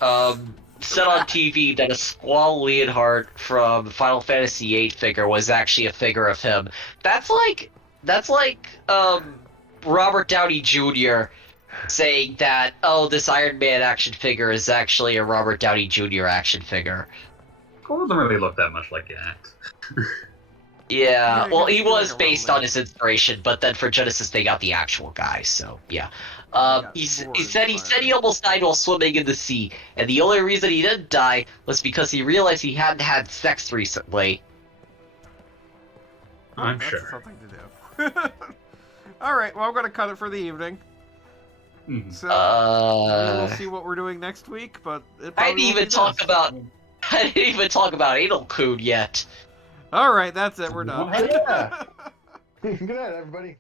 said on TV that a Squall Leonhardt from Final Fantasy VIII figure was actually a figure of him. That's like Robert Downey Jr. saying that, oh, this Iron Man action figure is actually a Robert Downey Jr. action figure. Cole doesn't really look that much like that. Yeah, well, he he's like was a based real on his inspiration, but then for Genesis they got the actual guy, so yeah. He said he almost died while swimming in the sea, and the only reason he didn't die was because he realized he hadn't had sex recently. I'm That's sure. something to do. All right, well, I'm gonna cut it for the evening. Mhm. So Uh, we'll see what we're doing next week, but it I probably didn't won't even be talk this. about I didn't even talk about Anal Coon yet. All right, that's it. We're done. Yeah. Good night, everybody.